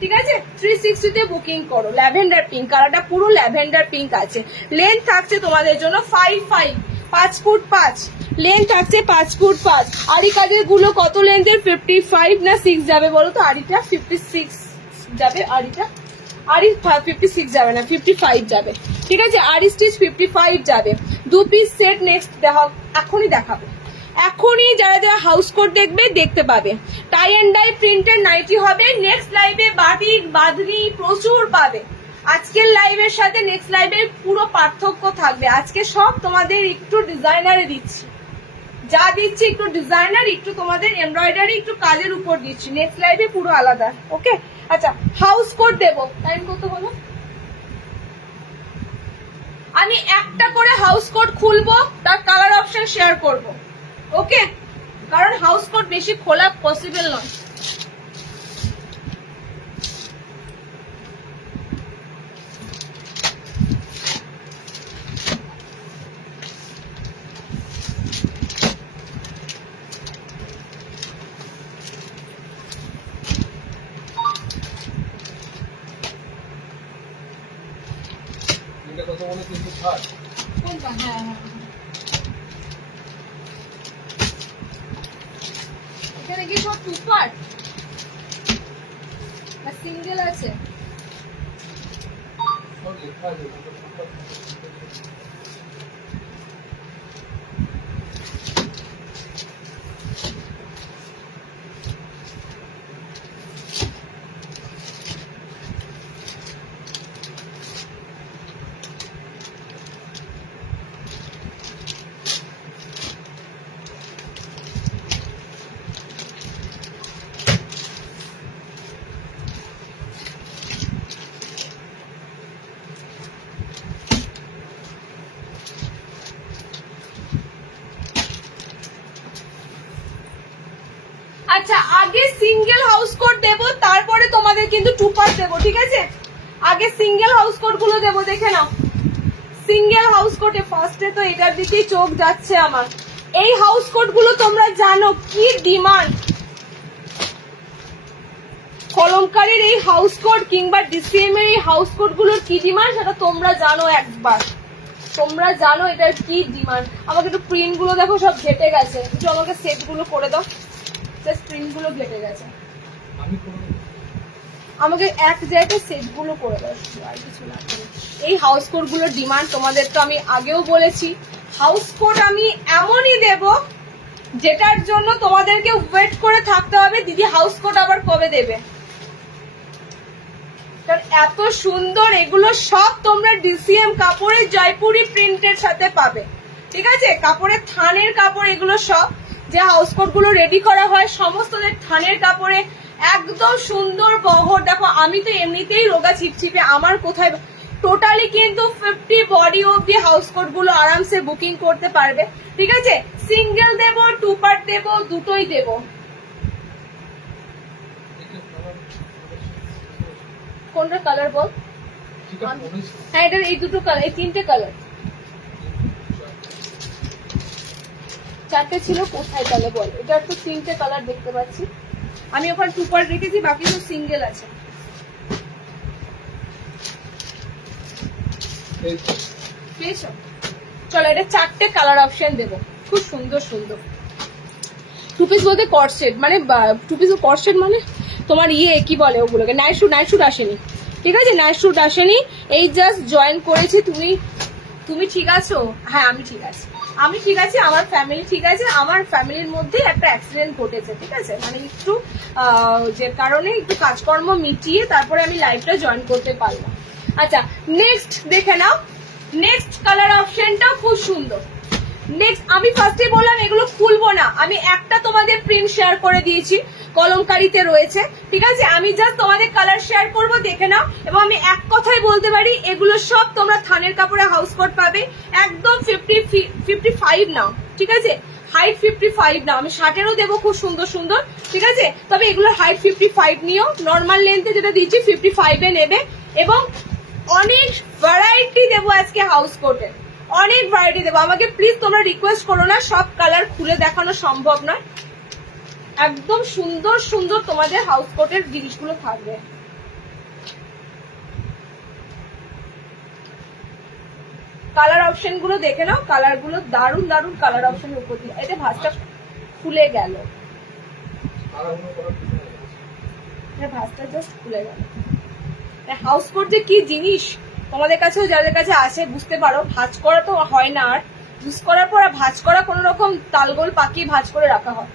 ঠিক আছে, 360 তে বুকিং করো। ল্যাভেন্ডার পিঙ্ক কালারটা পুরো ল্যাভেন্ডার পিঙ্ক আছে। লেন্থ থাকছে তোমাদের জন্য 5 ফুট 5, লেন্থ থাকছে 5 ফুট 5। আড়ি কাজের গুলো কত লেন্থের, 55 না 6 যাবে বলো তো? আড়িটা 56 যাবে, আড়িটা আড়ি 56 যাবে না, 55 যাবে, ঠিক আছে, আড়ি স্টিচ 55 যাবে। 2 পিস সেট নেক্সট এখনই দেখাবো, এখনই যারা যারা হাউস কোট দেখবে দেখতে পাবে। টাই এন্ড ডাই প্রিন্টের নাইটি হবে। নেক্সট লাইভে বাটিক বাঁধনি প্রচুর পাবে। আজকের লাইভের সাথে নেক্সট লাইভের পুরো পার্থক্য থাকবে। আজকে সব তোমাদের একটু ডিজাইনারে দিচ্ছি, যা দিচ্ছি একটু ডিজাইনার, একটু তোমাদের এমব্রয়ডারি, একটু কাজের উপর দিচ্ছি। নেক্সট লাইভে পুরো আলাদা, ওকে। আচ্ছা হাউস কোট দেবো, টাইম কত বলো? আমি একটা করে হাউস কোট খুলবো, তার কালার অপশন শেয়ার করবো, ওকে, কারণ হাউস কোট বেশি খোলা পসিবল নয়। 360। কোনটা? হ্যাঁ হ্যাঁ, এখানে কি সব টু পার্ট না সিঙ্গেল আছে? সব লেখা আছে ওখানে, সব। আচ্ছা, আগে সিঙ্গেল হাউস কোট দেবো, তারপরে তোমাদের কিন্তু টু পার্ট দেবো, ঠিক আছে? আগে সিঙ্গেল হাউস কোট গুলো দেবো, দেখে নাও। সিঙ্গেল হাউস কোটে ফার্স্টে তো এটার দিকেই চোখ যাচ্ছে আমার। এই হাউস কোট গুলো তোমরা জানো কি ডিমান্ড। কলমকারীর এই হাউস কোট কিংবা ডিসিএম এর এই হাউস কোট গুলোর কি ডিমান্ড সেটা তোমরা জানো একবার। তোমরা জানো এটার কি ডিমান্ড। আমাকে একটু প্রিন্ট গুলো দেখো, সব ঘেটে গেছে, একটু আমাকে সেট গুলো করে দাও। প্রিন্ট গুলো ঘেটে গেছে, আমাকে এক জায়গায় সেট গুলো করে দাও, আর কিছু না। এই হাউস কোট গুলোর ডিমান্ড তোমাদের তো আমি আগেও বলেছি। হাউস কোট আমি এমনই দেব যেটার জন্য তোমাদেরকে ওয়েট করে থাকতে হবে, দিদি হাউস কোট আবার কবে দেবে। এত সুন্দর এগুলো সব তোমরা ডিসিএম কাপড়ের জয়পুরি প্রিন্টের সাথে পাবে, ঠিক আছে? কাপড়ের থানের কাপড় এগুলো সব, যে হাউস কোট গুলো রেডি করা হয় সমস্ত থানের কাপড়ে একদম সুন্দর বহর। দেখো আমি তো এমনিতেই রোগা ছিপছিপে, আমার কোথায় টোটালি কিন্তু 50 বডি অব্দি হাউস কোট গুলো আরামসে বুকিং করতে পারবে, ঠিক আছে? সিঙ্গেল দেব, টু পার্ট দেব, দুটোই দেব। কোনটা কালার বল? হ্যাঁ, এটার এই দুটো কালার, এই তিনটে কালার, চারটে ছিল কোথায় তাহলে বল? এটার তো তিনটে কালার দেখতে পাচ্ছি আমি, ওখানে টু পার্ট রেখেছি, বাকি তো সিঙ্গেল আছে। চলো এটা চারটে কালার অপশন দেবো, খুব সুন্দর সুন্দর। টু পিস বলতে কর্সেট, মানে টু পিস কর্সেট মানে তোমার ইয়ে কি বলে ওগুলোকে, নাইট শুট। নাইট শুট আসেনি, ঠিক আছে? নাইট শুট আসেনি, এই জাস্ট জয়েন করেছি। তুমি ঠিক আছো? হ্যাঁ আমি ঠিক আছি, আমি ঠিক আছি, আমার ফ্যামিলি ঠিক আছে। আমার ফ্যামিলির মধ্যে একটা অ্যাক্সিডেন্ট ঘটেছে, ঠিক আছে? মানে একটু যে কারণে একটু কাজকর্ম মিটিয়ে তারপরে আমি লাইভটা জয়েন করতে পারলাম। আচ্ছা, নেক্সট দেখে নাও, নেক্সট কালার অপশনটা খুব সুন্দর। নেক্সট আমি ফার্স্টে বললাম এগুলো খুলবো না, আমি একটা তোমাদের প্রিন্ট শেয়ার করে দিয়েছি, কলমকারীতে রয়েছে, ঠিক আছে? আমি জাস্ট তোমাদের কালার শেয়ার করব, দেখে নাও। এবং আমি এক কথাই বলতে পারি এগুলো সব তোমরা থানের কাপড়ে হাউস কোট পাবে, একদম 55 নাও, ঠিক আছে? হাইট 55 নাও, আমি 60-এরও দেবো খুব সুন্দর সুন্দর, ঠিক আছে? তবে এগুলোর হাইট 55 নিও, নর্মাল লেন্থে যেটা দিচ্ছি 55-এ নেবে। এবং অনেক ভ্যারাইটি দেবো আজকে হাউস কোটের, অনেক ভ্যারাইটি দেবো। আমাকে প্লিজ তোমরা রিকোয়েস্ট করো না, সব কালার খুলে দেখানো সম্ভব নয়। একদম সুন্দর সুন্দর তোমাদের হাউস কোটের জিনিসগুলো থাকবে। কালার অপশন গুলো দেখে নাও, কালার গুলো দারুন দারুন কালার অপশনের উপর দিয়ে। এটা ভাঁজটা খুলে গেল, ভাঁজটা জাস্ট খুলে গেল। হাউস কোট যে কি জিনিস তোমাদের কাছেও যাদের কাছে আসে বুঝতে পারো, ভাঁজ করা তো হয় না, আর ইউজ করার পর ভাঁজ করা কোনো রকম তালগোল পাকিয়ে ভাঁজ করে রাখা হয়।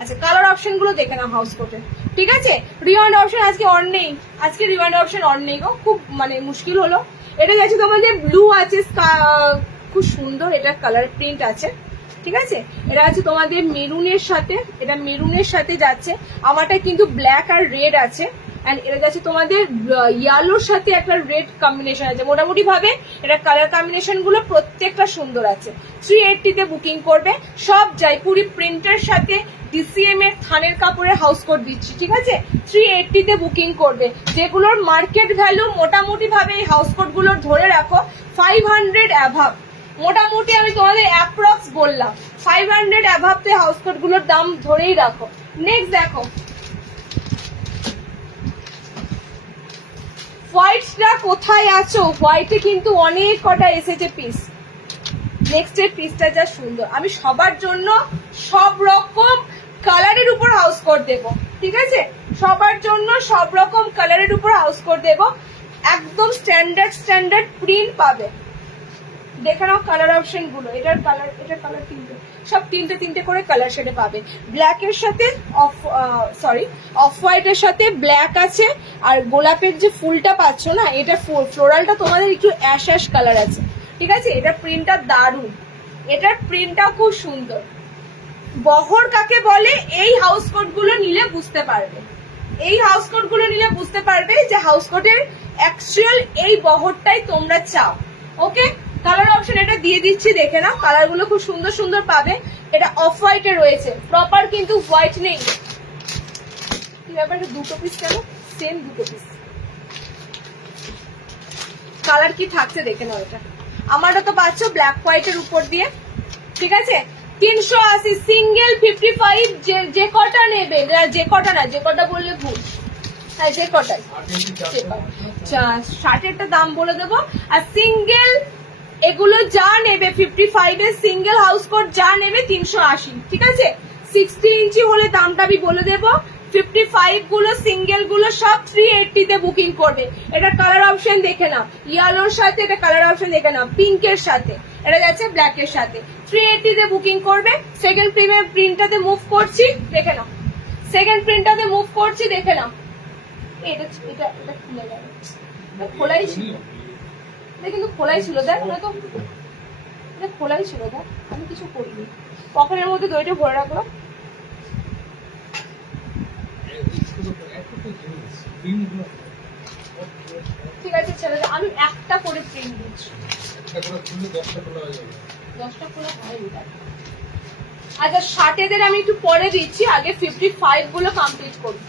আচ্ছা, কালার অপশন গুলো দেখে নাও হাউস কোটে, ঠিক আছে? রিওয়ান্ড অপশন আজকে অন নেই, আজকে রিওয়ান্ড অপশন অন নেই গো, খুব মানে মুশকিল হলো। এটা যাচ্ছে তোমাদের ব্লু আছে, খুব সুন্দর এটা কালার প্রিন্ট আছে, ঠিক আছে? এটা আছে তোমাদের মেরুনের সাথে, এটা মেরুনের সাথে যাচ্ছে, আমারটা কিন্তু ব্ল্যাক আর রেড আছে। এন্ড এটা যাচ্ছে তোমাদের ইয়েলোর সাথে একটা রেড কম্বিনেশন আছে। মোটামুটি ভাবে এটা কালার কম্বিনেশন গুলো প্রত্যেকটা সুন্দর আছে। 380-তে বুকিং করবে, সব জয়পুরি প্রিন্টের সাথে ডিসিএম এর থানের কাপড়ের হাউস কোট দিচ্ছি, ঠিক আছে? 380-তে বুকিং করবে, যেগুলোর মার্কেট ভ্যালু মোটামুটি ভাবে এই হাউস কোট গুলোর ধরে রাখো 500 অ্যাভাব। মোটামুটি আমি তোমাদের অ্যাপ্রক্স বললাম 500 অ্যাভাব তে হাউস কোট গুলোর দাম ধরেই রাখো। নেক্সট দেখো হোয়াইটটা কোথায় আছো? হোয়াইটে কিন্তু অনেক কটা এসেছে পিস। নেক্সট এর পিসটা যা সুন্দর, আমি সবার জন্য সব রকম কালারের উপর হাউস কোট দেব, ঠিক আছে? সবার জন্য সব রকম কালারের উপর হাউস কোট দেব, একদম স্ট্যান্ডার্ড প্রিন্ট পাবে। দেখে নাও কালার অপশন গুলো, এটার কালার তিনটে, সব তিনটে করে কালার শেডে পাবে। ব্ল্যাক এর সাথে অফ হোয়াইট এর সাথে ব্ল্যাক আছে, আর গোলাপের যে ফুলটা পাচ্ছ না, এটা ফ্লোরালটা তোমাদের একটু অ্যাশ কালার আছে, ঠিক আছে? এটা প্রিন্টটা দারুণ, এটার প্রিন্টটা খুব সুন্দর। বহর কাকে বলে এই হাউস কোট গুলো নিলে বুঝতে পারবে, এই হাউস কোট গুলো নিলে বুঝতে পারবে যে হাউস কোটের অ্যাকচুয়াল এই বহরটাই তোমরা চাও। ওকে, কালার অপশন এটা দিয়ে দিচ্ছি, দেখে নাও কালার গুলো খুব সুন্দর পাবে। এটা অফ হোয়াইটে রয়েছে, প্রপার কিন্তু হোয়াইট নেই। কি ব্যাপার, দুটো পিস কেন? সেম দুটো পিস। কালার কি থাকছে দেখে নাও। এটা আমারও তো পাচ্ছ ব্ল্যাক হোয়াইটের উপর দিয়ে, ঠিক আছে? 380 সিঙ্গেল 55, যে কটা নেবে, যে কটা বললে ভুল, হ্যাঁ যে কটাই, 60-এরটা দাম বলে দেবো। আর সিঙ্গেল এগুলো যা নেবে 55 এর সিঙ্গেল হাউস কোট যা নেবে 380, ঠিক আছে? 60 ইঞ্চি হলে দামটা আমি বলে দেবো। 55 গুলো সিঙ্গেল গুলো সব 380 তে বুকিং করবে। এটা কালার অপশন দেখে নাও, ইয়েলোর সাথে এটা কালার অপশন দেখে নাও, পিঙ্কের সাথে এটা যাচ্ছে ব্ল্যাক এর সাথে, 380 তে বুকিং করবে। সেকেন্ড প্রিন্টটাতে মুভ করছি, দেখে নাও। সেকেন্ড প্রিন্টটাতে মুভ করছি, দেখে নাও। এটা খুলে যাবে, খোলাই ছিল, এটা কিন্তু খোলাই ছিল, দেখ না তো, এটা খোলাই ছিল, দেখ আমি কিছু করিনি। পকেটের মধ্যে দইটা ভরে রাখলাম। ঠিক আছে ছেড়ে দে, আমি একটা করে প্রিন্ট দিচ্ছি, 10টা খোলা হয়নি। আচ্ছা 60-এদের আমি একটু পরে দিচ্ছি, আগে 55 গুলো কমপ্লিট করি।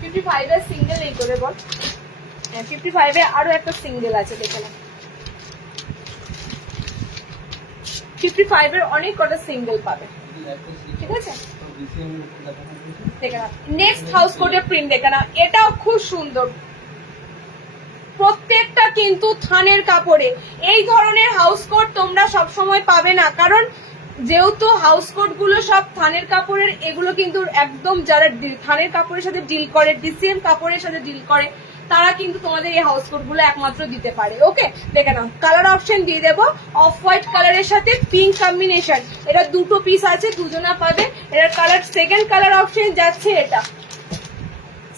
55 এর সিঙ্গেল এই করে বল, 55 এ আরো একটা সিঙ্গেল আছে, দেখে না। 55 এর অনেক কটা সিঙ্গেল পাবে, ঠিক আছে? দেখে না, নেক্সট হাউস কোটের প্রিন্ট দেখে না, এটাও খুব সুন্দর। প্রত্যেকটা কিন্তু থানের কাপড়ে। এই ধরনের হাউস কোট তোমরা সব সময় পাবে না, কারণ যেহেতু হাউস কোট গুলো সব থানের কাপড়ের, এগুলো কিন্তু একদম যারা থানের কাপড়ের সাথে ডিল করে, ডিসিএম কাপড়ের সাথে ডিল করে, তারা কিন্তু তোমাদের এই হাউস কোট গুলো একমাত্র দিতে পারে। ওকে, দেখে নাও কালার অপশন দিয়ে দেবো। অফ হোয়াইট কালারের সাথে পিঙ্ক কম্বিনেশন, এটা দুটো পিস আছে, দুজনা পাবে। এটার কালার সেকেন্ড কালার অপশন যাচ্ছে, এটা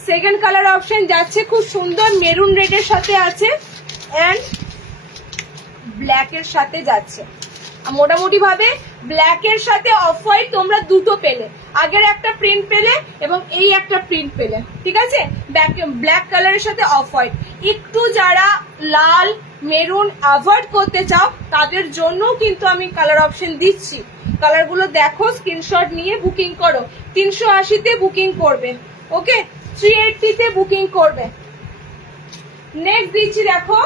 সেকেন্ড কালার অপশন যাচ্ছে খুব সুন্দর, মেরুন রেডের সাথে আছে এন্ড ব্ল্যাক এর সাথে যাচ্ছে। মোটামুটি ভাবে ব্ল্যাক এর সাথে অফ হোয়াইট তোমরা দুটো পেলে, আগের একটা প্রিন্ট পেলে এবং এই একটা প্রিন্ট পেলে, ঠিক আছে? ব্ল্যাক কালারের সাথে অফ হোয়াইট। একটু যারা লাল মেরুন অ্যাভয়েড করতে চাও তাদের জন্য কিন্তু আমি কালার অপশন দিচ্ছি। কালার গুলো দেখো, স্ক্রিনশট নিয়ে বুকিং করো। 380 তে বুকিং করবে, ওকে? 380 তে বুকিং করবে। নেক্সট দিচ্ছি, দেখো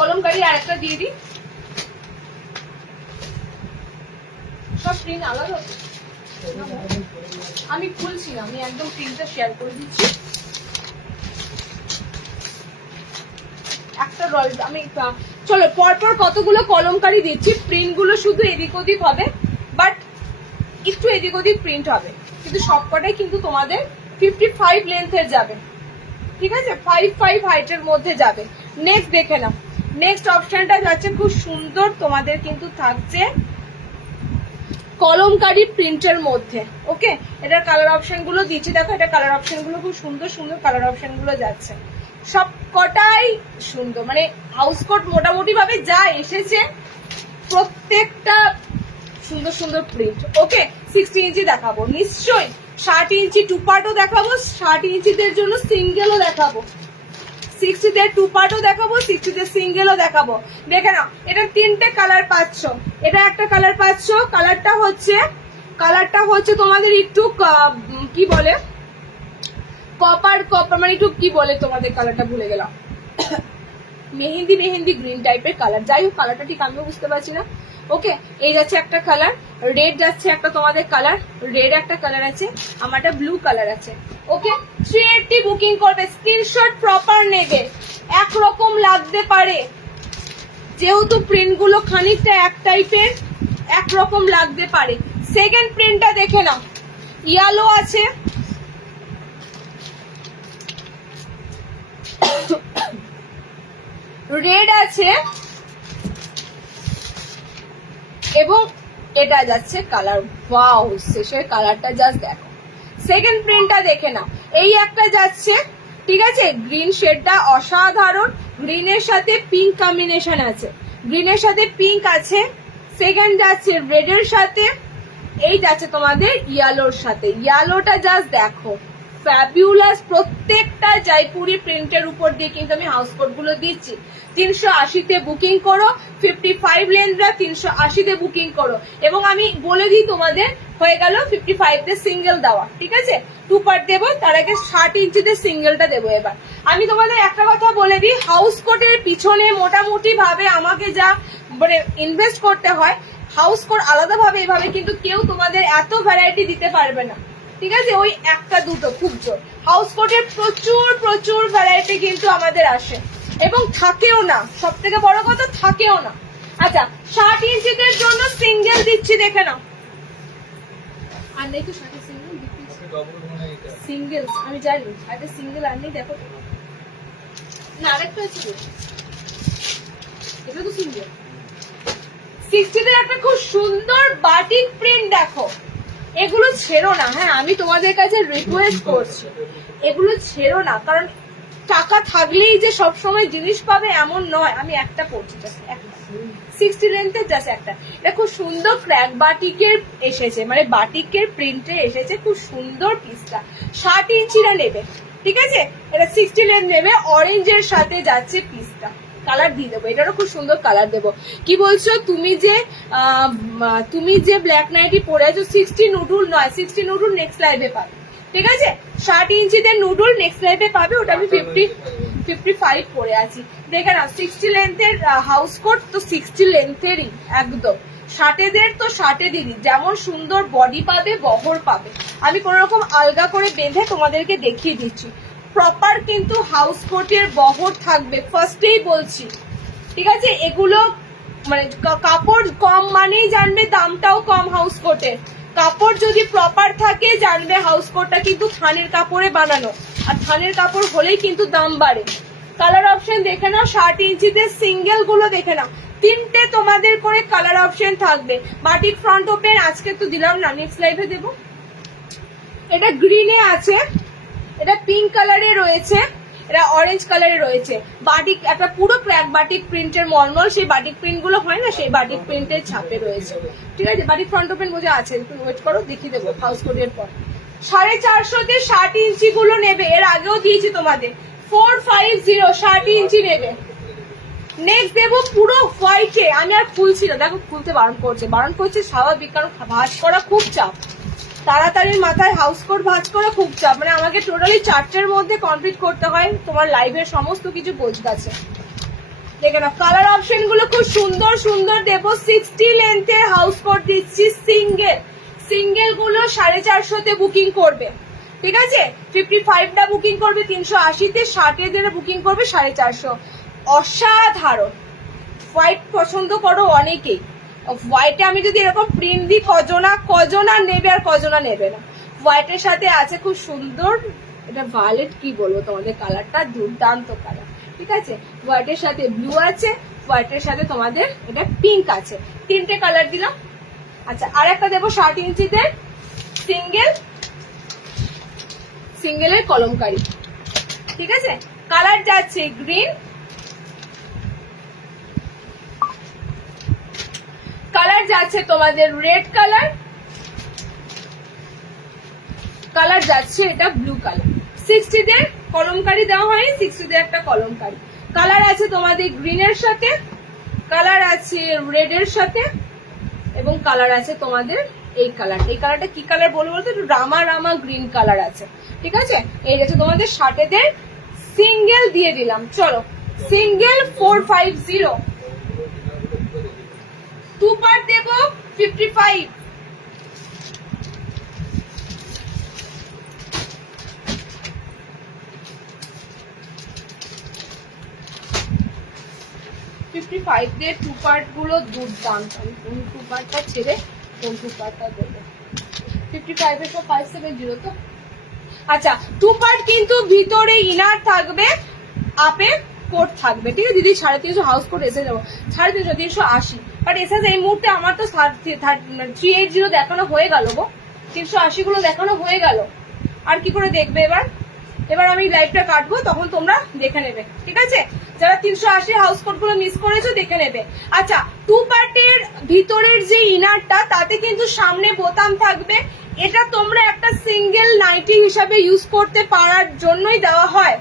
কলমকারি আর একটা দিয়ে দিই, সব প্রিন্ট আলাদা। আমি খুলছি না, আমি একদম প্রিন্টটা শেয়ার করে দিচ্ছি। একটা রোল আমি, চলো পরপর কতগুলো কলমকারি দিচ্ছি। প্রিন্ট গুলো শুধু এদিক ওদিক হবে, বাট একটু এদিক ওদিক প্রিন্ট হবে, কিন্তু সবকটাই কিন্তু তোমাদের 55 লেন্থের যাবে, ঠিক আছে? 55 হাইটের মধ্যে যাবে। নেক্সট দেখে নাও, নেক্সট অপশনটা যাচ্ছে খুব সুন্দর, তোমাদের কিন্তু থাকছে কলমকারি প্রিন্টের মধ্যে। ওকে, এটার কালার অপশন গুলো দিচ্ছি, দেখো এটা কালার অপশন গুলো খুব সুন্দর সুন্দর কালার অপশন গুলো যাচ্ছে, সব কটাই সুন্দর। মানে হাউস কোট মোটামুটি ভাবে যা এসেছে প্রত্যেকটা সুন্দর সুন্দর প্রিন্ট। ওকে, 60 ইঞ্চি দেখাবো নিশ্চয়ই, 60 ইঞ্চি টু পার্টও দেখাবো, 60 ইঞ্চিদের জন্য সিঙ্গেলও দেখাবো, 60 তে টু পার্টও দেখাবো, 60 তে সিঙ্গেলও দেখাবো। দেখে নাও, এটা তিনটে কালার পাচ্ছ। এটা একটা কালার পাচ্ছ, কালারটা হচ্ছে তোমাদের একটু কি বলে, কপার মানে একটু কি বলে তোমাদের, কালারটা ভুলে গেলাম। মেহেন্দি মেহেন্দি গ্রিন টাইপের কালার, যাই হোক কালারটা ঠিক আমিও বুঝতে পারছি না। ওকে, এই যাচ্ছে একটা কালার, রেড যাচ্ছে একটা তোমাদের কালার, রেড একটা কালার আছে, আমার একটা ব্লু কালার আছে। ওকে, 380 বুকিং করবে, স্ক্রিনশট প্রপার নেবে, একরকম লাগতে পারে যেহেতু প্রিন্ট গুলো খানিকটা এক টাইপের, একরকম লাগতে পারে। সেকেন্ড প্রিন্টটা দেখে নাও, ইয়েলো আছে, রেড আছে এবং এটা যাচ্ছে কালার, ওয়াও শেষের কালারটা জাস্ট দেখো। সেকেন্ড প্রিন্টটা দেখে নাও, এই একটা যাচ্ছে, ঠিক আছে, গ্রিন শেডটা অসাধারণ, গ্রিনের সাথে পিঙ্ক কম্বিনেশন আছে, গ্রিনের সাথে পিঙ্ক আছে। সেকেন্ড যাচ্ছে রেডের সাথে, এই যাচ্ছে তোমাদের ইয়েলোর সাথে, ইয়েলোটা জাস্ট দেখো ফ্যাবিউলাস। প্রত্যেকটা জয়পুরি প্রিন্টের উপর দিয়ে কিন্তু আমি হাউস কোট গুলো দিচ্ছি। 380-তে বুকিং করো, 55 লেন্থরা 380-তে বুকিং করো, এবং আমি বলে দিই তোমাদের হয়ে গেল 55-তে সিঙ্গেল দেওয়া, ঠিক আছে, 2 পার্ট দেবো, তার আগে 60 ইঞ্চিতে সিঙ্গেলটা দেবো। এবার আমি তোমাদের একটা কথা বলে দিই, হাউস কোটের পিছনে মোটামুটি ভাবে আমাকে যা মানে ইনভেস্ট করতে হয়, হাউস কোট আলাদা ভাবে এভাবে কিন্তু কেউ তোমাদের এত ভ্যারাইটি দিতে পারবে না, ঠিক আছে, ওই একটা দুটো খুব জোর। হাউস কোটের প্রচুর প্রচুর ভ্যারাইটি কিন্তু আমাদের আসে এবং থাকেও না, সব থেকে বড় কথা থাকেও না। আচ্ছা, 60 ইঞ্চিদের জন্য সিঙ্গেল দিচ্ছি, দেখে নাও। আর নেই তো 60 সিঙ্গেল দিচ্ছি, সিঙ্গেল আমি জানি 60 সিঙ্গেল আর নেই, দেখো তো না, আরেকটা আছে, এটা তো সিঙ্গেল। 60-তে একটা খুব সুন্দর বাটিক প্রিন্ট দেখো, এগুলো ছেড়ো না, হ্যাঁ আমি তোমাদের কাছে রিকোয়েস্ট করছি, এগুলো ছেড়ো না, কারণ টাকা থাকলেই যে সব সময় জিনিস পাবে এমন নয়। আমি একটা পড়ছি, জাস্ট একটা 60 লেন্থের, জাস্ট একটা, এটা খুব সুন্দর ক্র্যাক বাটিকের এসেছে, মানে বাটিকের প্রিন্টে এসেছে, খুব সুন্দর পিসটা। 60 ইঞ্চিরা নেবে, ঠিক আছে, এটা 60 লেন্থ নেবে, অরেঞ্জের সাথে যাচ্ছে পিসটা, কালার দিয়ে দেবো, এটারও খুব সুন্দর কালার দেবো। কি বলছো তুমি যে ব্ল্যাক নাইটি পরে আছো, 60 নুডুল নয়, 60 নুডুল নেক্সট লাইভে পাবে, ঠিক আছে, 60 ইঞ্চিতে নুডুল নেক্সট লাইভে পাবে, ওটা আমি 55 পরে আছি। দেখে না 60 লেন্থের হাউস কোট, তো 60 লেন্থেরই একদম, 60-দের তো 60-দেরই, যেমন সুন্দর বডি পাবে, বহর পাবে। আমি কোন রকম আলগা করে বেঁধে তোমাদেরকে দেখিয়ে দিচ্ছি, প্রপার কিন্তু হাউস কোটের বহর থাকবে, ফার্স্টেই বলছি, ঠিক আছে। এগুলো মানে কাপড় কম মানেই জানবে দামটাও কম হাউস কোটের, কাপড় যদি প্রপার থাকে জানবে হাউস কোটটা কিন্তু থানের কাপড়ে বানানো, আর থানের কাপড় হলেই কিন্তু দাম বাড়ে। কালার অপশন দেখে নাও, 60 ইঞ্চিতে সিঙ্গেল গুলো দেখে নাও, 3টে তোমাদের করে কালার অপশন থাকবে। বাটিক ফ্রন্ট ওপেন আজকে তো দিলাম না, নেক্সট লাইভে দেবো। এটা গ্রিনে আছে, এটা পিঙ্ক কালারে রয়েছে, এটা অরেঞ্জ কালারে রয়েছে, বাটিক একটা পুরো ক্র্যাক বাটিক প্রিন্টের মলমল, সেই বাটিক প্রিন্ট গুলো হয় না, সেই বাটিক প্রিন্টের ছাপে রয়েছে, ঠিক আছে। বাটিক ফ্রন্ট ওপেন বোঝা আছে, একটু ওয়েট করো, দেখিয়ে দেবো হাউস কোটের পর। 450-তে 60 ইঞ্চি গুলো নেবে, এর আগেও দিয়েছি তোমাদের, 450 60 ইঞ্চি নেবে। নেক্সট দেবো পুরো হোয়াইটে, আমি আর খুলছি না, দেখো খুলতে বারণ করছে স্বাভাবিক, কারণ ভাঁজ করা খুব চাপ, তাড়াতাড়ির মাথায় হাউস কোট ভাঁজ করা খুব চাপ, মানে আমাকে টোটালি 4টের মধ্যে কমপ্লিট করতে হয় তোমার লাইভের সমস্ত কিছু গোছগাছে। দেখে না কালার অপশন গুলো খুব সুন্দর সুন্দর দেবো। 60 লেন্থের হাউস কোট দিচ্ছি, সিঙ্গেল গুলো 450-তে বুকিং করবে, ঠিক আছে, 55টা বুকিং করবে 380-তে, 60-এর বুকিং করবে 450। অসাধারণ হোয়াইট পছন্দ করো অনেকেই, হোয়াইটে আমি যদি এরকম প্রিন্ট দিই কজনা নেবে আর কজনা নেবে না। হোয়াইটের সাথে আছে খুব সুন্দর, এটা ভায়োলেট, কি বলবো তোমাদের, কালারটা দুর্দান্ত কালার, ঠিক আছে, হোয়াইটের সাথে ব্লু আছে, হোয়াইটের সাথে তোমাদের এটা পিঙ্ক আছে, 3টে কালার দিলাম। আচ্ছা, আর একটা দেবো 60 ইঞ্চিতে সিঙ্গেলের কলমকারি, ঠিক আছে, কালার যাচ্ছে গ্রিন, কালার যাচ্ছে তোমাদের রেড কালার যাচ্ছে এটা ব্লু কালার। 60-তে কলমকারি দেওয়া হয়নি, 60-তে একটা কলমকারি কালার আছে তোমাদের গ্রিনের সাথে, কালার আছে রেডের সাথে, এবং কালার আছে তোমাদের এই কালারটা কি কালার বলবো বলতো, একটু রামা গ্রিন কালার আছে, ঠিক আছে। এই হচ্ছে তোমাদের 60-দের সিঙ্গেল দিয়ে দিলাম। চলো সিঙ্গেল 450, 2 পার্ট দেব 55, 55 দিয়ে 2 পার্ট গুলো দুর্দান্ত। আমি কোন 2 পার্টটা ছেড়ে কোন 2 পার্টটা দেবো? 55 এর সব 570 তো। আচ্ছা, 2 পার্ট কিন্তু ভিতরে ইনার থাকবে, আপে কোট থাকবে, ঠিক আছে দিদি। 350 হাউস কোট এসে যাবো, 350 380, বাট এসে এই মুহূর্তে আমার তো 380 দেখানো হয়ে গেল গো, 380 গুলো দেখানো হয়ে গেল। আর কি করে দেখবে এবার? এবার আমি লাইভটা কাটবো, তখন তোমরা দেখে নেবে, ঠিক আছে? যারা 380 হাউস কোট গুলো মিস করেছো দেখে নেবে। আচ্ছা, 2 পার্টের ভিতরের যে ইনারটা, তাতে কিন্তু সামনে বোতাম থাকবে। এটা তোমরা একটা সিঙ্গেল নাইটি হিসাবে ইউজ করতে পারার জন্যই দেওয়া হয়,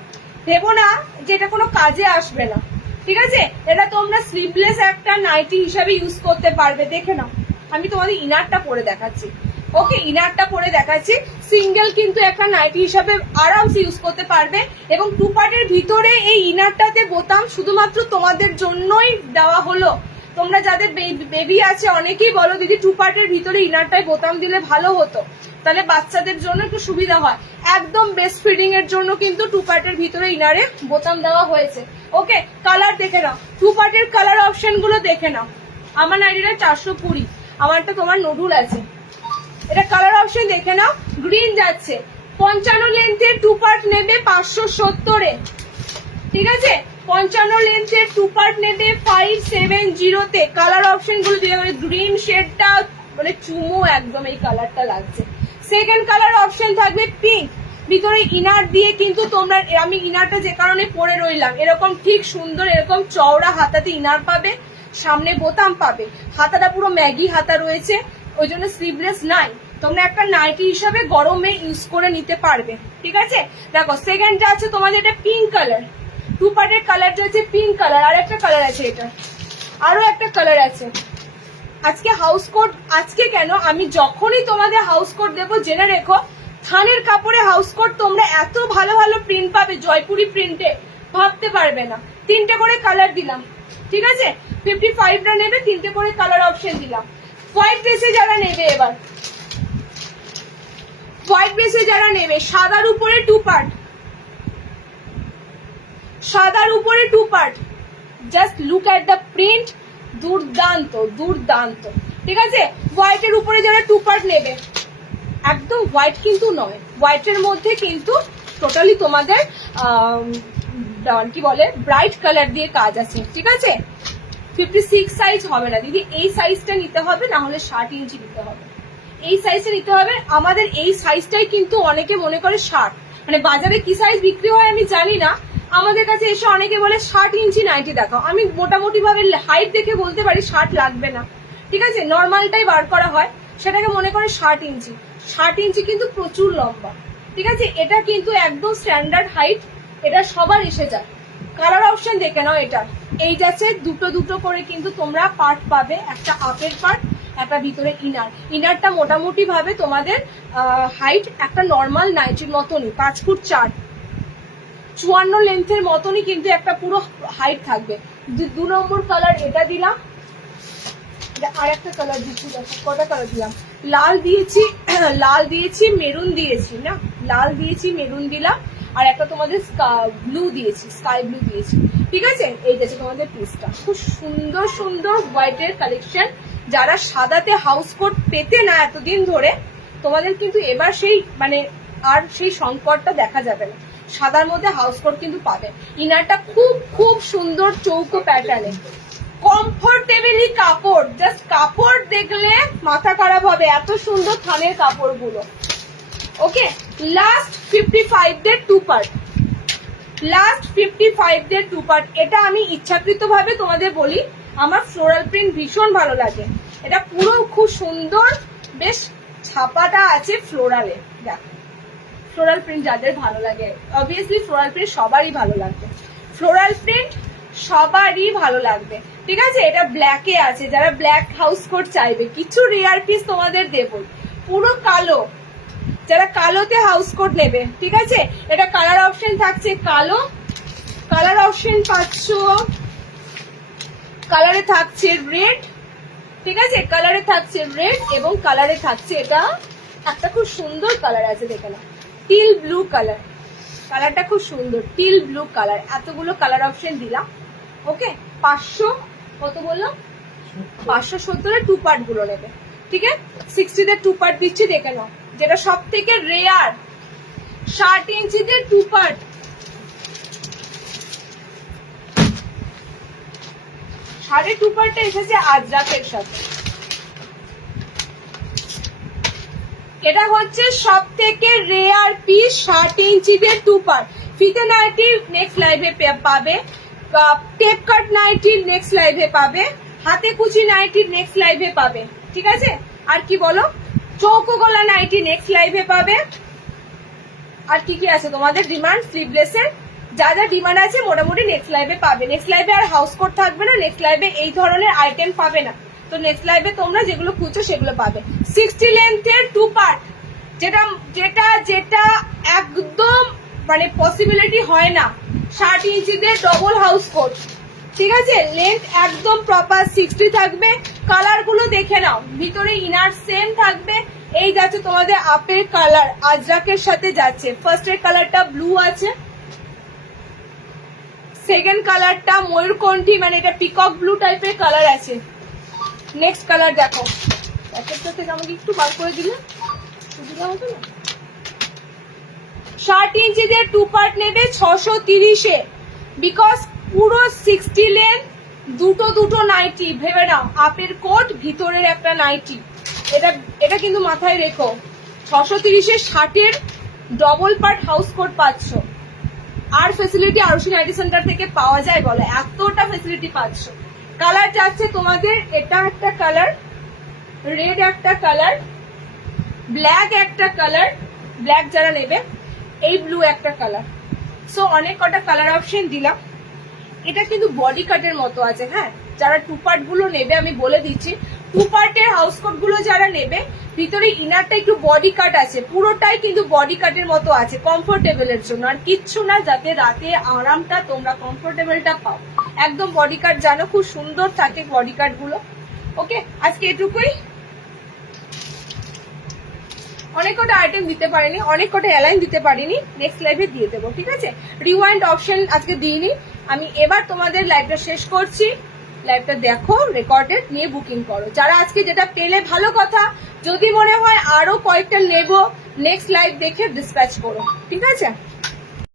ভেবো না যে এটা কোনো কাজে আসবে না, ঠিক আছে? এটা তোমরা স্লিভলেস একটা নাইটি হিসাবে ইউজ করতে পারবে। দেখে নাও, আমি তোমাদের ইনারটা পরে দেখাচ্ছি। ওকে, ইনারটা পরে দেখাচ্ছি। সিঙ্গেল কিন্তু একটা নাইটি হিসাবে আরামসে ইউজ করতে পারবে। এবং 2 পার্টের ভিতরে এই ইনারটাতে বোতাম শুধুমাত্র তোমাদের জন্যই দেওয়া হলো। তোমরা যাদের বেবি আছে অনেকেই বলো দিদি 2 পার্টের ভিতরে ইনারটায় বোতাম দিলে ভালো হতো, তাহলে বাচ্চাদের জন্য একটু সুবিধা হয়। একদম ব্রেস্ট ফিডিং এর জন্য কিন্তু 2 পার্টের ভিতরে ইনারে বোতাম দেওয়া হয়েছে। ওকে, কালার দেখে নাও, 2 পার্টের কালার অপশন গুলো দেখে নাও। আমার নাইটিটা 420, আমারটা তোমার নুডুল আছে। এটা কালার অপশন দেখে নাও, গ্রিন যাচ্ছে। 55 লেন্থের 2 পার্ট নেবে 570 এ, ঠিক আছে? 55 লেন্থের 2 পার্ট নেবে 570 তে। কালার অপশন গুলো গ্রিন শেডটা মানে চুমো একদম এই কালারটা লাগছে। সেকেন্ড কালার অপশন থাকবে পিঙ্ক, ভিতরে ইনার দিয়ে কিন্তু তোমরা, আমি ইনারটা যে কারণে পরে রইলাম, এরকম ঠিক সুন্দর এরকম চওড়া হাতাতে ইনার পাবে, সামনে বোতাম পাবে। হাতাটা পুরো ম্যাগি হাতা রয়েছে, ওই জন্য স্লিভলেস নাই। তোমরা একটা নাইটি হিসাবে গরমে ইউজ করে নিতে পারবে, ঠিক আছে? দেখো, সেকেন্ডটা আছে তোমাদের এটা পিঙ্ক কালার, 2 পার্টের কালারটা হচ্ছে পিঙ্ক কালার। আর একটা কালার আছে, এটা আরো একটা কালার আছে। আজকে হাউস কোট, আজকে কেন, আমি যখনই তোমাদের হাউস কোট দেবো জেনে রেখো, থানের কাপড়ে হাউস কোট তোমরা এত ভালো ভালো প্রিন্ট পাবে জয়পুরি প্রিন্টে, ভাবতে পারবে না। 3টে করে কালার দিলাম, ঠিক আছে? 55টা নেবে, 3টে করে কালার অপশন দিলাম। হোয়াইট বেসে যারা নেবে, এবার হোয়াইট বেসে যারা নেবে, সাদার উপরে 2 পার্ট, সাদার উপরে 2 part, just look at the print, দুর্দান্ত দুর্দান্ত, ঠিক আছে? হোয়াইটের উপরে যারা 2 পার্ট নেবে, একদম হোয়াইট কিন্তু নয়, হোয়াইটের মধ্যে কিন্তু টোটালি তোমাদের কি বলে ব্রাইট কালার দিয়ে কাজ আছে, ঠিক আছে? 56 সাইজ হবে না দিদি, এই সাইজটা নিতে হবে, না হলে 60 ইঞ্চি নিতে হবে। এই সাইজটা নিতে হবে। আমাদের এই সাইজটাই কিন্তু অনেকে মনে করে 60, মানে বাজারে কি সাইজ বিক্রি হয় আমি জানি না, আমাদের কাছে এসে অনেকে বলে 60 ইঞ্চি নাইটি দেখাও। আমি মোটামুটি ভাবে হাইট দেখে বলতে পারি 60 লাগবে না, ঠিক আছে? নর্মালটাই বার করা হয়, সেটাকে মনে করে 60 ইঞ্চি। 60 ইঞ্চি কিন্তু প্রচুর লম্বা, ঠিক আছে? এটা কিন্তু একদম স্ট্যান্ডার্ড হাইট, এটা সবার এসে যায়। কালার অপশন দেখে নাও, এটা এই যাচ্ছে দুটো দুটো করে কিন্তু তোমরা পার্ট পাবে, একটা আপের পার্ট, একটা ভিতরে ইনার। ইনারটা মোটামুটি ভাবে তোমাদের হাইট একটা নর্মাল নাইটির মতনই, 5 ফুট 4, 54 লেন্থের মতনই কিন্তু একটা পুরো হাইট থাকবে। 2 নম্বর কালার এটা দিলাম, আর একটা কালার দিচ্ছি, দেখো কটা কালার দিলাম, লাল দিয়েছি, লাল দিয়েছি, মেরুন দিয়েছি, না লাল দিয়েছি, মেরুন দিলাম, আর একটা তোমাদের ব্লু দিয়েছি, স্কাই ব্লু দিয়েছি, ঠিক আছে? এই যাচ্ছে তোমাদের পিসটা, খুব সুন্দর সুন্দর হোয়াইটের কালেকশন। যারা সাদাতে হাউস কোট পেতে না এতদিন ধরে, তোমাদের কিন্তু এবার সেই মানে আর সেই সংকটটা দেখা যাবে না, সাদার মধ্যে হাউস কোট কিন্তু পাবে। ইনারটা খুব খুব সুন্দর চৌকো প্যাটার্নে, কমফোর্টেবলি কাপড়, জাস্ট কাপড় দেখলে মাথা খারাপ হবে, এত সুন্দর থানের কাপড়গুলো। ওকে, লাস্ট 55 দের 2 পার্ট, লাস্ট 55 দের 2 পার্ট। এটা আমি ইচ্ছাকৃত ভাবে তোমাদের বলি, আমার ফ্লোরাল প্রিন্ট ভীষণ ভালো লাগে। এটা পুরো খুব সুন্দর, বেশ ছাপাটা আছে ফ্লোরালে। দেখো, ফ্লোরাল প্রিন্ট যাদের ভালো লাগে, অবভিয়াসলি ফ্লোরাল প্রিন্ট সবারই ভালো লাগবে, ফ্লোরাল প্রিন্ট সবারই ভালো লাগবে, ঠিক আছে? এটা ব্ল্যাকে আছে, যারা ব্ল্যাক হাউস কোট চাইবে, কিছু রেয়ার পিস তোমাদের দেবো, পুরো কালো, যারা কালোতে হাউস কোট নেবে, ঠিক আছে? এটা কালার অপশন থাকছে কালো, কালার অপশন পাচ্ছ, কালারে থাকছে রেড, ঠিক আছে, কালারে থাকছে রেড এবং কালারে থাকছে এটা একটা খুব সুন্দর কালার আছে, দেখে না, টিল ব্লু কালার, কালারটা খুব সুন্দর, টিল ব্লু কালার। এতগুলো কালার অপশন দিলাম। ওকে, 500 কত বললাম, 570 টু পার্ট গুলো নেবে, ঠিক আছে। 60 টু পার্ট দিচ্ছি, দেখে নাও, যেটা সব থেকে রেয়ার 60 ইঞ্চিতে টু পার্ট। সাড়ে টু পার্টটা এসেছে আজরাকের সাথে। এটা হচ্ছে সব থেকে রেয়ার পিস 60 ইঞ্চিদের টু পার্ট। ফিতে নাইটি নেক্সট লাইভে পাবে, টেপ কাট নাইটি নেক্সট লাইভে পাবে, হাতে কুচি নাইটি নেক্সট লাইভে পাবে, ঠিক আছে। আর কি বলো, চৌকো গলা নাইটি নেক্সট লাইভে পাবে। আর কি কি আছে তোমাদের ডিমান্ড, স্লিভলেসের যা যা ডিমান্ড আছে মোটামুটি নেক্সট লাইভে পাবে। নেক্সট লাইভে আর হাউস কোট থাকবে না, নেক্সট লাইভে এই ধরনের আইটেম পাবে না। তো নেক্সট লাইভে তোমরা যেগুলো খুঁজছো সেগুলো পাবে। 60 লেন্থের টু পার্ট, যেটা যেটা যেটা একদম মানে পসিবিলিটি হয় না, 60 ইঞ্চিদের ডবল হাউস কোট, ঠিক আছে। লেন্থ একদম প্রপার 60 থাকবে। কালার গুলো দেখে নাও, ভিতরে ইনার সেম থাকবে। এই যাচ্ছে তোমাদের আপেল কালার, আজরাকের সাথে যাচ্ছে। ফার্স্ট এর কালারটা ব্লু আছে, সেকেন্ড কালারটা ময়ূরকণ্ঠী, মানে এটা পিকক ব্লু টাইপের কালার আছে। নেক্সট কালার দেখো, প্যাকেটটা থেকে আমাকে একটু বার করে দিলে সুবিধা হতো না। 60 ইঞ্চিদের টু পার্ট নেবে 630-এ, বিকজ পুরো 60 লেন্থ, দুটো দুটো নাইটি, ভেবে নাও, আপের কোট ভিতরের একটা নাইটি। এটা এটা কিন্তু মাথায় রেখো, 630-এ 60-এর ডবল পার্ট হাউস কোট পাচ্ছ। আর ফেসিলিটি আরুষি নাইটি সেন্টার থেকে পাওয়া যায় বলে, এতটা ফেসিলিটি পাচ্ছ। কালার যাচ্ছে তোমাদের, এটা একটা কালার, রেড একটা কালার, ব্ল্যাক একটা কালার, ব্ল্যাক যারা নেবে, এই ব্লু একটা কালার। সো অনেক কটা কালার অপশন দিলাম। এটা কিন্তু বডি কাটের মতো আছে, হ্যাঁ। যারা টু পার্ট গুলো নেবে আমি বলে দিচ্ছি, টু পার্টের হাউস কোট গুলো যারা নেবে, ভিতরে ইনারটা একটু বডি কাট আছে, পুরোটাই কিন্তু বডি কাটের মতো আছে, কমফোর্টেবলের জন্য, আর কিচ্ছু না, যাতে রাতে আরামটা তোমরা কমফোর্টেবলটা পাও। একদম বডি কাট জানো, খুব সুন্দর থাকে বডি কাট গুলো। ওকে, আজকে এটুকুই। অনেক কটা আইটেম দিতে পারিনি, অনেক কটা অ্যালাইন দিতে পারিনি, নেক্সট লাইভে দিয়ে দেবো, ঠিক আছে। রিওয়াইন্ড অপশন আজকে দিইনি আমি। এবার তোমাদের লাইভটা শেষ করছি, লাইভটা দেখো, রেকর্ডেড নিয়ে বুকিং করো। যারা আজকে যেটা পেলে ভালো কথা, যদি মনে হয় আরো কয়েকটা নেবো, নেক্সট লাইভ দেখে ডিসপ্যাচ করো, ঠিক আছে।